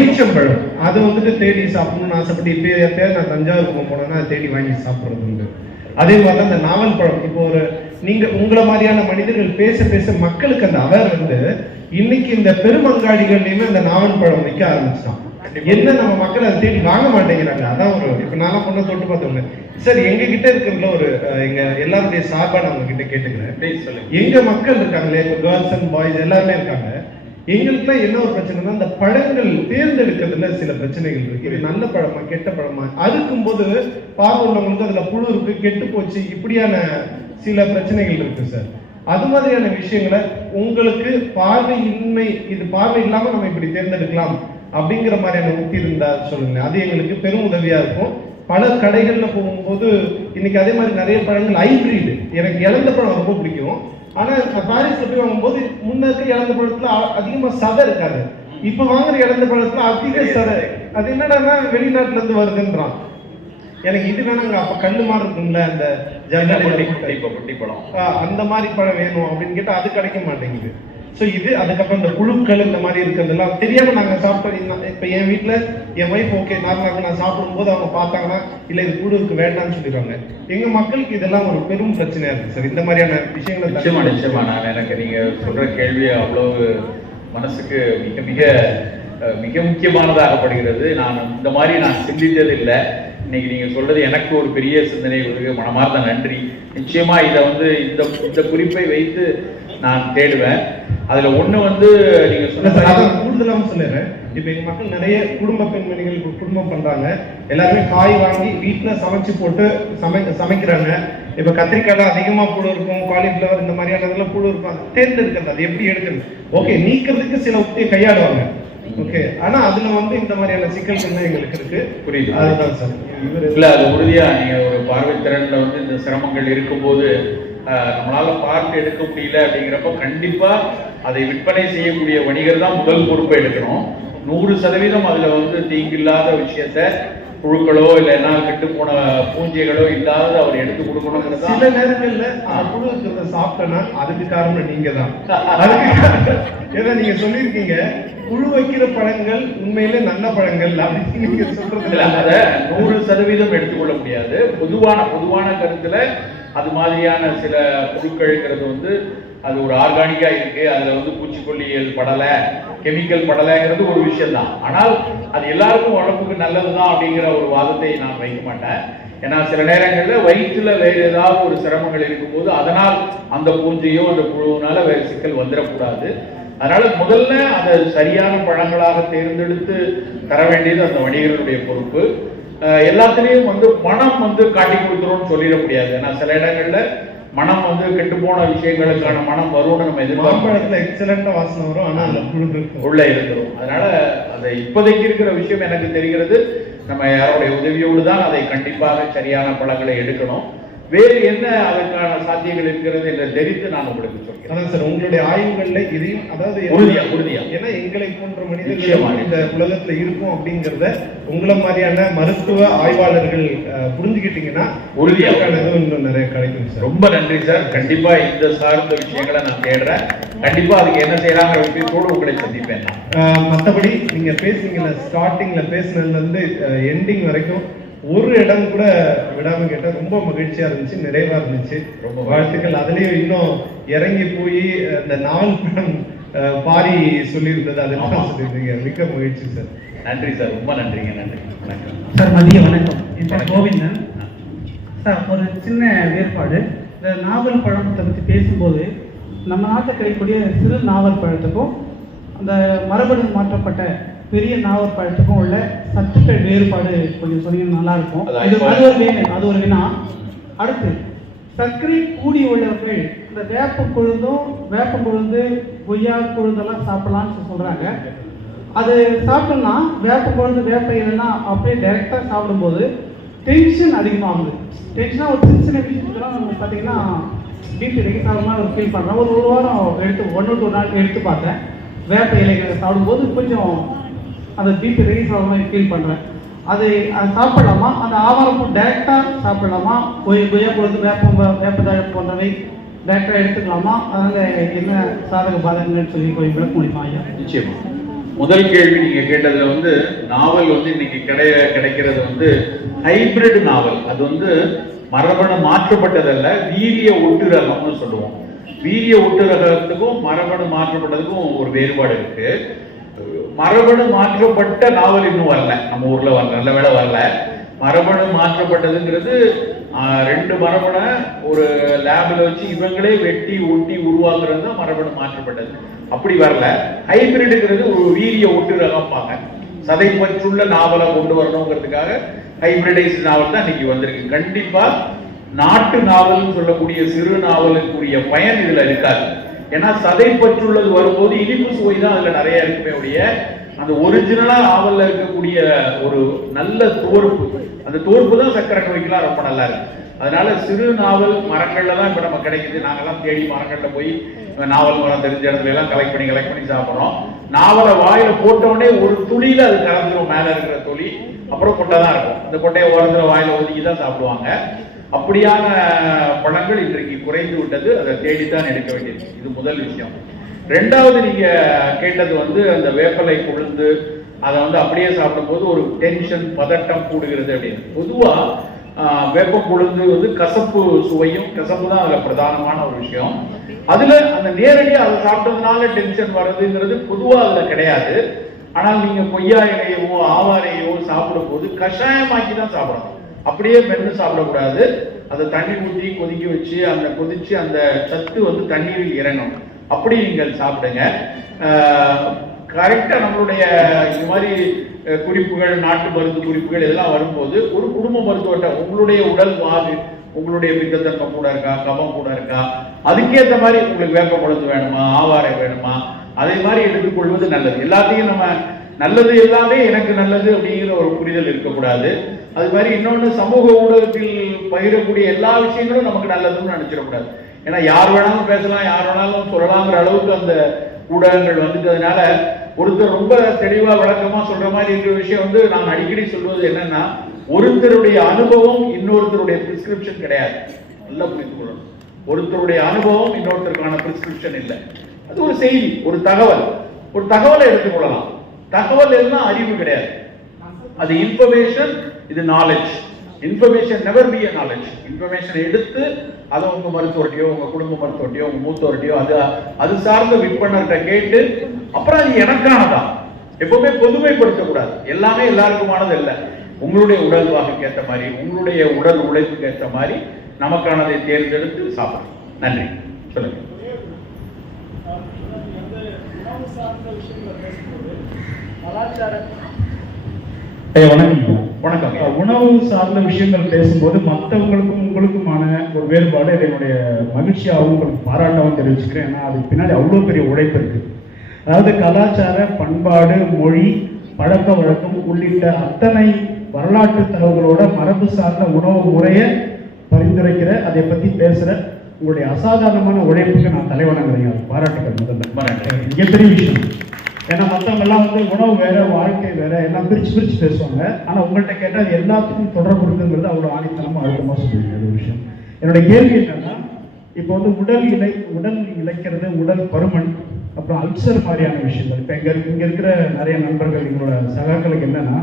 ஈச்சம்பழம் அது வந்துட்டு தேடி சாப்பிடணும்னு ஆசைப்பட்டு இப்போ எப்பயாவது நான் தஞ்சாவூருக்கு போனேன்னா அதை தேடி வாங்கி சாப்பிட்றது உண்டு. அதே மாதிரி அந்த நாவல் பழம், இப்போ ஒரு நீங்க உங்களை மாதிரியான மனிதர்கள் பேச பேச மக்களுக்கு அந்த அவர் வந்து இன்னைக்கு இந்த பெருமங்காடிகள்லயுமே அந்த நாவல் பழம் வைக்க ஆரம்பிச்சிட்டான். என்ன நம்ம மக்கள் அதை தேடி வாங்க மாட்டேங்கிறாங்க. அதான் ஒரு இப்ப நானும் பொண்ணை தொட்டு பார்த்தவங்க சார் எங்க கிட்ட இருக்கிறதுல ஒரு எங்க எல்லாருடைய சார்பா நான் உங்ககிட்ட கேட்டுக்கிறேன். எங்க மக்கள் இருக்காங்களே, கேர்ள்ஸ் அண்ட் பாய்ஸ் எல்லாருமே இருக்காங்க. எங்களுக்குலாம் என்ன ஒரு பிரச்சனைனா இந்த பழங்கள் தேர்ந்தெடுக்கிறதுல சில பிரச்சனைகள் இருக்கு. இது நல்ல பழமா கெட்ட பழமா அறுக்கும் போது பார்வை உள்ளவங்களுக்கு அதுல புழு இருக்கு, கெட்டு போச்சு, இப்படியான சில பிரச்சனைகள் இருக்கு சார். அது மாதிரியான விஷயங்களை உங்களுக்கு பார்வையின்மை, இது பார்வை இல்லாம நம்ம இப்படி தேர்ந்தெடுக்கலாம் அப்படிங்கிற மாதிரியான உத்தி இருந்தா சொல்லுங்க. அது எங்களுக்கு பெரும் உதவியா இருக்கும். பல கடைகள்ல போகும்போது இன்னைக்கு அதே மாதிரி நிறைய பழங்கள் ஹைபிரிட். எனக்கு இழந்த பழம் ரொம்ப பிடிக்கும். ஆனா பாரிஸ்ல போய் வாங்கும்போது முன்னருக்கு இழந்த பழத்துல அதிகமா சதை இருக்காது. இப்ப வாங்குற இழந்த பழத்துல அதிக சதை. அது என்னன்னா வெளிநாட்டுல இருந்து வருதுன்றான். எனக்கு இது வேணாங்க, அப்ப கல்லு மாதிரி இருக்கும்ல அந்த ஜன்னடி பழம், அந்த மாதிரி பழம் வேணும் அப்படின்னு கேட்டா அது கிடைக்க மாட்டேங்குது. ஸோ இது அதுக்கப்புறம் இந்த புழுக்கள் இந்த மாதிரி இருக்கிறதெல்லாம் தெரியாம நாங்க சாப்பிட்டோம். இப்ப என் வீட்டுல என் ஒய்ஃப் ஓகே நார்மலாக நான் சாப்பிடும்போது அவங்க பார்த்தாங்கன்னா இல்ல இது புழுக்கு வேண்டாம்னு சொல்லிடுவாங்க. எங்க மக்களுக்கு இதெல்லாம் ஒரு பெரும் பிரச்சனையா இருக்கு சார். இந்த மாதிரியான விஷயங்களை நிச்சயமா நான் எனக்கு நீங்க சொல்ற கேள்வி அவ்வளவு மனசுக்கு மிக மிக மிக முக்கியமானதாகப்படுகிறது. நான் இந்த மாதிரி நான் சிந்தித்தது இல்லை. இன்னைக்கு நீங்க சொல்றது எனக்கு ஒரு பெரிய சிந்தனை, ஒரு மனமார்ந்த நன்றி. நிச்சயமா இதை வந்து இந்த குறிப்பை வைத்து நான் தேடுவேன். அதுல ஒண்ணு வந்து நீங்க சொன்ன கூடுதலாக சொல்லிடுறேன். இப்ப எங்க மக்கள் நிறைய குடும்ப பெண்மணிகள் குடும்பம் பண்றாங்க. எல்லாருமே காய் வாங்கி வீட்டுல சமைச்சு போட்டு சமைக்கிறாங்க. இப்ப கத்திரிக்காய்ல அதிகமா புழு இருக்கும், காலிஃபிளவர் இந்த மாதிரியான புழு இருக்கும். தேர்ந்தெடுக்கிறது அது எப்படி எடுக்கிறது ஓகே, நீக்கிறதுக்கு சில உத்தியை கையாடுவாங்க ஓகே. ஆனா அதுல வந்து இந்த மாதிரியான சிக்கல்கள் எங்களுக்கு இருக்கு. புரியுது. அதுதான் சார். இல்ல அது உறுதியா நீங்க ஒரு பார்வை திறன்ல வந்து இந்த சிரமங்கள் இருக்கும்போது நம்மளால பார்த்து எடுக்க முடியல அப்படிங்கிறப்ப கண்டிப்பா அதை விற்பனை செய்யக்கூடிய வணிகர் தான் முதல் பொறுப்பை எடுக்கணும். 100% அதுல வந்து தீங்கில்லாத விஷயத்த புழுக்களோ இல்லைன்னா கெட்டு போன பூஞ்சைகளோ இல்லாத அவர் எடுத்து கொடுக்கணும். சில நேரங்கள்ல புழு சாப்பிட்டனா அதுக்கு காரணம் நீங்க தான். ஏன்னா நீங்க சொல்லியிருக்கீங்க புழு வைக்கிற பழங்கள் உண்மையிலே நல்ல பழங்கள் அப்படின்னு நீங்க சொல்றது. அதை 100% எடுத்துக்கொள்ள முடியாது. பொதுவான கருத்துல அது மாதிரியான சில பொருட்கள்ங்கிறது வந்து அது ஒரு ஆர்கானிக்கா இருக்கு, அதுல வந்து பூச்சிக்கொல்லியல் படலை, கெமிக்கல் படலைங்கிறது ஒரு விஷயம் தான். ஆனால் அது எல்லாருக்கும் உடம்புக்கு நல்லதுதான் அப்படிங்கிற ஒரு வாதத்தை நான் வைக்க மாட்டேன். ஏன்னா சில நேரங்களில் வயிற்றுல வேறு ஏதாவது ஒரு சிரமங்கள் இருக்கும்போது அதனால் அந்த பூஞ்சையோ அந்த புழுவினால வேறு சிக்கல் வந்துடக்கூடாது. அதனால முதல்ல அதை சரியான பழங்களாக தேர்ந்தெடுத்து தர வேண்டியது அந்த வணிகர்களுடைய பொறுப்பு. எல்லாத்துலேயும் வந்து மனம் வந்து காட்டி கொடுத்துரும்னு சொல்லிட முடியாது. ஏன்னா சில இடங்கள்ல மனம் வந்து கெட்டு போன விஷயங்களுக்கான மனம் வரும்னு நம்ம எதிர்பார்ப்போம். எக்ஸலண்டா வாசனை வரும், ஆனா உள்ள இருந்துரும். அதனால அதை இப்போதைக்கு இருக்கிற விஷயம் எனக்கு தெரிகிறது, நம்ம யாருடைய உதவியோடு தான் அதை கண்டிப்பாக சரியான பழங்களை எடுக்கணும். வேறு என்ன அதற்கான சாத்தியங்கள் இருக்கிறது என்று தெரிந்து நான் உங்களுக்கு சொல்கிறேன். சார் உங்களுடைய ஆய்வுகள்ல இதையும் அதாவது உறுதியா ஏன்னா எங்களை போன்ற மனிதர்கள் இந்த உலகத்துல இருக்கும் அப்படிங்கிறத உங்களை மாதிரியான மருத்துவ ஆய்வாளர்கள் புரிஞ்சுக்கிட்டீங்கன்னா உறுதியாக இன்னும் நிறைய கிடைக்கும் சார். ரொம்ப நன்றி சார். கண்டிப்பா இந்த சார்ந்த விஷயங்களை நான் தேடுறேன். கண்டிப்பா அதுக்கு என்ன செய்யலாங்கிற விஷயத்தோடு உங்களை சந்திப்பேன். மற்றபடி நீங்க பேசுனீங்கல்ல, ஸ்டார்டிங்ல பேசுனதுல இருந்து எண்டிங் வரைக்கும் ஒரு இடம் கூட விடாம கேட்டேன். ரொம்ப மகிழ்ச்சியா இருந்துச்சு, நிறைவா இருந்துச்சு. ரொம்ப வாழ்த்துக்கள். அதுலயும் இன்னும் இறங்கி போய் அந்த நாவல் படம் பாரி சொல்லியிருந்தது, அதெல்லாம் சொல்லியிருந்தீங்க. மிக்க மகிழ்ச்சி சார். நன்றி சார், ரொம்ப நன்றிங்க. நன்றி. வணக்கம் சார். மதிய வணக்கம். என் பேர் கோவிந்தன் சார். ஒரு சின்ன வேறுபாடு, இந்த நாவல் பழத்தை பற்றி பேசும்போது நம்ம நாட்டில் கிடைக்கக்கூடிய சிறு நாவல் பழத்துக்கும் அந்த மரபணு மாற்றப்பட்ட பெரிய நாவல் பழத்துக்கும் உள்ள சத்துக்கள் வேறுபாடு கொஞ்சம் சொன்னீங்கன்னா நல்லா இருக்கும். அது ஒரு வினா. அடுத்து, சர்க்கரை கூடி உள்ளவர்கள் இந்த வேப்பம் கொழுந்து கொய்யா கொழுந்தெல்லாம் சாப்பிடலாம்னு சொல்றாங்க. அது சாப்பிட்டோம்னா வேப்பம் கொழுந்து வேப்ப இல்லைன்னா அப்படியே டைரெக்டாக சாப்பிடும்போது டென்ஷன் அதிகமாகுது. டென்ஷனாக ஒரு சின்ன சின்ன விஷயத்துக்கெல்லாம் நம்ம பார்த்தீங்கன்னா பிபி ரைஸ் ஆகிற மாதிரி ஒரு ஃபீல் பண்ணுறேன். ஒரு வாரம் எடுத்து 1 to 2 நாள் எடுத்து பார்த்தேன். வேப்ப இலைகளை சாப்பிடும்போது கொஞ்சம் அந்த பிபி ரைஸ் ஆகிற மாதிரி ஃபீல் பண்ணுறேன். அது சாப்பிடலாமா? அந்த ஆவாரம் டைரெக்டாக சாப்பிடலாமா? கொய்யா கொழுந்து வேப்பதாழை போன்றவை டைரெக்டாக எடுத்துக்கலாமா? அதனால் என்ன சாதக பாதகங்கள்னு சொல்லி கொஞ்சம் விளக்க முடியுமா ஐயா? நிச்சயமா. முதல் கேள்வி நீங்க கேட்டதுல நாவல் இன்னைக்கு கிடைக்கிறது ஹைபிரிட் நாவல். அது மரபணு மாற்றப்பட்டதல்ல, வீரிய ஒட்டு ரகம்னு சொல்லுவோம். வீரிய ஒட்டு ரகத்துக்கும் மரபணு மாற்றப்பட்டதுக்கும் ஒரு வேறுபாடு இருக்கு. மரபணு மாற்றப்பட்ட நாவல் இன்னும் வரல, நம்ம ஊர்ல வரல, நல்ல வேளை வரல. மரபணு மாற்றப்பட்டதுங்கிறது 2 மரபணை ஒரு லேப்ல வச்சு இவங்களே வெட்டி ஒட்டி உருவாக்குறது தான் மரபணு மாற்றப்பட்டது. அப்படி வரல. ஹைபிரிடுங்கிறது ஒரு வீரிய ஒட்டு ரகம்பாங்க. சதை பற்றுள்ள நாவலை கொண்டு வரணுங்கிறதுக்காக ஹைபிரிடைஸ் நாவல் தான் இன்னைக்கு வந்திருக்கு. கண்டிப்பா நாட்டு நாவல்னு சொல்லக்கூடிய சிறு நாவலுக்குரிய பயன் இதுல இருக்காது. ஏன்னா சதை பற்றுள்ளது வரும்போது இனிப்பு சுவை தான் அதுல நிறைய இருக்குமே ஒழிய அந்த ஒரிஜினலா நாவல்ல இருக்கக்கூடிய ஒரு நல்ல தோர்ப்பு, அந்த தோர்ப்பு தான் சக்கரை நோய்க்கெல்லாம் ரொம்ப நல்லா இருக்கு. அதனால சிறு நாவல் மரங்கள்ல தான் இப்ப நம்ம கிடைக்குது. நாங்கெல்லாம் தேடி மரங்கள்ல போய் நாவல் மரம் தெரிஞ்ச இடத்துல எல்லாம் கலெக்ட் பண்ணி சாப்பிட்றோம். நாவலை வாயில போட்டோடனே ஒரு துளியில அது கலந்துரும், மேல இருக்கிற துளி. அப்புறம் கொட்டை தான் இருக்கும். அந்த கொட்டையை ஓரத்துல வாயில ஒதுக்கி தான் சாப்பிடுவாங்க. அப்படியான பழங்கள் இன்றைக்கு குறைந்து விட்டது. அதை தேடித்தான் எடுக்க வேண்டியது. இது முதல் விஷயம். ரெண்டாவது, நீங்க கேட்டது அந்த வேப்பலை கொழுந்து அதை அப்படியே சாப்பிடும்போது ஒரு டென்ஷன், பதட்டம் கூடுகிறது அப்படின்னு. பொதுவா வேப்பம் கொழுந்து கசப்பு சுவையும், கசப்பு தான் அதுல பிரதானமான ஒரு விஷயம். அதுல அந்த நேரடியாக அதை சாப்பிட்டதுனால டென்ஷன் வர்றதுங்கிறது பொதுவா அதுல கிடையாது. ஆனால் நீங்க கொய்யா இலையவோ ஆவாரையோ சாப்பிடும் போது கஷாயமாக்கி தான் சாப்பிடணும். அப்படியே மென்று சாப்பிடக்கூடாது. அதை தண்ணி ஊற்றி கொதிக்க வச்சு அந்த கொதிச்சு அந்த சத்து தண்ணீரில் இறங்கும். அப்படி நீங்கள் சாப்பிடுங்க. கரெக்டா நம்மளுடைய இந்த மாதிரி குறிப்புகள், நாட்டு மருந்து குறிப்புகள் இதெல்லாம் வரும்போது ஒரு குடும்ப மருத்துவர்கிட்ட உங்களுடைய உடல் வாகு, உங்களுடைய பித்தத்தன்மை கூட இருக்கா, கபம் கூட இருக்கா, அதுக்கேற்ற மாதிரி உங்களுக்கு வேப்ப கொழுந்து வேணுமா, ஆவாரை வேணுமா, அதே மாதிரி எடுத்துக்கொள்வது நல்லது. எல்லாத்தையும் நம்ம நல்லது எல்லாமே எனக்கு நல்லது அப்படிங்கிற ஒரு புரிதல் இருக்கக்கூடாது. அது மாதிரி இன்னொன்று, சமூக ஊடகத்தில் பகிரக்கூடிய எல்லா விஷயங்களும் நமக்கு நல்லதுன்னு நினைச்சிடக்கூடாது. ஏன்னா யார் வேணாலும் பேசலாம், யார் வேணாலும் சொல்லலாங்கிற அளவுக்கு அந்த ஊடகங்கள் வந்துட்டதுனால ஒருத்தர் ரொம்ப தெளிவா விளக்கமா சொல்ற மாதிரி இருக்கிற விஷயம் நான் அடிக்கடி சொல்வது என்னன்னா, ஒருத்தருடைய அனுபவம் இன்னொருத்தருடைய பிரிஸ்கிரிப்ஷன் கிடையாது. நல்லா புரிந்து கொள்ளணும். ஒருத்தருடைய அனுபவம் இன்னொருத்தருக்கான பிரிஸ்கிரிப்ஷன் இல்லை. அது ஒரு செய்தி, ஒரு தகவலை எடுத்துக்கொள்ளலாம். தகவல் எல்லாம் அறிவு கிடையாது. அது இன்ஃபர்மேஷன், இது knowledge. Information never be a knowledge. Information எடுத்து அதை உங்க மருத்துவர்கிட்டயோ, உங்க குடும்ப மருத்துவர்கிட்டயோ, உங்க மூத்தவர்கிட்டயோ அது சார்ந்த விற்பனர்கிட்ட கேட்டு அப்புறம் அது எனக்கானதான். எப்பவுமே பொதுமைப்படுத்தக்கூடாது. எல்லாமே எல்லாருக்குமானது இல்லை. உங்களுடைய உடல் வாகுக்கு ஏற்ற மாதிரி, உங்களுடைய உடல் உழைப்புக்கு ஏற்ற மாதிரி நமக்கானதை தேர்ந்தெடுத்து சாப்பிடணும். நன்றி. சொல்லுங்க. வணக்கம். உணவு சார்ந்த விஷயங்கள் பேசும்போது மற்றவங்களுக்கும் உங்களுக்குமான ஒரு வேறுபாடு என்னுடைய மகிழ்ச்சியாகவும் உங்களுக்கு பாராட்டவும் தெரிவிச்சுக்கிறேன். ஏன்னா அதுக்கு பின்னாடி அவ்வளோ பெரிய உழைப்பு இருக்கு. அதாவது கலாச்சார, பண்பாடு, மொழி, பழக்க வழக்கம் உள்ளிட்ட அத்தனை வரலாற்று தரவுகளோட மரபு சார்ந்த உணவு முறையை பரிந்துரைக்கிற, அதை பற்றி பேசுகிற உங்களுடைய அசாதாரணமான உழைப்புக்கு நான் தலைவணங்குறேன். பாராட்டுகள். முதல்ல மிகப்பெரிய விஷயம். ஏன்னா மற்றவங்கெல்லாம் உணவு வேற, வாழ்க்கை வேற, எல்லாம் பிரிச்சு பேசுவாங்க. ஆனால் உங்கள்கிட்ட கேட்டால் அது எல்லாத்துக்கும் தொடர்பு இருக்குங்கிறது அவ்வளோ ஆணித்தனமாக அழுத்தமாக சொல்லுவீங்க. அது விஷயம். என்னுடைய கேள்வி என்னன்னா, இப்போ உடல் இழைக்கிறது, உடல் பருமன், அப்புறம் அல்சர் மாதிரியான விஷயங்கள் இப்போ இங்கே இருக்கிற நிறைய நண்பர்கள், எங்களோட சகாக்களுக்கு என்னன்னா,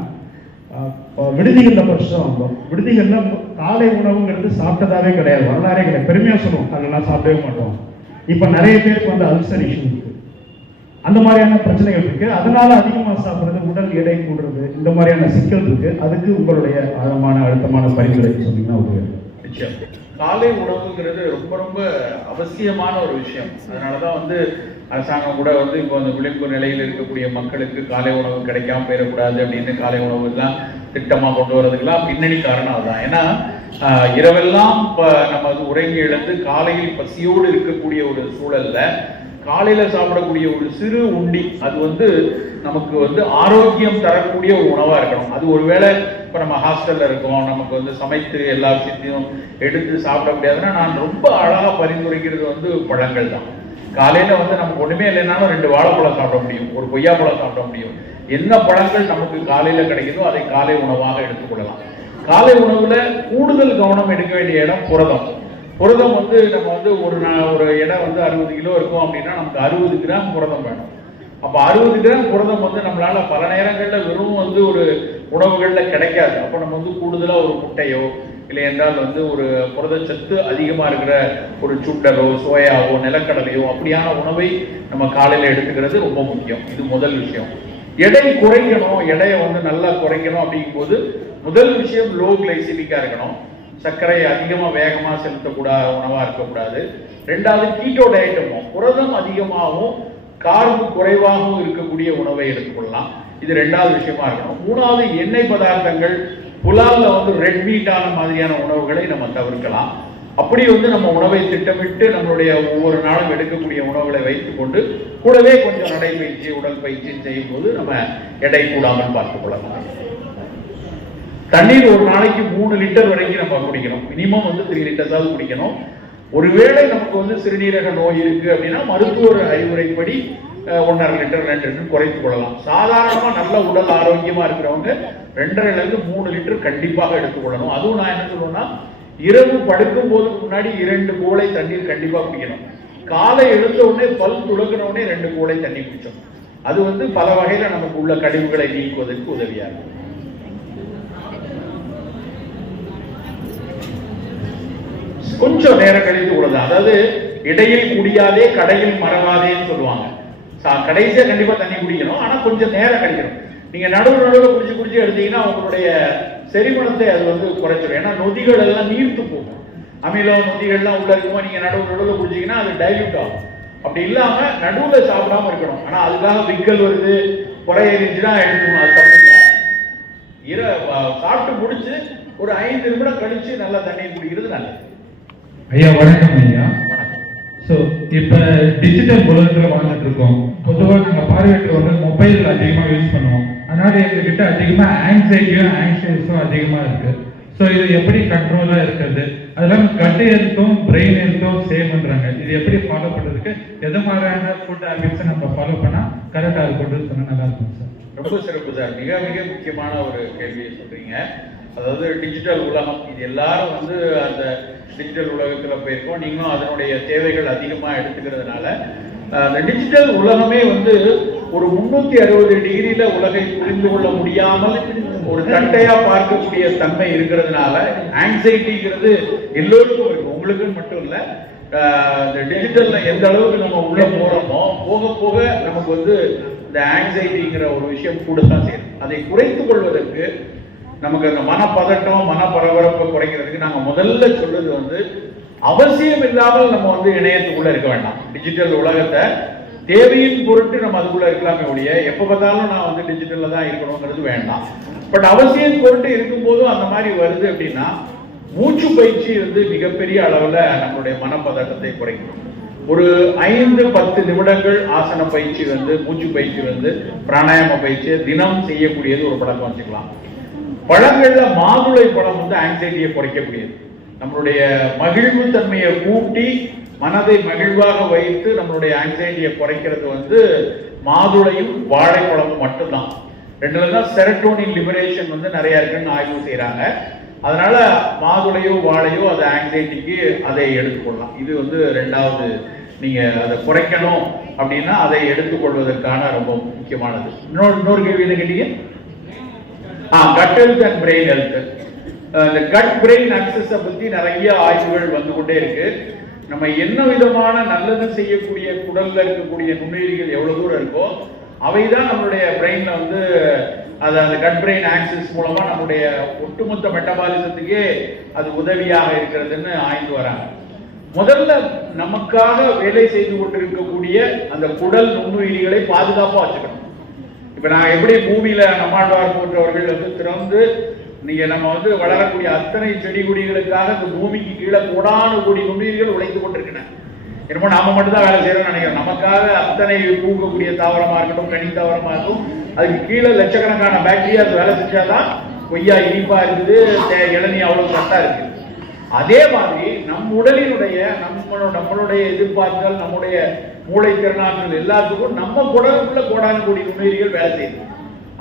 விடுதிகளில் பரிசு வந்தோம். விடுதிகளில் காலை உணவுங்கிறது சாப்பிட்டதாவே கிடையாது, வரலாறே கிடையாது. பெருமையாக சொல்லுவோம் அதெல்லாம் சாப்பிடவே மாட்டோம். இப்போ நிறைய பேருக்கு வந்து அல்சர் இஷ்யூ இருக்கு, அந்த மாதிரியான பிரச்சனைகள் இருக்கு. அதனால அதிகமாக சாப்பிட்றது, உடல் எடை கூடுறது, இந்த மாதிரியான சிக்கல் இருக்கு. அதுக்கு உங்களுடைய ஆழமான அழுத்தமான பரிந்துரை சொன்னீங்கன்னா உதவி. நிச்சயம் காலை உணவுங்கிறது ரொம்ப ரொம்ப அவசியமான ஒரு விஷயம். அதனாலதான் வந்து அரசாங்கம் கூட வந்து இப்போ அந்த விளிம்பு நிலையில் இருக்கக்கூடிய மக்களுக்கு காலை உணவு கிடைக்காம போயிடக்கூடாது அப்படின்னு காலை உணவு எல்லாம் திட்டமா கொண்டு வரதுக்கெல்லாம் பின்னணி காரணம் அதுதான். ஏன்னா இரவெல்லாம் நம்ம அது உறங்கி இழந்து காலையில் பசியோடு இருக்கக்கூடிய ஒரு சூழல்ல காலையில சாப்பிடக்கூடிய ஒரு சிறு உண்டி அது வந்து நமக்கு வந்து ஆரோக்கியம் தரக்கூடிய ஒரு உணவா இருக்கணும். அது ஒருவேளை இப்ப நம்ம ஹாஸ்டல்ல இருக்கோம், நமக்கு வந்து சமைத்து எல்லா விஷயத்தையும் எடுத்து சாப்பிட முடியாதுன்னா நான் ரொம்ப அழகா பரிந்துரைக்கிறது வந்து பழங்கள் தான். காலையில வந்து நமக்கு ஒண்ணுமே இல்லைனாலும் 2 வாழைப்பழம் சாப்பிட முடியும், ஒரு கொய்யாப்பழம் சாப்பிட முடியும். என்ன பழங்கள் நமக்கு காலையில கிடைக்குதோ அதை காலை உணவாக எடுத்துக்கொள்ளலாம். காலை உணவுல கூடுதல் கவனம் எடுக்க வேண்டிய இடம் புரதம். புரதம் வந்து நம்ம வந்து ஒரு இடம் வந்து 60 கிலோ இருக்கும் அப்படின்னா நமக்கு 60 கிராம் புரதம் வேணும். அப்ப 60 கிராம் புரதம் வந்து நம்மளால பல நேரங்கள்ல வெறும் வந்து ஒரு உணவுகள்ல கிடைக்காது. அப்ப நம்ம வந்து கூடுதலா ஒரு முட்டையோ இல்லை என்றால் வந்து ஒரு புரதச்சத்து அதிகமா இருக்கிற ஒரு சுண்டலோ சோயாவோ நிலக்கடலையோ அப்படியான உணவை நம்ம காலையில எடுத்துக்கிறது ரொம்ப முக்கியம். இது முதல் விஷயம். எடை குறைக்கணும், எடையை வந்து நல்லா குறைக்கணும் அப்படிங்கும்போது முதல் விஷயம் லோ கிளைசிமிக்கா இருக்கணும். சர்க்கரை அதிகமா வேகமா செலுத்தக்கூடாத உணவா இருக்கக்கூடாது. 2வது கீட்டோ டயட்டும், புரதம் அதிகமாகவும் கார்பு குறைவாகவும் இருக்கக்கூடிய உணவை எடுத்துக்கொள்ளலாம். இது 2வது விஷயமா இருக்கணும். 3வது எண்ணெய் பதார்த்தங்கள், புலால்ல வந்து ரெட் மீட்டான மாதிரியான உணவுகளை நம்ம தவிர்க்கலாம். அப்படி வந்து நம்ம உணவை திட்டமிட்டு நம்மளுடைய ஒவ்வொரு நாளும் எடுக்கக்கூடிய உணவுகளை வைத்துக் கொண்டு கூடவே கொஞ்சம் நடைபயிற்சி உடல் பயிற்சி செய்யும் போது நம்ம எடை கூடாமல் பார்த்துக் கொள்ளலாம். தண்ணீர் ஒரு நாளைக்கு 3 லிட்டர் வரைக்கும் நம்ம குடிக்கணும். மினிமம் வந்து 3 லிட்டர்ஸாவது குடிக்கணும். ஒருவேளை நமக்கு வந்து சிறுநீரக நோய் இருக்கு அப்படின்னா மருத்துவர் அறிவுரைப்படி 1.5 லிட்டர் 2 லிட்டர் குறைத்துக் கொள்ளலாம். சாதாரணமா நல்ல உடல் ஆரோக்கியமா இருக்கிறவங்க 2.5 to 3 லிட்டர் கண்டிப்பாக எடுத்துக்கொள்ளணும். அதுவும் நான் என்ன சொல்லுவேன்னா, இரவு படுக்கும் போதுக்கு முன்னாடி 2 கோளை தண்ணீர் கண்டிப்பா குடிக்கணும். காலை எழுந்த உடனே பல் துளக்கின உடனே 2 கோளை தண்ணி குடிச்சோம். அது வந்து பல வகையில நமக்கு உள்ள கழிவுகளை நீக்குவதற்கு உதவியா இருக்கும். கொஞ்சம் நேரம் கழித்து உள்ளது, அதாவது இடையில் குடியாதே கடையில் மறவாதேன்னு சொல்லுவாங்க. கடைசியா கண்டிப்பா தண்ணி குடிக்கணும், ஆனா கொஞ்சம் நேரம் கழிக்கணும். நீங்க நடுவில் குடிச்சு எடுத்தீங்கன்னா உங்களுடைய செரிமணத்தை அது வந்து குறைச்சிடும். ஏன்னா நொதிகள் எல்லாம் நீர்த்து போகும். அமிலம் நொதிகள்லாம் உள்ள இருக்குமா, நீங்க நடுவில் குடிச்சீங்கன்னா அது டைல்யூட் ஆகும். அப்படி இல்லாம நடுவில் சாப்பிடாம இருக்கணும். ஆனா அதுக்காக விக்கல் வருது குறை ஏறிச்சுன்னா எடுத்துக்கணும், அது தப்பு. சாப்பிட்டு முடிச்சு ஒரு 5 நிமிடம் கழிச்சு நல்லா தண்ணீர் குடிக்கிறது நல்லது. ஐயா வணக்கம் ஐயா. ஸோ இப்போ டிஜிட்டல் உலகத்தில் வாழ்ந்துட்டு இருக்கோம். பொதுவாக நாங்கள் பார்வையற்றவங்க மொபைல் அதிகமாக யூஸ் பண்ணுவோம். அதனால எங்ககிட்ட அதிகமாக ஆங்ஸைட்டியும் ஆங்ஷியஸும் அதிகமாக இருக்கு. ஸோ இது எப்படி கண்ட்ரோலாக இருக்கிறது? அதெல்லாம் கட் ஹெல்த்தும் பிரெயின் ஹெல்த்தும் சேவ் பண்ணுறாங்க. இது எப்படி ஃபாலோ பண்ணுறதுக்கு எது மாதிரியான ஃபுட் ஹேபிட்ஸை நம்ம ஃபாலோ பண்ணால் கரெக்டாக இருக்கும்னு சொன்னால் நல்லா இருக்கும் சார். ரொம்ப சிறப்பு சார். மிக மிக முக்கியமான ஒரு கேள்வியை சொல்றீங்க. அதாவது டிஜிட்டல் உலகம், இது எல்லாரும் வந்து அந்த டிஜிட்டல் உலகத்துல போயிருக்கோம். நீங்களும் அதனுடைய தேவைகள் அதிகமா எடுத்துக்கிறதுனால அந்த டிஜிட்டல் உலகமே வந்து ஒரு 360 டிகிரியில உலகை புரிந்து கொள்ள முடியாமல் ஒரு தட்டையா பார்க்கக்கூடிய தன்மை இருக்கிறதுனால ஆங்ஸைட்டிங்கிறது எல்லோருக்கும் இருக்கு, உங்களுக்குன்னு மட்டும் இல்ல. இந்த டிஜிட்டல்ல எந்த அளவுக்கு நம்ம உள்ள போறோமோ போக போக நமக்கு வந்து இந்த ஆங்ஸைட்டிங்கிற ஒரு விஷயம் கூடத்தான் செய்யும். அதை குறைத்துக் கொள்வதற்கு நமக்கு அந்த மனப்பதட்டம் மன பரபரப்பை குறைக்கிறதுக்கு நாங்க முதல்ல சொல்றது வந்து அவசியம் இல்லாமல் நம்ம வந்து இணையத்துக்குள்ள இருக்க வேண்டாம். டிஜிட்டல் உலகத்தை தேவையின் பொருட்டு நம்ம அதுக்குள்ள இருக்கலாமே ஒழிய எப்ப பார்த்தாலும் நான் வந்து டிஜிட்டல்ல தான் இருக்கணுங்கிறது வேண்டாம். பட் அவசியம் பொருட்டு இருக்கும்போதும் அந்த மாதிரி வருது அப்படின்னா மூச்சு பயிற்சி வந்து மிகப்பெரிய அளவுல நம்மளுடைய மனப்பதட்டத்தை குறைக்கணும். ஒரு 5-10 நிமிடங்கள் ஆசன பயிற்சி வந்து மூச்சு பயிற்சி வந்து பிராணாயாம பயிற்சி தினம் செய்யக்கூடியது ஒரு பழக்கம் வச்சுக்கலாம். பழங்கள்ல மாதுளை பழம் வந்து ஆங்ஸைட்டியை குறைக்கக்கூடியது. நம்மளுடைய மகிழ்வு தன்மையை கூட்டி மனதை மகிழ்வாக வைத்து நம்மளுடைய ஆங்ஸைட்டியை குறைக்கிறது வந்து மாதுளையும் வாழைப்பழமும் மட்டும்தான். 2ல தான் செரட்டோனின் லிபரேஷன் வந்து நிறைய இருக்குன்னு ஆய்வு செய்யறாங்க. அதனால மாதுளையோ வாழையோ அது ஆங்ஸைட்டிக்கு அதை எடுத்துக்கொள்ளலாம். இது வந்து 2வது, நீங்க அதை குறைக்கணும் அப்படின்னா அதை எடுத்துக்கொள்வதற்கான ரொம்ப முக்கியமானது. இன்னொரு கேள்வி என்ன கேட்டீங்க? Cut health and brain health. இந்த கட் பிரெயின் ஆக்சஸை பத்தி நிறைய ஆய்வுகள் வந்து கொண்டே இருக்கு. நம்ம என்ன விதமான நல்லது செய்யக்கூடிய குடல்ல இருக்கக்கூடிய நுண்ணுயிரிகள் எவ்வளவு தூரம் இருக்கோ அவைதான் நம்மளுடைய பிரெயின்ல வந்து அந்த கட் பிரெயின் ஆக்சிஸ் மூலமா நம்மளுடைய ஒட்டுமொத்த மெட்டபாலிசத்துக்கே அது உதவியாக இருக்கிறதுன்னு ஆய்ந்து வராங்க. முதல்ல நமக்காக வேலை செய்து கொண்டிருக்கக்கூடிய அந்த குடல் நுண்ணுயிரிகளை பாதுகாப்பா வச்சுக்கணும். இப்ப நான் எப்படி பூமியில நம்மாழ்வார் போன்றவர்கள் வந்து திறந்து நீங்க நம்ம வந்து வளரக்கூடிய அத்தனை செடி கொடிகளுக்காக இந்த பூமிக்கு கீழே கோடானு கோடி நுண்ணுயிர்கள் உழைத்து கொண்டிருக்கின்றன. என்னமோ நாம மட்டும் தான் வேலை செய்யறோம்னு நினைக்கிறோம். நமக்காக அத்தனை பூக்கக்கூடிய தாவரமா இருக்கட்டும், கனி தாவரமா இருக்கும், அதுக்கு கீழே லட்சக்கணக்கான பாக்டீரியாஸ் வேலை செஞ்சாதான் கொய்யா இனிப்பா இருக்குது, இளநீ அவ்வளவு சத்தா இருக்கு. அதே மாதிரி நம் உடலினுடைய நம்மளுடைய எதிர்பார்த்தல், நம்முடைய மூளை திறனாற்றல் எல்லாத்துக்கும் நம்ம குடலுக்குள்ள கோடானு கோடி நுண்ணுயிர்கள் வேலை செய்யுது.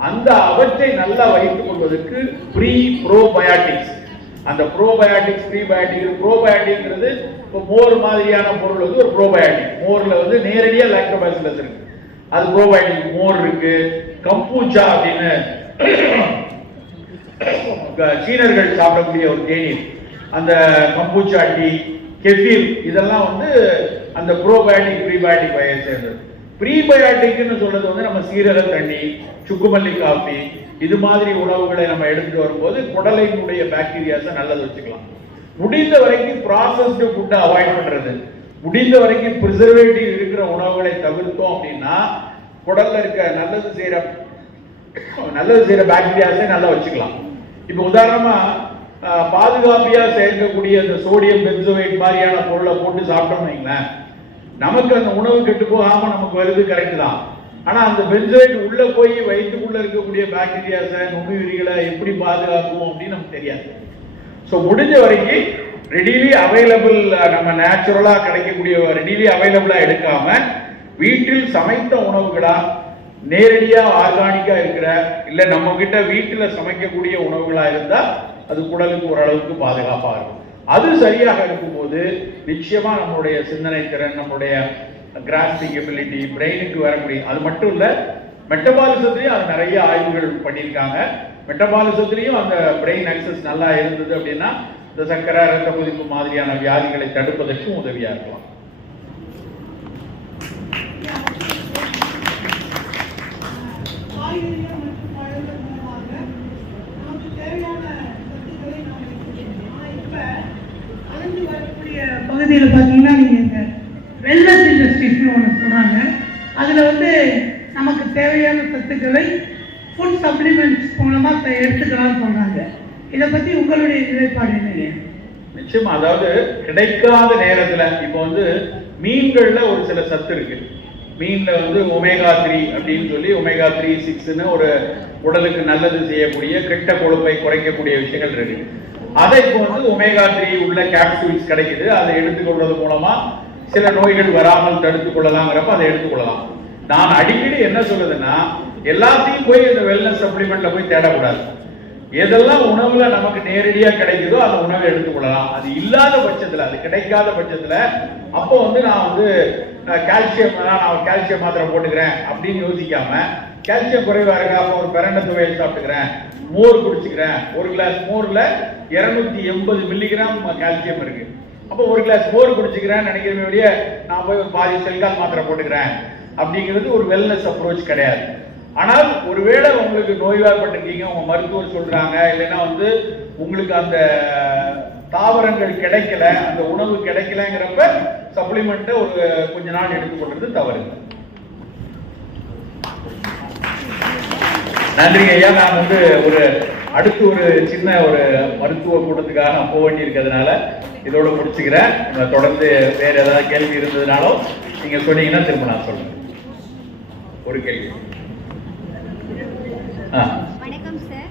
அந்த அவற்றை நல்லா வைத்துக் கொள்வதற்கு ப்ரீ ப்ரோபயாட்டிக்ஸ், அந்த ப்ரோபயாட்டிக்ஸ் ப்ரோபயாட்டிக்ங்கிறது இப்போ மோர் மாதிரியான பொருள் வந்து ஒரு ப்ரோபயாட்டிக். மோர்ல வந்து நேரடியா லாக்டோபாசிலஸ் இருக்கு, அது ப்ரோபயாட்டிக். மோர் இருக்கு, கம்பூச்சா அப்படின்னு சீனர்கள் சாப்பிடக்கூடிய ஒரு தேநீர், அந்த கம்பூச்சா டீ, கெஃபீர், இதெல்லாம் வந்து அந்த ப்ரோபயாட்டிக் ப்ரீபயாட்டிக் வகையை சேர்ந்தது. ப்ரீபயாட்டிக்னு சொல்றது வந்து நம்ம சீரக தண்ணி, சுக்குமல்லி காஃபி, இது மாதிரி உணவுகளை நம்ம எடுத்துட்டு வரும்போது குடலினுடைய பாக்டீரியாஸை நல்லது வச்சுக்கலாம். முடிந்த வரைக்கும் ப்ராசஸ்டு ஃபுட்டை அவாய்ட் பண்றது, முடிந்த வரைக்கும் ப்ரிசர்வேட்டிவ் இருக்கிற உணவுகளை தவிர்த்தோம் அப்படின்னா குடல்ல இருக்க நல்லது செய்யற பாக்டீரியாஸை நல்லா வச்சுக்கலாம். இப்போ உதாரணமா பாதுகாப்பியா சேர்க்கக்கூடிய அந்த சோடியம் பென்சோவேட் மாதிரியான பொருளை போட்டு சாப்பிட்டோம்னு வைங்களேன், நமக்கு அந்த உணவு கெட்டு போகாம நமக்கு வருது, கரெக்ட் தான். ஆனா அந்த பென்சோவேட் உள்ள போய் வயிற்றுக்குள்ள இருக்கக்கூடிய பாக்டீரியாஸை நுண்ணுயிரிகளை எப்படி பாதுகாக்கும் அப்படின்னு நமக்கு தெரியாது. ஸோ முடிஞ்ச வரைக்கும் ரெடிலி அவைலபிள், நம்ம நேச்சுரலா கிடைக்கக்கூடிய ரெடிலி அவைலபிளா எடுக்காம வீட்டில் சமைத்த உணவுகளா, நேரடியா ஆர்கானிக்கா இருக்கிற, இல்ல நம்ம கிட்ட வீட்டுல சமைக்கக்கூடிய உணவுகளா இருந்தா அது குடலுக்கு ஓரளவுக்கு பாதுகாப்பா இருக்கும். அது சரியாக இருக்கும்போது நிச்சயமா நம்மளுடைய சிந்தனை திறன், நம்மளுடைய கிராஸ்பிங் எபிலிட்டி, பிரெயினுக்கு வரக்கூடிய, அது மட்டும் இல்ல மெட்டபாலிசத்திலையும் அது நிறைய ஆய்வுகள் பண்ணியிருக்காங்க. மெட்டபாலிசத்திலையும் அந்த பிரெயின் ஆக்சஸ் நல்லா இருந்தது அப்படின்னா இந்த சக்கரை, ரத்த கொதிப்பு மாதிரியான வியாதிகளை தடுப்பதற்கும் உதவியா இருக்கலாம். பகுதியில் பார்த்தீங்கன்னா நீங்கள் இந்த வெல்னஸ் இண்டஸ்ட்ரீஸ்னு ஒன்று சொல்கிறாங்க. அதில் வந்து நமக்கு தேவையான சத்துக்களை ஃபுட் சப்ளிமெண்ட்ஸ் மூலமாக எடுத்துக்கலாம்னு சொல்கிறாங்க. இதை பற்றி உங்களுடைய நிலைப்பாடு என்னங்க? நிச்சயமா, அதாவது கிடைக்காத நேரத்தில் இப்போ வந்து மீன்கள்ல ஒரு சில சத்து இருக்கு. மீன்ல வந்து ஒமேகா 3 அப்படின்னு சொல்லி ஒமேகா 3, 6ன்னு ஒரு உடலுக்கு நல்லது செய்யக்கூடிய கெட்ட கொழுப்பை குறைக்கக்கூடிய விஷயங்கள் இருக்கு. அதை இப்போ வந்து ஒமேகா 3 உள்ள கேப்சூல்ஸ் கிடைக்குது. அதை எடுத்துக்கொள்வது மூலமா சில நோய்கள் வராமல் தடுத்துக் கொள்ளலாங்கிறப்ப அதை எடுத்துக்கொள்ளலாம். நான் அடிக்கடி என்ன சொல்லுதுன்னா, எல்லாத்தையும் போய் இந்த வெல்னஸ் சப்ளிமெண்ட்ல போய் தேடக்கூடாது. எதெல்லாம் உணவுல நமக்கு நேரடியா கிடைக்குதோ அந்த உணவை எடுத்துக்கொள்ளலாம். அது இல்லாத பட்சத்துல, அது கிடைக்காத பட்சத்துல அப்போ வந்து நான் வந்து கால்சியம் மாத்திரை போட்டுக்கிறேன் அப்படின்னு யோசிக்காம, கால்சியம் குறைவா இருக்கா, அப்போ ஒரு பிரண்ட துவையல் சாப்பிட்டுக்கிறேன், மோர் குடிச்சுக்கிறேன், ஒரு கிளாஸ் மோர்ல 280 மில்லிகிராம் கால்சியம் இருக்கு, அப்போ ஒரு கிளாஸ் மோர் குடிச்சுக்கிறேன் நினைக்கிறேன் வழியே நான் போய் ஒரு பாதி செல்கால் மாத்திரை போட்டுக்கிறேன் அப்படிங்கிறது ஒரு வெல்னஸ் அப்ரோச் கிடையாது. ஆனால் ஒருவேளை உங்களுக்கு நோய்வாய்ப்பட்டிருக்கீங்க, உங்க மருத்துவர் சொல்றாங்க, இல்லைன்னா வந்து உங்களுக்கு அந்த தாவரங்கள் கிடைக்கல, அந்த உணவு கிடைக்கலங்கிறப்ப சப்ளிமெண்ட்டை ஒரு கொஞ்ச நாள் எடுத்துக்கொள்றது தவறு. நன்றிங்க ஐயா. நான் வந்து அடுத்து ஒரு சின்ன ஒரு மருத்துவ கூட்டத்துக்காக நான் போக வேண்டி இருக்கிறதுனால இதோட முடிச்சுக்கிறேன். தொடர்ந்து வேற ஏதாவது கேள்வி இருந்ததுனாலும் நீங்க சொன்னீங்கன்னா திரும்ப நான் சொல்றேன். ஒரு கேள்வி. வணக்கம் சார்.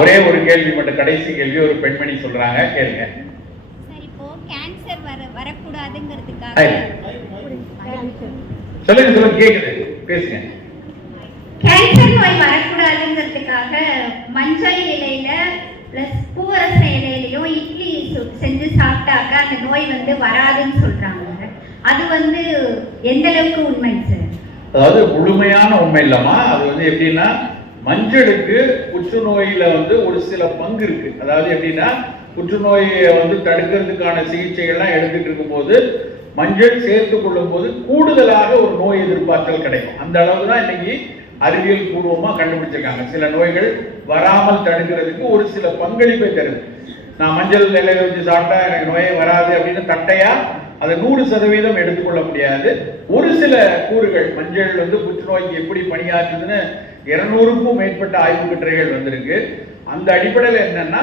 ஒரே ஒரு கேள்வி மட்டும், கடைசி கேள்வி ஒரு பெண்மணி சொல்றாங்க, கேளுங்க. சார், இப்போ கேன்சர் வரக்கூடாதுங்கிறதுக்காக சொல்லுங்க கேக்குது, பேசுங்க. கேன்சர் நோய் வரக்கூடாதுங்கிறதுக்காக மஞ்சள் இலையில பிளஸ் பூவரச இலையிலையும் இட்லி செஞ்சு சாப்பிட்டாக்க அந்த நோய் வந்து வராதுன்னு சொல்றாங்க. அது வந்து எந்த அளவுக்கு உண்மை சார்? அதாவது முழுமையான உண்மை இல்லமா, அது வந்து எப்படின்னா மஞ்சளுக்கு புற்றுநோயில வந்து ஒரு சில பங்கு இருக்கு. அதாவது எப்படின்னா, புற்றுநோயை வந்து தடுக்கிறதுக்கான சிகிச்சைகள்லாம் எடுத்துட்டு இருக்கும்போது மஞ்சள் சேர்த்து கொள்ளும் போது கூடுதலாக ஒரு நோய் எதிர்பார்த்தல் கிடைக்கும். அந்த அளவுக்கு தான் இன்னைக்கு அறிவியல் பூர்வமா கண்டுபிடிச்சிருக்காங்க. சில நோய்கள் வராமல் தடுக்கிறதுக்கு ஒரு சில பங்களிப்பை தருது. நான் மஞ்சள் இலையில வச்சு சாப்பிட்டா எனக்கு நோயே வராது அப்படின்னு தட்டையா அதை 100% எடுத்துக்கொள்ள முடியாது. ஒரு சில கூறுகள் மஞ்சள் வந்து புற்றுநோய்க்கு எப்படி பணியாற்றுதுன்னு 200க்கும் மேற்பட்ட ஆய்வு கட்டுரைகள் வந்திருக்கு. அந்த அடிப்படையில் என்னன்னா,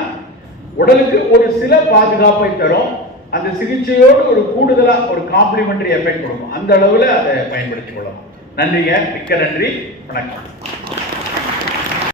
உடலுக்கு ஒரு சில பாதுகாப்பை தரும், அந்த சிகிச்சையோடு ஒரு கூடுதலா ஒரு காம்ப்ளிமெண்டரி எஃபெக்ட் கொடுக்கும். அந்த அளவுல அதை பயன்படுத்திக் கொள்ளலாம். நன்றிங்க, மிக்க நன்றி, வணக்கம்.